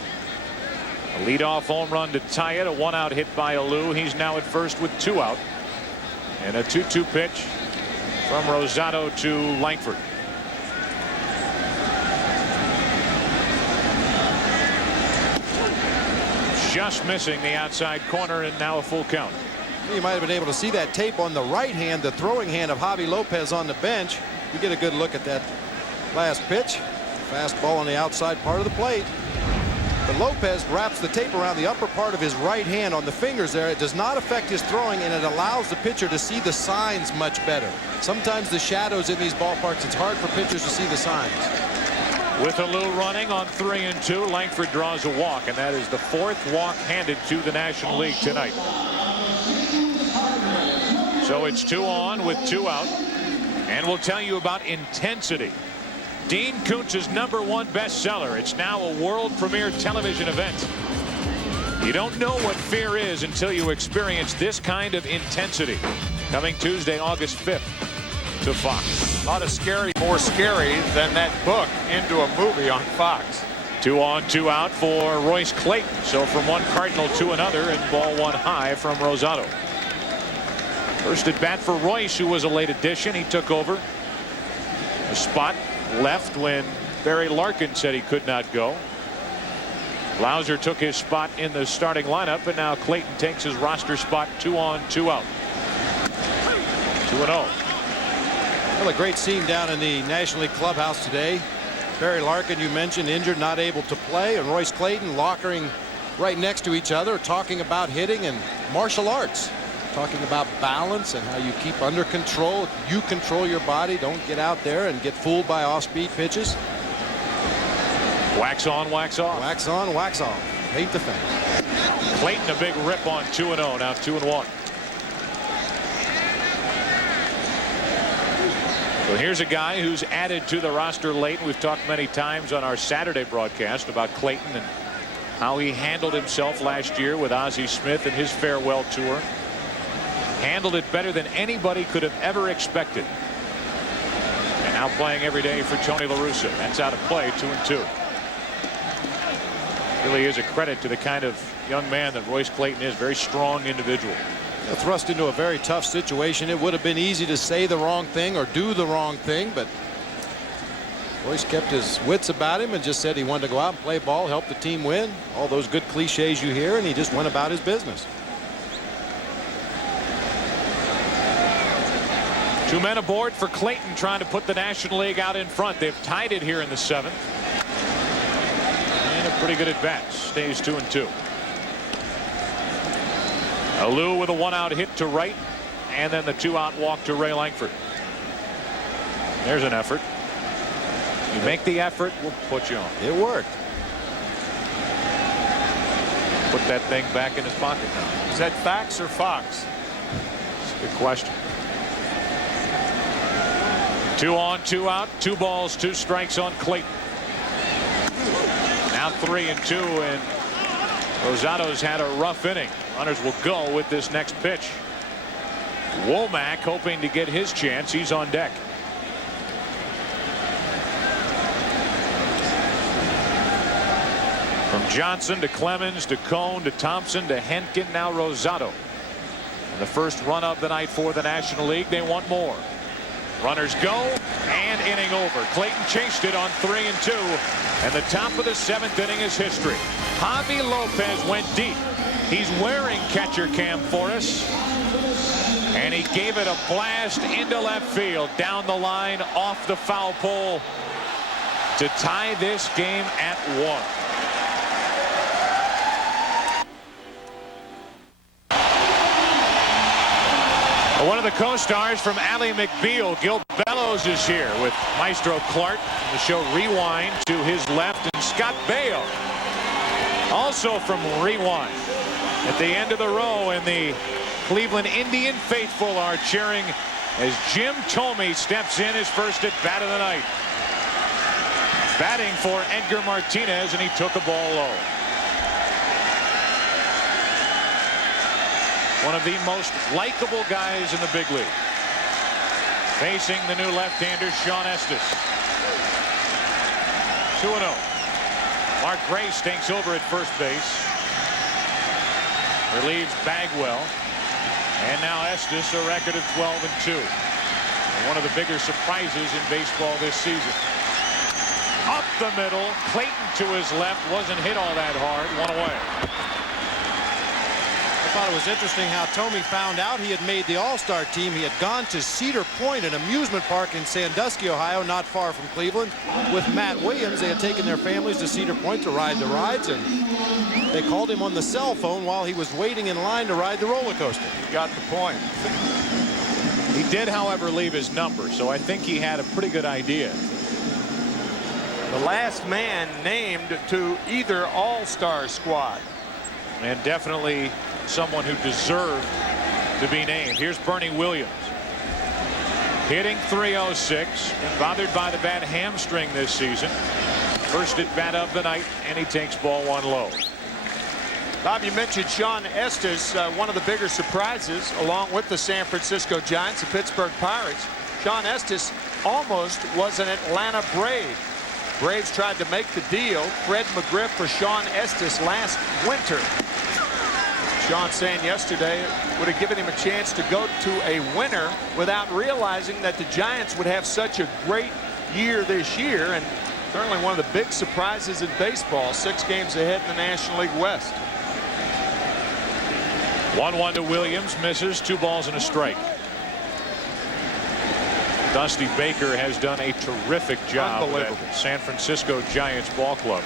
A leadoff home run to tie it. A 1-out hit by Alou. He's now at first with 2 out. And a 2-2 pitch from Rosado to Langford. Just missing the outside corner, and now a full count. You might have been able to see that tape on the right hand, the throwing hand of Javi Lopez on the bench. You get a good look at that last pitch. Fastball on the outside part of the plate. But Lopez wraps the tape around the upper part of his right hand on the fingers there. It does not affect his throwing, and it allows the pitcher to see the signs much better. Sometimes the shadows in these ballparks, it's hard for pitchers to see the signs. With Alou running on 3-2, Langford draws a walk, and that is the 4th walk handed to the National League tonight. So it's 2 on with 2 out, and we'll tell you about intensity. Dean Koontz's #1 bestseller. It's now a world premiere television event. You don't know what fear is until you experience this kind of intensity. Coming Tuesday, August 5th to Fox. A lot of scary, more scary than that book into a movie on Fox. 2 on, 2 out for Royce Clayton. So from one Cardinal to another, and ball 1 high from Rosado. First at bat for Royce, who was a late addition. He took over a spot left when Barry Larkin said he could not go. Lauser took his spot in the starting lineup, and now Clayton takes his roster spot. 2 on, 2 out. 2-0. Well, a great scene down in the National League clubhouse today. Barry Larkin, you mentioned, injured, not able to play, and Royce Clayton lockering right next to each other, talking about hitting and martial arts. Talking about balance and how you keep under control. You control your body. Don't get out there and get fooled by off-speed pitches. Wax on, wax off. Wax on, wax off. Paint the fence. Clayton a big rip on 2-0. Now 2-1. So here's a guy who's added to the roster late. We've talked many times on our Saturday broadcast about Clayton and how he handled himself last year with Ozzie Smith and his farewell tour. Handled it better than anybody could have ever expected. And now playing every day for Tony La Russa. That's out of play. 2-2. Really is a credit to the kind of young man that Royce Clayton is. Very strong individual. Thrust into a very tough situation. It would have been easy to say the wrong thing or do the wrong thing, but Royce kept his wits about him and just said he wanted to go out and play ball, help the team win. All those good cliches you hear, and he just went about his business. 2 men aboard for Clayton, trying to put the National League out in front. They've tied it here in the 7th. And a pretty good at bat. Stays 2-2. Alou with a 1-out hit to right, and then the 2-out walk to Ray Langford. There's an effort. You make the effort, we'll put you on. It worked. Put that thing back in his pocket now. Is that Fax or Fox? That's a good question. 2 on, 2 out, 2 balls, 2 strikes on Clayton. Now 3-2, and Rosado's had a rough inning. Runners will go with this next pitch. Womack hoping to get his chance. He's on deck. From Johnson to Clemens to Cone to Thompson to Henkin, now Rosado. And the first run of the night for the National League. They want more. Runners go, and inning over. Clayton chased it on 3-2, and the top of the 7th inning is history. Javi Lopez went deep. He's wearing catcher cam for us, and he gave it a blast into left field, down the line, off the foul pole to tie this game at 1. One of the co-stars from Ally McBeal, Gil Bellows, is here with Maestro Clark. The show Rewind to his left, and Scott Baio also from Rewind. At the end of the row, and the Cleveland Indian faithful are cheering as Jim Thome steps in, his first at bat of the night. Batting for Edgar Martinez, and he took a ball low. One of the most likable guys in the big league. Facing the new left-hander, Sean Estes. 2-0. Mark Grace takes over at first base. Relieves Bagwell. And now Estes, a record of 12-2. One of the bigger surprises in baseball this season. Up the middle, Clayton to his left, wasn't hit all that hard, 1 away. I thought it was interesting how Thome found out he had made the All-Star team. He had gone to Cedar Point, an amusement park in Sandusky, Ohio, not far from Cleveland, with Matt Williams. They had taken their families to Cedar Point to ride the rides, and they called him on the cell phone while he was waiting in line to ride the roller coaster. You got the point. He did, however, leave his number, so I think he had a pretty good idea. The last man named to either All-Star squad. And definitely someone who deserved to be named. Here's Bernie Williams. Hitting .306, and bothered by the bad hamstring this season. First at bat of the night, and he takes ball 1 low. Bob, you mentioned Sean Estes, one of the bigger surprises, along with the San Francisco Giants, the Pittsburgh Pirates. Sean Estes almost was an Atlanta Brave. Braves tried to make the deal. Fred McGriff for Sean Estes last winter. Sean saying yesterday it would have given him a chance to go to a winner without realizing that the Giants would have such a great year this year, and certainly one of the big surprises in baseball, 6 games ahead in the National League West. 1-1 to Williams, misses, 2 balls and a strike. Dusty Baker has done a terrific job at San Francisco Giants ball club.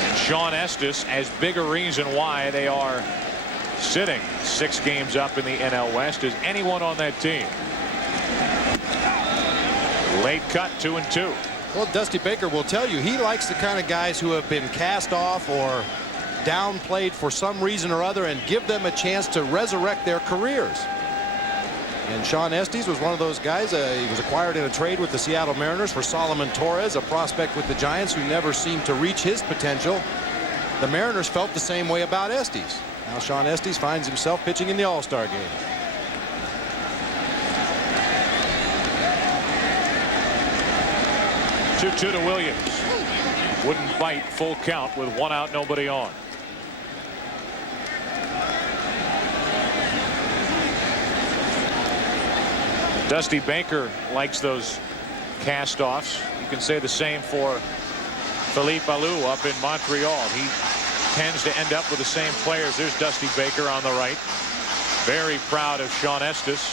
And Sean Estes, as big a reason why they are sitting 6 games up in the NL West as anyone on that team. Late cut, 2-2. Well, Dusty Baker will tell you he likes the kind of guys who have been cast off or downplayed for some reason or other, and give them a chance to resurrect their careers. And Sean Estes was one of those guys. He was acquired in a trade with the Seattle Mariners for Solomon Torres, a prospect with the Giants who never seemed to reach his potential. The Mariners felt the same way about Estes. Now Sean Estes finds himself pitching in the All-Star game. Two to Williams. wouldn't bite. Full count with 1 out, nobody on. Dusty Baker likes those cast-offs. You can say the same for Philippe Alou up in Montreal. He tends to end up with the same players. There's Dusty Baker on the right. Very proud of Sean Estes,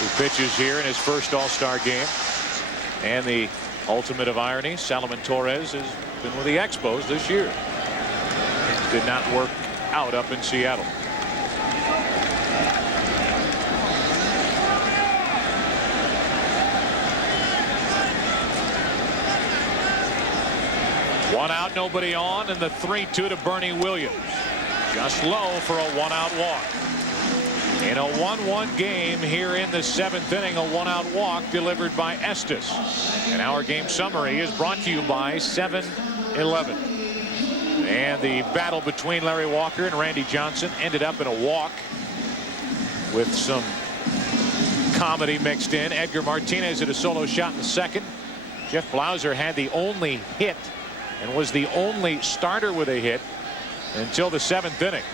who pitches here in his first All-Star game. And the ultimate of irony, Salomon Torres has been with the Expos this year. Did not work out up in Seattle. One out, nobody on, and the 3-2 to Bernie Williams. Just low for a 1-out walk. In a 1-1 game here in the 7th inning, a 1-out walk delivered by Estes. And our game summary is brought to you by 7-Eleven. And the battle between Larry Walker and Randy Johnson ended up in a walk with some comedy mixed in. Edgar Martinez hit a solo shot in the 2nd. Jeff Blauser had the only hit and was the only starter with a hit until the 7th inning,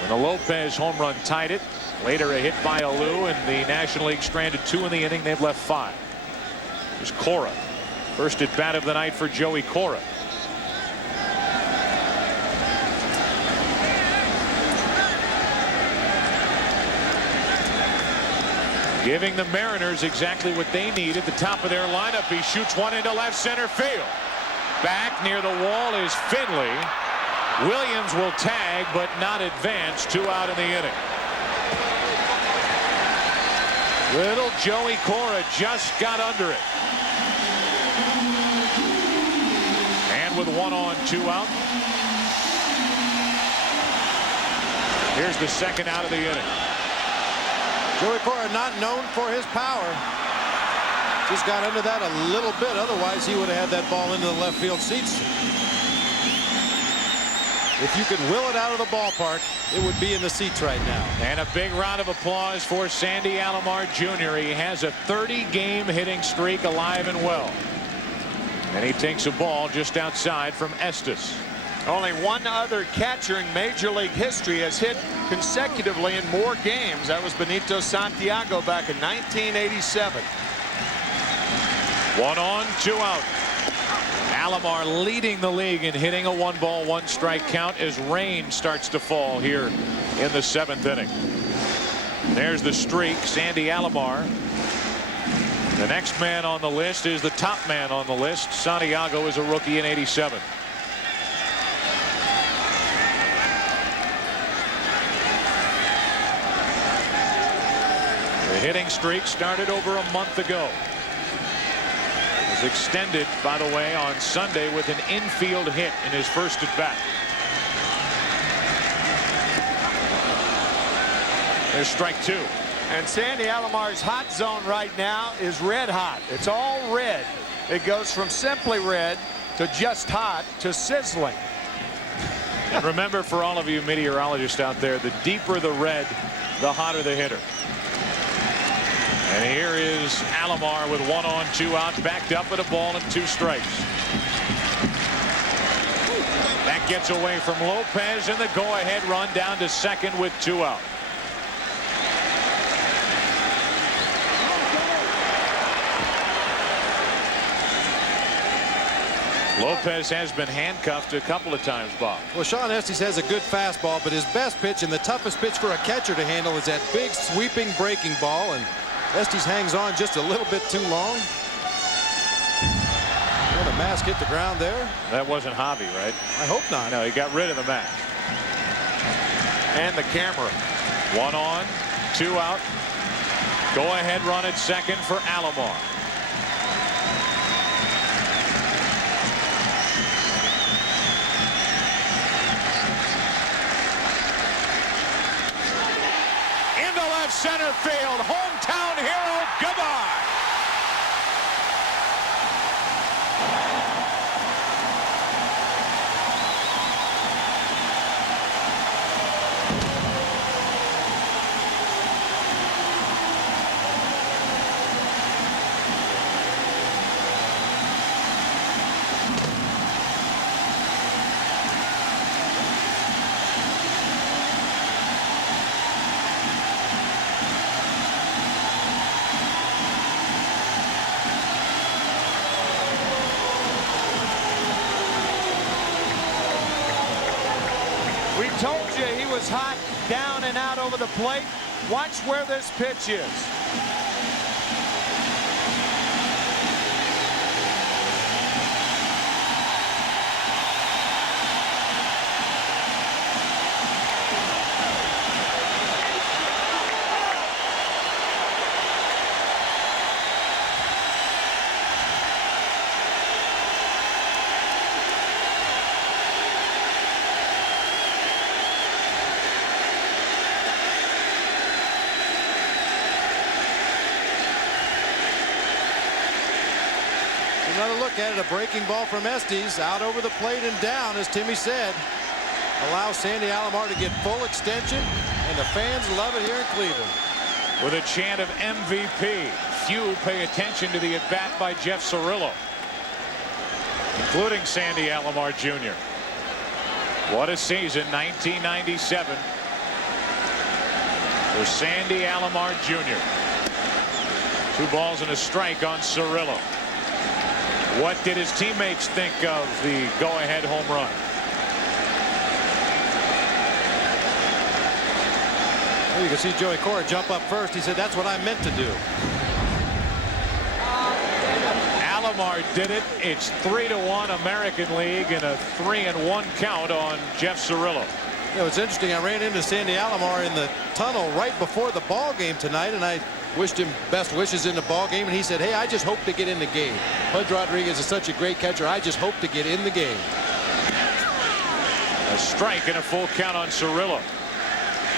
when the Lopez home run tied it. Later a hit by Alou, and the National League stranded 2 in the inning. They've left 5. Here's Cora. First at bat of the night for Joey Cora. Giving the Mariners exactly what they need at the top of their lineup. He shoots one into left center field. Back near the wall is Finley. Williams will tag but not advance. 2 out in the inning. Little Joey Cora just got under it. And with 1 on, 2 out. Here's the 2nd out of the inning. Joey Cora not known for his power. Just got under that a little bit. Otherwise, he would have had that ball into the left field seats. If you can will it out of the ballpark, it would be in the seats right now. And a big round of applause for Sandy Alomar Jr. He has a 30-game hitting streak alive and well. And he takes a ball just outside from Estes. Only one other catcher in Major League history has hit consecutively in more games. That was Benito Santiago back in 1987. 1 on, 2 out. Alomar leading the league in hitting a 1-ball, 1-strike count as rain starts to fall here in the 7th inning. There's the streak, Sandy Alomar. The next man on the list is the top man on the list. Santiago is a rookie in '87. The hitting streak started over a month ago. It was extended, by the way, on Sunday with an infield hit in his first at bat. There's strike 2. And Sandy Alomar's hot zone right now is red hot. It's all red. It goes from simply red to just hot to sizzling. And remember, for all of you meteorologists out there, the deeper the red, the hotter the hitter. And here is Alomar with 1 on, 2 out, backed up at a ball and 2 strikes. That gets away from Lopez, and the go-ahead run down to second with 2 out. Lopez has been handcuffed a couple of times, Bob. Well, Sean Estes has a good fastball, but his best pitch and the toughest pitch for a catcher to handle is that big sweeping breaking ball, and Estes hangs on just a little bit too long. Well, the mask hit the ground there. That wasn't Javi, right? I hope not. No, he got rid of the mask. And the camera. 1 on, 2 out. Go ahead run at second for Alomar. Into left center field. Hometown hero, goodbye. is hot, down and out over the plate. Watch where this pitch is. Another look at it, a breaking ball from Estes, out over the plate and down, as Timmy said. Allows Sandy Alomar to get full extension, and the fans love it here in Cleveland. With a chant of MVP, few pay attention to the at-bat by Jeff Cirillo, including Sandy Alomar Jr. What a season, 1997 for Sandy Alomar Jr. 2 balls and a strike on Cirillo. What did his teammates think of the go-ahead home run? Well, you can see Joey Cora jump up first. He said, that's what I meant to do. Alomar did it. It's 3-1 American League and a 3-1 count on Jeff Cirillo. You know, it's interesting. I ran into Sandy Alomar in the tunnel right before the ball game tonight, and I wished him best wishes in the ball game, and he said, hey, I just hope to get in the game. Pudge Rodriguez is such a great catcher. I just hope to get in the game. A strike and a full count on Cirillo.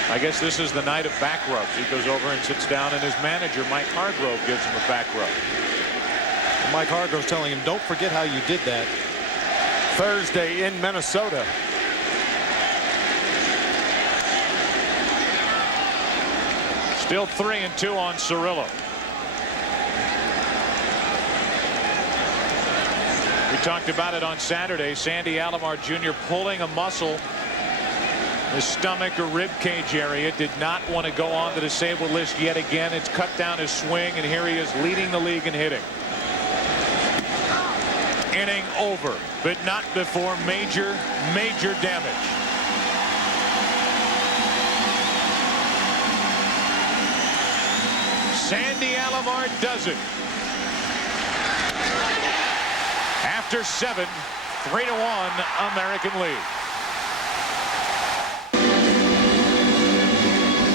I guess this is the night of back rubs. He goes over and sits down, and his manager, Mike Hargrove, gives him a back rub. And Mike Hargrove's telling him, don't forget how you did that. Thursday in Minnesota. Still 3-2 on Cirillo. We talked about it on Saturday. Sandy Alomar Jr. pulling a muscle, his stomach or rib cage area. Did not want to go on the disabled list yet again. It's cut down his swing, and here he is leading the league in hitting. Inning over, but not before major damage. Sandy Alomar does it. After 7, 3-1 American League.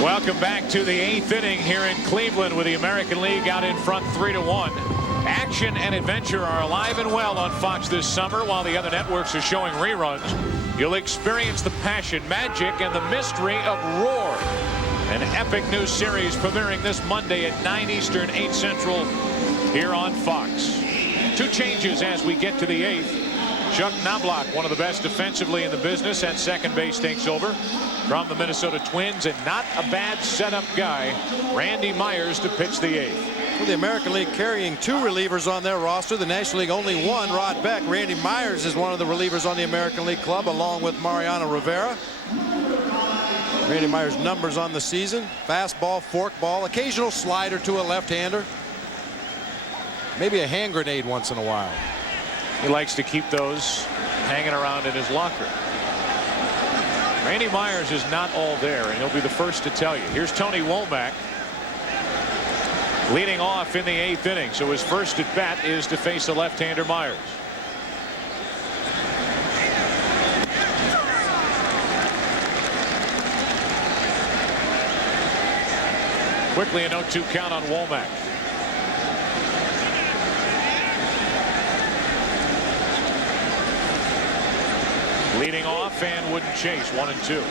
Welcome back to the 8th inning here in Cleveland with the American League out in front 3-1. Action and adventure are alive and well on Fox this summer, while the other networks are showing reruns. You'll experience the passion, magic, and the mystery of Roar, an epic new series premiering this Monday at 9 Eastern, 8 Central here on Fox. 2 changes as we get to the 8th. Chuck Knobloch, one of the best defensively in the business, at second base, takes over from the Minnesota Twins, and not a bad setup guy, Randy Myers, to pitch the 8th. Well, the American League carrying 2 relievers on their roster. The National League only 1, Rod Beck. Randy Myers is one of the relievers on the American League club, along with Mariano Rivera. Randy Myers' numbers on the season: fastball, forkball, occasional slider to a left-hander, maybe a hand grenade once in a while. He likes to keep those hanging around in his locker. Randy Myers is not all there, and he'll be the first to tell you. Here's Tony Womack leading off in the 8th inning. So his first at bat is to face the left-hander Myers. Quickly a 0-2 count on Womack. Leading off and wouldn't chase, 1-2.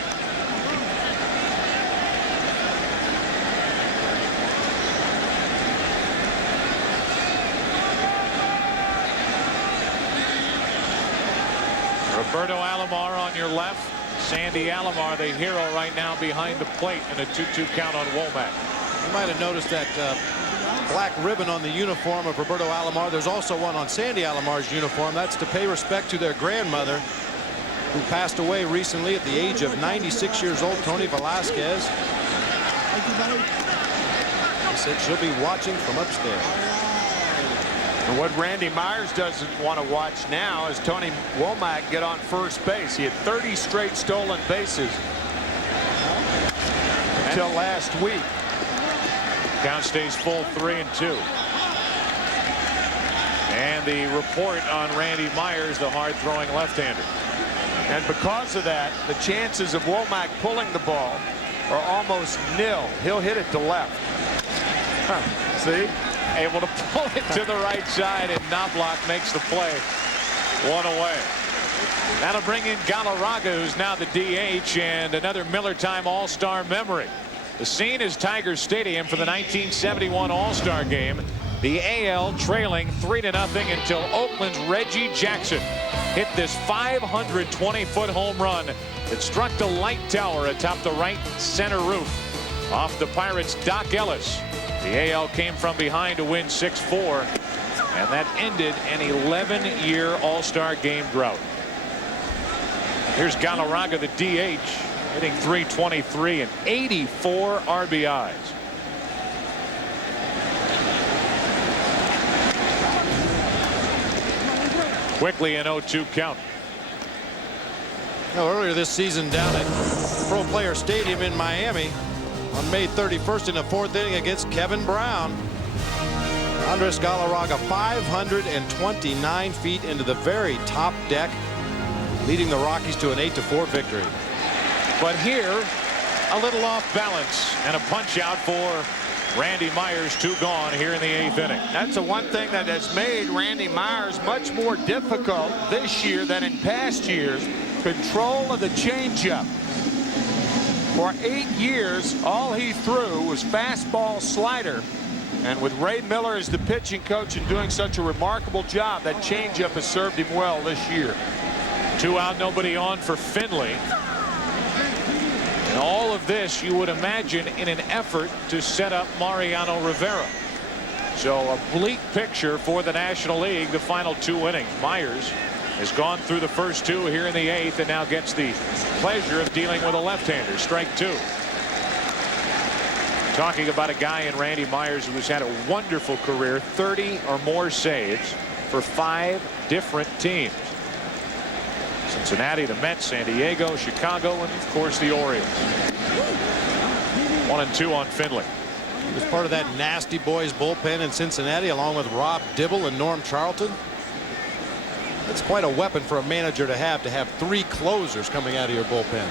Roberto Alomar on your left. Sandy Alomar, the hero right now, behind the plate, and a 2-2 count on Womack. You might have noticed that black ribbon on the uniform of Roberto Alomar. There's also one on Sandy Alomar's uniform. That's to pay respect to their grandmother, who passed away recently at the age of 96 years old, Tony Velasquez. He said she'll be watching from upstairs. And what Randy Myers doesn't want to watch now is Tony Womack get on first base. He had 30 straight stolen bases until last week. Count stays full 3-2. And the report on Randy Myers, the hard-throwing left-hander. And because of that, the chances of Womack pulling the ball are almost nil. He'll hit it to left. See? Able to pull it to the right side, and Knobloch makes the play. One away. That'll bring in Galarraga, who's now the DH, and another Miller Time All-Star memory. The scene is Tiger Stadium for the 1971 All-Star game. The AL trailing 3-0 until Oakland's Reggie Jackson hit this 520-foot home run that struck the light tower atop the right center roof off the Pirates' Doc Ellis. The AL came from behind to win 6-4, and that ended an 11-year All-Star game drought. Here's Galarraga, the DH, hitting .323 and 84 RBIs. Quickly an 0-2 count. Earlier this season down at Pro Player Stadium in Miami on May 31st in the 4th inning against Kevin Brown, Andres Galarraga 529 feet into the very top deck, leading the Rockies to an 8-4 victory. But here, a little off balance and a punch out for Randy Myers, 2 gone here in the 8th inning. That's the one thing that has made Randy Myers much more difficult this year than in past years. Control of the changeup. For 8 years, all he threw was fastball, slider. And with Ray Miller as the pitching coach and doing such a remarkable job, that changeup has served him well this year. 2 out, nobody on for Finley. And all of this, you would imagine, in an effort to set up Mariano Rivera. So a bleak picture for the National League the final 2 innings. Myers has gone through the first 2 here in the 8th and now gets the pleasure of dealing with a left-hander. Strike 2. Talking about a guy in Randy Myers who has had a wonderful career, 30 or more saves for 5 different teams. Cincinnati, the Mets, San Diego, Chicago, and of course the Orioles. 1-2 on Finley. He was part of that nasty boys bullpen in Cincinnati along with Rob Dibble and Norm Charlton. That's quite a weapon for a manager to have 3 closers coming out of your bullpen.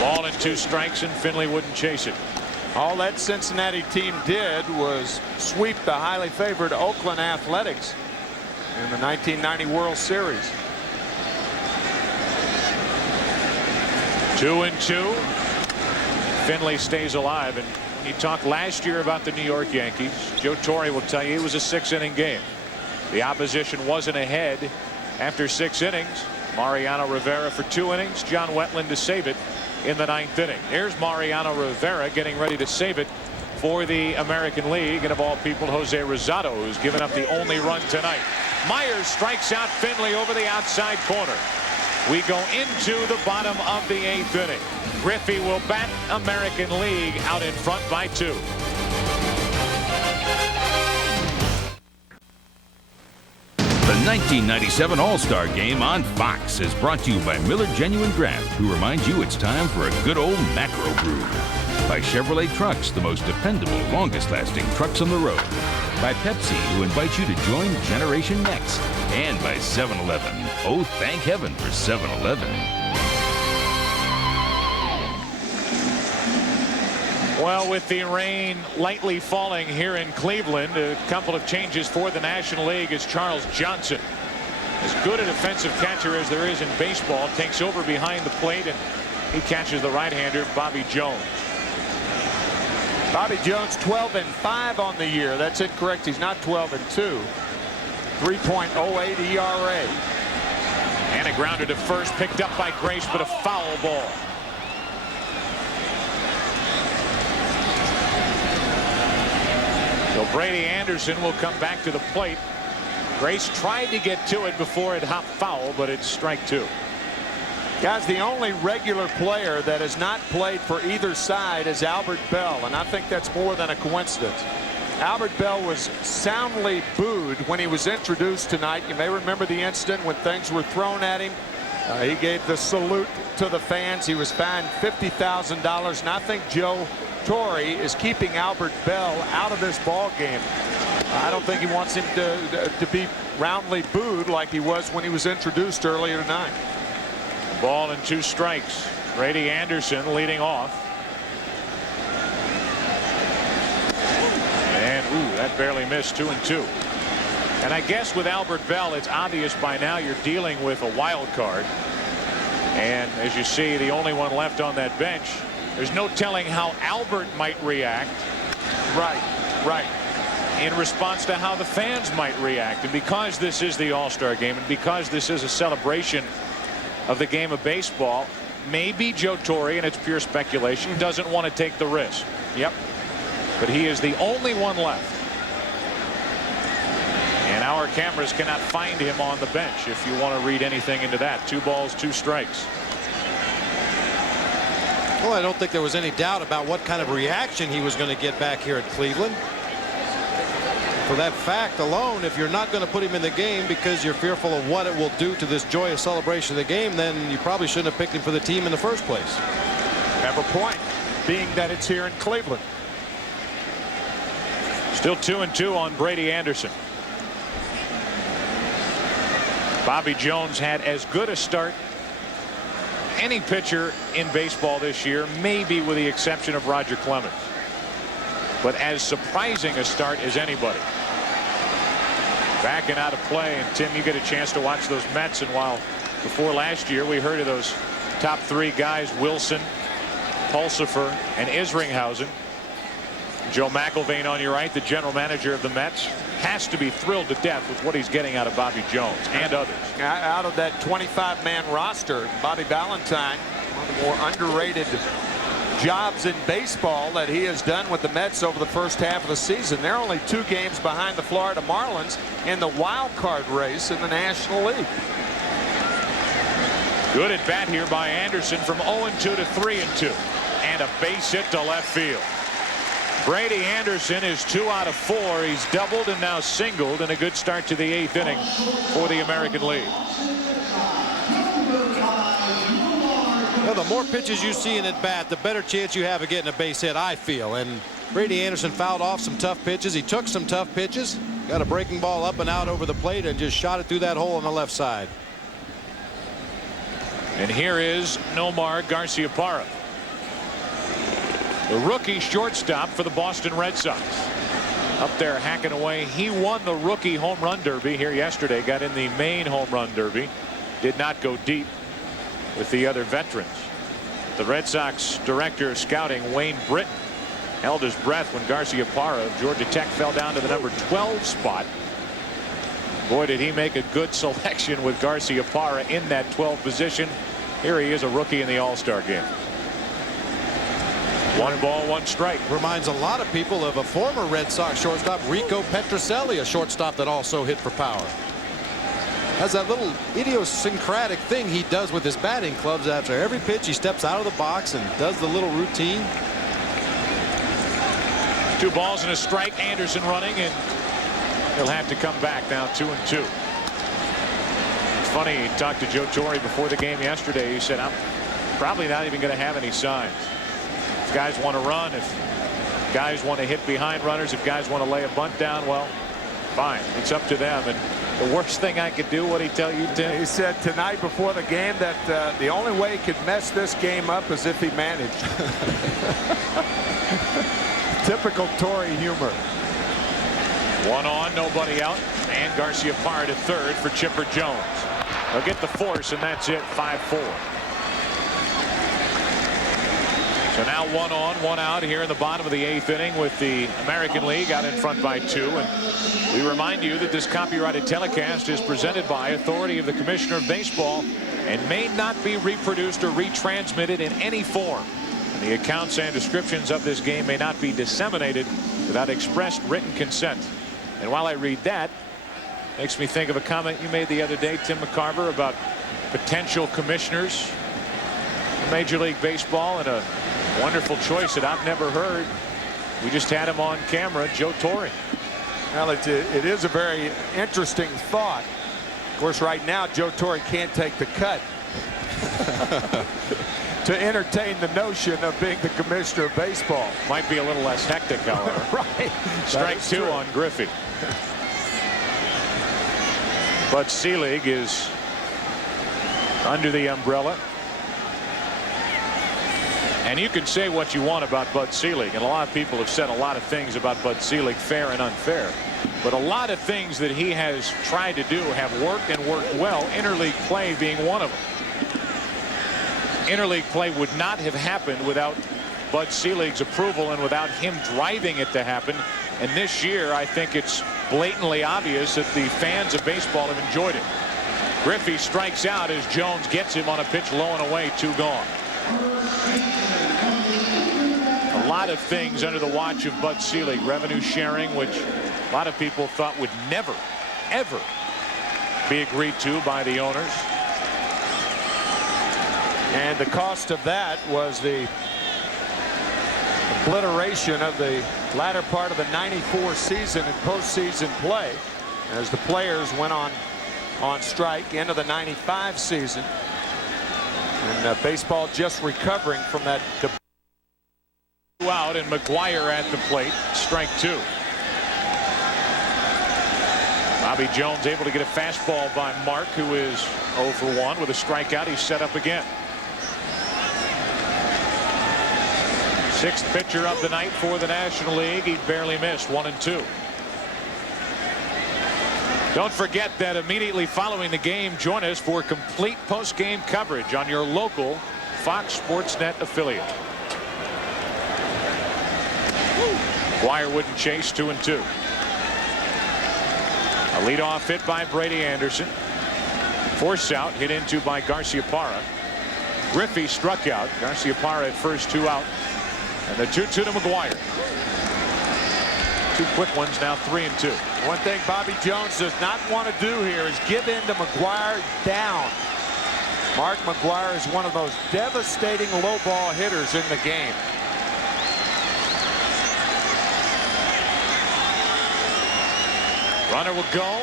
Ball and 2 strikes, and Finley wouldn't chase it. All that Cincinnati team did was sweep the highly favored Oakland Athletics in the 1990 World Series. 2-2. Finley stays alive. And when you talk last year about the New York Yankees, Joe Torre will tell you it was a 6-inning game. The opposition wasn't ahead after 6 innings. Mariano Rivera for 2 innings. John Wetland to save it in the 9th inning. Here's Mariano Rivera getting ready to save it for the American League, and of all people, Jose Rosado, who's given up the only run tonight. Myers strikes out Finley over the outside corner. We go into the bottom of the 8th inning. Griffey will bat. American League out in front by 2. The 1997 All-Star Game on Fox is brought to you by Miller Genuine Draft, who reminds you it's time for a good old macro brew. By Chevrolet Trucks, the most dependable, longest-lasting trucks on the road. By Pepsi, who invites you to join Generation Next. And by 7-Eleven. Oh, thank heaven for 7-Eleven. Well, with the rain lightly falling here in Cleveland, a couple of changes for the National League as Charles Johnson, as good a defensive catcher as there is in baseball, takes over behind the plate, and he catches the right-hander Bobby Jones. Bobby Jones 12-5 on the year. That's incorrect. He's not 12-2. 3.08 ERA. And a grounder to first, picked up by Grace, but a foul ball. So Brady Anderson will come back to the plate. Grace tried to get to it before it hopped foul, but it's strike 2. Guys, the only regular player that has not played for either side is Albert Bell, and I think that's more than a coincidence. Albert Bell was soundly booed when he was introduced tonight. You may remember the incident when things were thrown at him He gave the salute to the fans. He was fined $50,000. And I think Joe Torre is keeping Albert Bell out of this ball game. I don't think he wants him to be roundly booed like he was when he was introduced earlier tonight. Ball and 2 strikes. Brady Anderson leading off. And ooh, that barely missed. 2-2. And I guess with Albert Bell, it's obvious by now you're dealing with a wild card. And as you see, the only one left on that bench. There's no telling how Albert might react. Right. In response to how the fans might react. And because this is the All-Star game and because this is a celebration of the game of baseball, maybe Joe Torre, and it's pure speculation, doesn't want to take the risk. Yep. But he is the only one left. And our cameras cannot find him on the bench if you want to read anything into that. 2 balls, 2 strikes. Well, I don't think there was any doubt about what kind of reaction he was going to get back here at Cleveland. For that fact alone, if you're not going to put him in the game because you're fearful of what it will do to this joyous celebration of the game, then you probably shouldn't have picked him for the team in the first place. Have a point, being that it's here in Cleveland. Still 2-2 on Brady Anderson. Bobby Jones had as good a start any pitcher in baseball this year, maybe with the exception of Roger Clemens. But as surprising a start as anybody. Backing out of play, and Tim, you get a chance to watch those Mets, and while before last year we heard of those top 3 guys, Wilson, Pulsifer, and Isringhausen. Joe McIlvaine on your right, the general manager of the Mets, has to be thrilled to death with what he's getting out of Bobby Jones and others. Out of that 25-man roster, Bobby Valentine, one of the more underrated jobs in baseball that he has done with the Mets over the first half of the season. They're only 2 games behind the Florida Marlins in the wild card race in the National League. Good at bat here by Anderson from 0-2 to 3-2, and a base hit to left field. Brady Anderson is 2 out of 4. He's doubled and now singled, and a good start to the 8th inning for the American League. Well, the more pitches you see in at bat, the better chance you have of getting a base hit, I feel. And Brady Anderson fouled off some tough pitches. He took some tough pitches, got a breaking ball up and out over the plate, and just shot it through that hole on the left side. And here is Nomar Garciaparra, the rookie shortstop for the Boston Red Sox. Up there hacking away. He won the rookie home run derby here yesterday. Got in the main home run derby. Did not go deep with the other veterans. The Red Sox director of scouting, Wayne Britton, held his breath when Garciaparra of Georgia Tech fell down to the number 12 spot. Boy, did he make a good selection with Garciaparra in that 12 position. Here he is, a rookie in the All-Star game. 1 ball, 1 strike. Reminds a lot of people of a former Red Sox shortstop, Rico Petrocelli, a shortstop that also hit for power. Has that little idiosyncratic thing he does with his batting clubs. After every pitch, he steps out of the box and does the little routine. 2 balls and a strike. Anderson running, and he'll have to come back now. 2-2. It's funny, he talked to Joe Torre before the game yesterday. He said, I'm probably not even going to have any signs. If guys want to run, if guys want to hit behind runners, if guys want to lay a bunt down, well, fine. It's up to them. And the worst thing I could do, what did he tell you, Tim? He said tonight before the game that the only way he could mess this game up is if he managed. Typical Torre humor. 1 on, nobody out, and Garciaparra to third for Chipper Jones. They'll get the force, and that's it. 5-4. So now 1 on, 1 out here in the bottom of the 8th inning with the American League out in front by 2. And we remind you that this copyrighted telecast is presented by authority of the Commissioner of Baseball and may not be reproduced or retransmitted in any form. And the accounts and descriptions of this game may not be disseminated without expressed written consent. And while I read that, makes me think of a comment you made the other day, Tim McCarver, about potential commissioners for Major League Baseball, and a wonderful choice that I've never heard. We just had him on camera, Joe Torre. Well, it is a very interesting thought. Of course, right now, Joe Torre can't take the cut. to entertain the notion of being the commissioner of baseball. Might be a little less hectic, however. Right. Strike two on Griffey. Bud Selig is under the umbrella. And you can say what you want about Bud Selig, and a lot of people have said a lot of things about Bud Selig, fair and unfair. But a lot of things that he has tried to do have worked and worked well, interleague play being one of them. Interleague play would not have happened without Bud Selig's approval and without him driving it to happen. And this year, I think it's blatantly obvious that the fans of baseball have enjoyed it. Griffey strikes out as Jones gets him on a pitch low and away, 2 gone. A lot of things under the watch of Bud Selig. Revenue sharing, which a lot of people thought would never, ever be agreed to by the owners. And the cost of that was the obliteration of the latter part of the '94 season and postseason play as the players went on strike into the '95 season. And baseball just recovering from that. Out and McGuire at the plate. Strike 2. Bobby Jones able to get a fastball by Mark, who is 0 for 1 with a strikeout. He's set up again. 6th pitcher of the night for the National League. He barely missed, 1 and 2. Don't forget that immediately following the game, join us for complete post-game coverage on your local Fox Sportsnet affiliate. McGuire wouldn't chase, 2 and 2. A leadoff hit by Brady Anderson. Force out, hit into by Garciaparra. Griffey struck out. Garciaparra at first, 2 out. And the 2-2 to McGuire. 2 quick ones now, 3 and 2. One thing Bobby Jones does not want to do here is give in to McGuire down. Mark McGuire is one of those devastating low ball hitters in the game. Runner will go.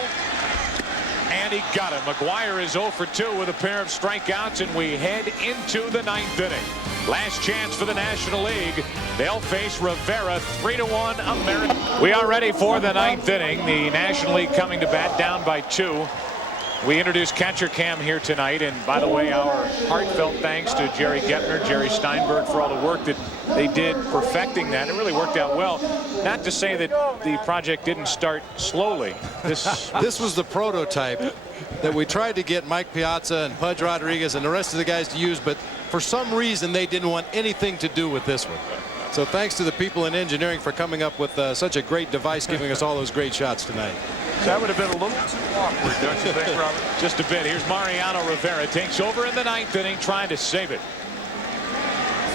And he got him. McGuire is 0 for 2 with a pair of strikeouts, and we head into the 9th inning. Last chance for the National League. They'll face Rivera, 3-1 American. We are ready for the 9th inning. The National League coming to bat, down by 2. We introduced Catcher Cam here tonight, and by the way, our heartfelt thanks to Jerry Getner, Jerry Steinberg for all the work that they did perfecting that. It really worked out well. Not to say that the project didn't start slowly. This was the prototype that we tried to get Mike Piazza and Pudge Rodriguez and the rest of the guys to use, but for some reason they didn't want anything to do with this one. So thanks to the people in engineering for coming up with such a great device, giving us all those great shots tonight. That would have been a little too awkward, don't you think, Robert? Just a bit. Here's Mariano Rivera. Takes over in the 9th inning, trying to save it.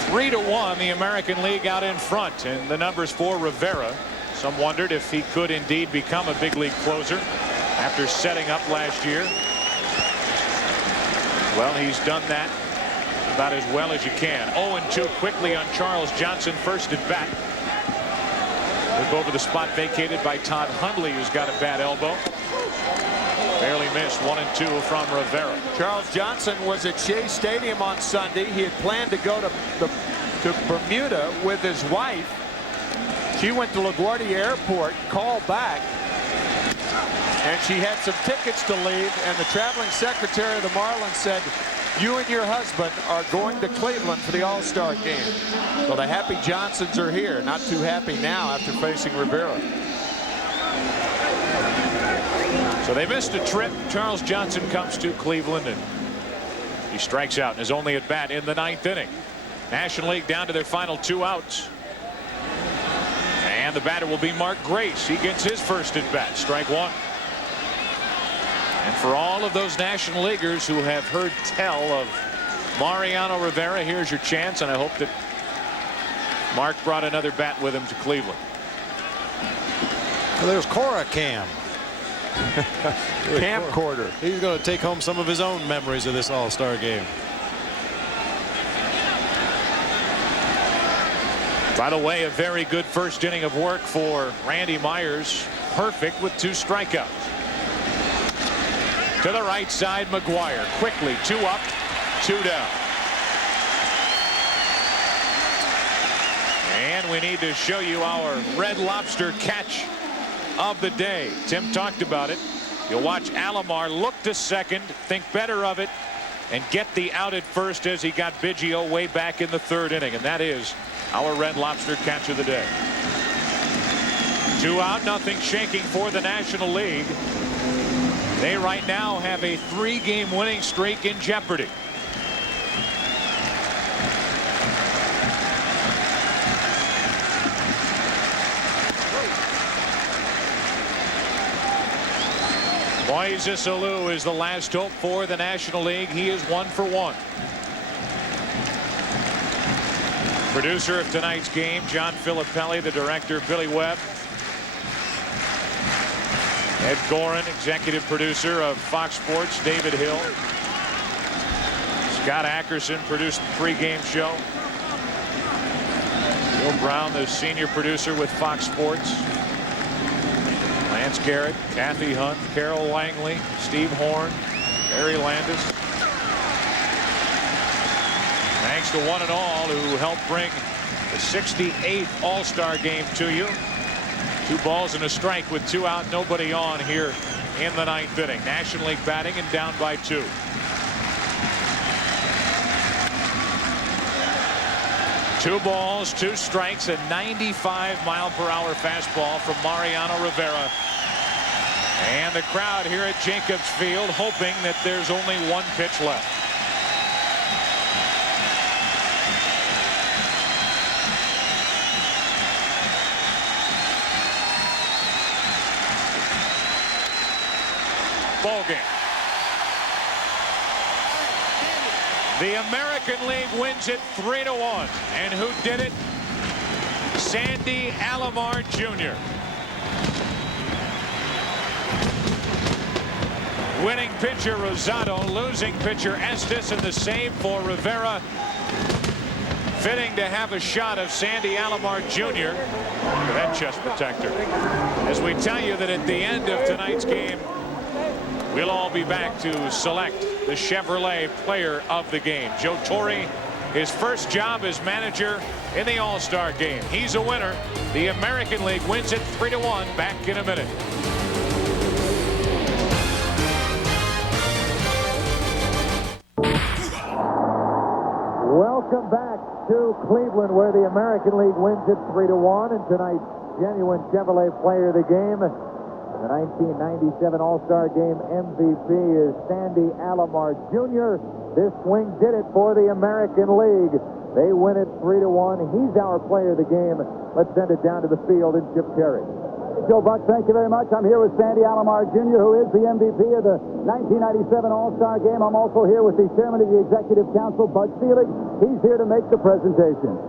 3-1, the American League out in front. And the numbers for Rivera. Some wondered if he could indeed become a big league closer after setting up last year. Well, he's done that about as well as you can. 0-2 quickly on Charles Johnson, first at bat. Look over the spot vacated by Todd Hundley, who's got a bad elbow. Barely missed. 1-2 from Rivera. Charles Johnson was at Shea Stadium on Sunday. He had planned to go to Bermuda with his wife. She went to LaGuardia Airport, called back, and she had some tickets to leave, and the traveling secretary of the Marlins said, "You and your husband are going to Cleveland for the All-Star game." So the happy Johnsons are here. Not too happy now after facing Rivera. So they missed a trip. Charles Johnson comes to Cleveland, and he strikes out in his only at bat in the 9th inning. National League down to their final 2 outs. And the batter will be Mark Grace. He gets his first at bat. Strike 1. And for all of those National Leaguers who have heard tell of Mariano Rivera, here's your chance, and I hope that Mark brought another bat with him to Cleveland. Well, there's Cora Cam. Camcorder. He's going to take home some of his own memories of this All-Star game. By the way, a very good first inning of work for Randy Myers. Perfect with 2 strikeouts. To the right side, McGuire quickly 2 up. 2 down. And we need to show you our Red Lobster catch of the day. Tim talked about it. You'll watch Alomar look to second, think better of it, and get the out at first as he got Biggio way back in the 3rd inning. And that is our Red Lobster catch of the day. 2 out, nothing shaking for the National League. They right now have a 3-game winning streak in jeopardy. Moises Alou is the last hope for the National League. He is 1 for 1. Producer of tonight's game, John Filippelli. The director, Billy Webb. Ed Gorin, executive producer of Fox Sports, David Hill. Scott Ackerson produced the pregame show. Bill Brown, the senior producer with Fox Sports. Lance Garrett, Kathy Hunt, Carol Langley, Steve Horn, Barry Landis. Thanks to one and all who helped bring the 68th All-Star game to you. 2 balls and a strike with 2 out, nobody on here in the 9th inning. National League batting and down by 2. Two balls, 2 strikes, a 95-mile-per-hour fastball from Mariano Rivera. And the crowd here at Jacobs Field hoping that there's only 1 pitch left. Ball game. The American League wins it 3-1. And who did it? Sandy Alomar Jr. Winning pitcher Rosado, losing pitcher Estes, and the save for Rivera. Fitting to have a shot of Sandy Alomar Jr. for that chest protector. As we tell you that at the end of tonight's game, we'll all be back to select the Chevrolet player of the game. Joe Torre, his first job as manager in the All-Star game. He's a winner. The American League wins it 3-1. Back in a minute. Welcome back to Cleveland, where the American League wins it 3-1. And tonight's genuine Chevrolet player of the game, the 1997 All-Star Game MVP, is Sandy Alomar Jr. This swing did it for the American League. They win it 3-1. He's our player of the game. Let's send it down to the field in Chip Terry. Joe Buck, thank you very much. I'm here with Sandy Alomar Jr., who is the MVP of the 1997 All-Star Game. I'm also here with the chairman of the Executive Council, Bud Selig. He's here to make the presentation.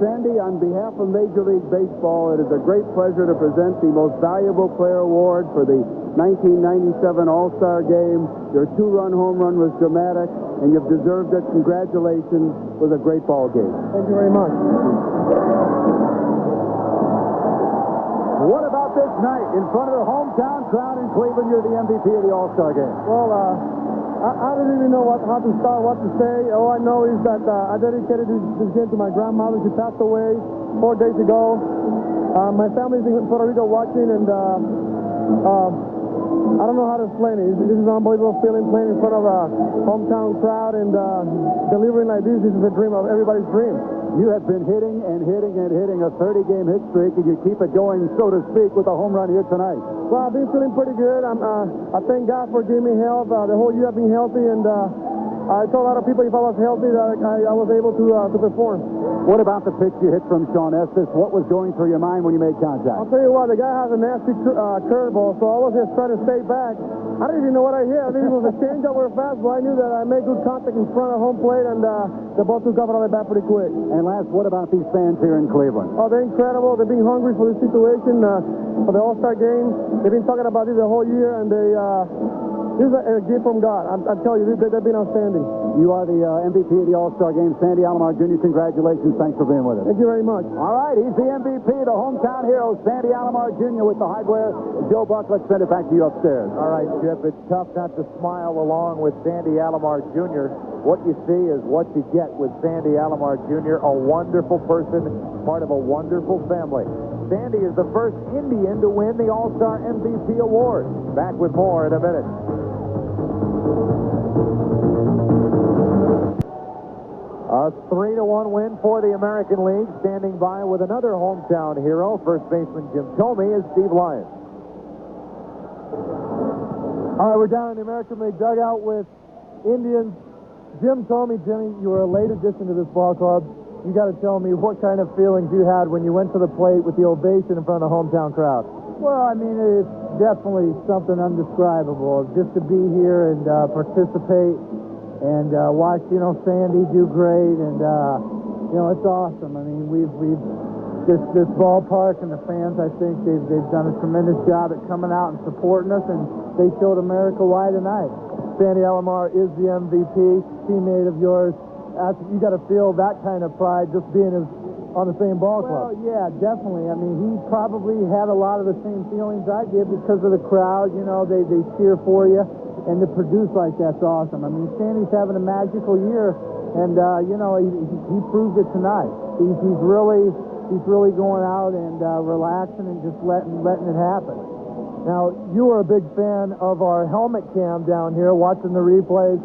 Sandy, on behalf of Major League Baseball, it is a great pleasure to present the Most Valuable Player Award for the 1997 All-Star Game. Your 2-run home run was dramatic, and you've deserved it. Congratulations. It was a great ball game. Thank you very much. What about this night? In front of the hometown crowd in Cleveland, you're the MVP of the All-Star Game. Well, I don't even know how to start, what to say. All I know is that I dedicated this game to my grandmother. She passed away 4 days ago. My family's in Puerto Rico watching, and I don't know how to explain it. This is an unbelievable feeling, playing in front of a hometown crowd and delivering like this. This is a dream of everybody's dream. You have been hitting and hitting and hitting a 30-game hit streak, and you keep it going, so to speak, with a home run here tonight. Well, I've been feeling pretty good. I thank God for giving me health. The whole year I've been healthy, and I told a lot of people if I was healthy that I was able to perform. What about the pitch you hit from Sean Estes? What was going through your mind when you made contact? I'll tell you what, the guy has a nasty curveball, so I was just trying to stay back. I didn't even know what I hit. I think it was a changeup or a fastball. I knew that I made good contact in front of home plate, and the ball took off out of the bat pretty quick. And last, what about these fans here in Cleveland? Oh, they're incredible. They've been hungry for this situation, for the All-Star Game. They've been talking about this the whole year, and this is a gift from God. I'm telling you, they've been outstanding. You are the MVP of the All-Star Game. Sandy Alomar Jr., congratulations. Thanks for being with us. Thank you very much. All right, he's the MVP, the hometown hero, Sandy Alomar Jr. with the hardware. Joe Buck, let's send it back to you upstairs. All right, Chip, it's tough not to smile along with Sandy Alomar Jr. What you see is what you get with Sandy Alomar Jr., a wonderful person, part of a wonderful family. Sandy is the first Indian to win the All-Star MVP award. Back with more in a minute. A 3-1 win for the American League. Standing by with another hometown hero, first baseman Jim Thome, is Steve Lyons. All right, we're down in the American League dugout with Indians. Jim Thome. Jimmy, you were a late addition to this ball club. You got to tell me what kind of feelings you had when you went to the plate with the ovation in front of the hometown crowd. Well, I mean, it's definitely something undescribable. Just to be here and participate and watch, Sandy do great, and it's awesome. I mean, we've this ballpark and the fans, I think they've done a tremendous job at coming out and supporting us, and they showed America why tonight. Sandy Alomar is the MVP, teammate of yours. You got to feel that kind of pride just being on the same ball club. Well, yeah, definitely. I mean, he probably had a lot of the same feelings I did because of the crowd. They cheer for you, and to produce like that's awesome. I mean, Sandy's having a magical year, and he proved it tonight. He's really going out and relaxing and just letting it happen. Now, you were a big fan of our helmet cam down here, watching the replays.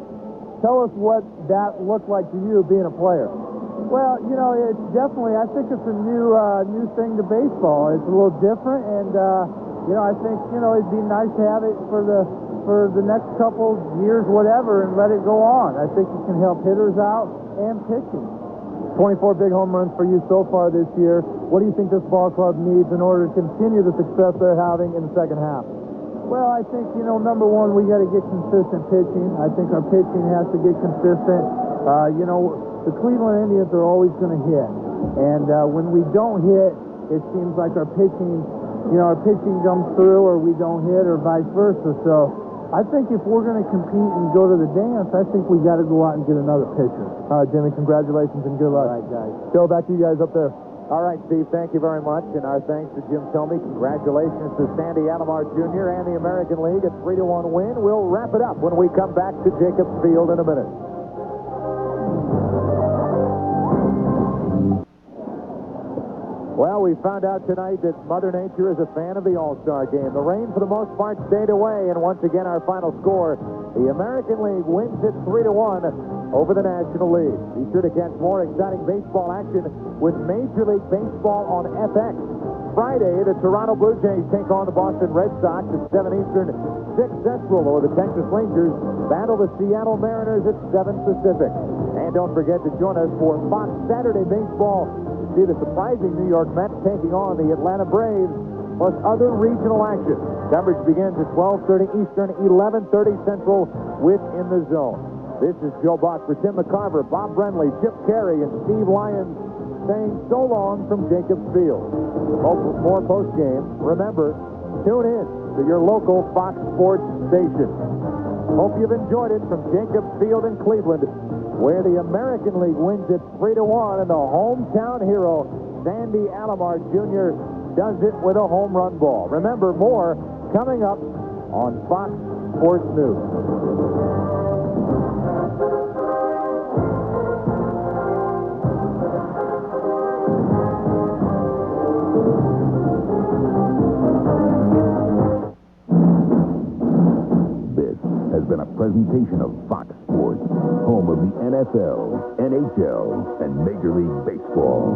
Tell us what that looked like to you being a player. Well, it's definitely, I think it's a new thing to baseball. It's a little different, and I think it'd be nice to have it for the next couple years, whatever, and let it go on. I think it can help hitters out and pitching. 24 big home runs for you so far this year. What do you think this ball club needs in order to continue the success they're having in the second half? Well, I think, number one, we got to get consistent pitching. I think our pitching has to get consistent. The Cleveland Indians are always going to hit. And when we don't hit, it seems like our pitching comes through, or we don't hit, or vice versa. So I think if we're going to compete and go to the dance, I think we got to go out and get another pitcher. All right, Jimmy, congratulations and good luck. All right, guys. Joe, back to you guys up there. All right, Steve, thank you very much. And our thanks to Jim Thome. Congratulations to Sandy Alomar Jr. and the American League. A 3-1 win. We'll wrap it up when we come back to Jacobs Field in a minute. Well, we found out tonight that Mother Nature is a fan of the All-Star Game. The rain, for the most part, stayed away. And once again, our final score, the American League wins it 3-1 over the National League. Be sure to catch more exciting baseball action with Major League Baseball on FX. Friday, the Toronto Blue Jays take on the Boston Red Sox at 7 Eastern, 6 Central, or the Texas Rangers battle the Seattle Mariners at 7 Pacific. And don't forget to join us for Fox Saturday Baseball. See the surprising New York Mets taking on the Atlanta Braves, plus other regional action. Coverage begins at 12:30 Eastern, 11:30 Central with In the Zone. This is Joe Buck for Tim McCarver, Bob Brenly, Chip Carey, and Steve Lyons saying so long from Jacobs Field. Hope for more post-game. Remember, tune in to your local Fox Sports station. Hope you've enjoyed it from Jacobs Field in Cleveland, where the American League wins it 3-1, and the hometown hero, Sandy Alomar Jr., does it with a home run ball. Remember, more coming up on Fox Sports News. Has been a presentation of Fox Sports, home of the NFL, NHL, and Major League Baseball.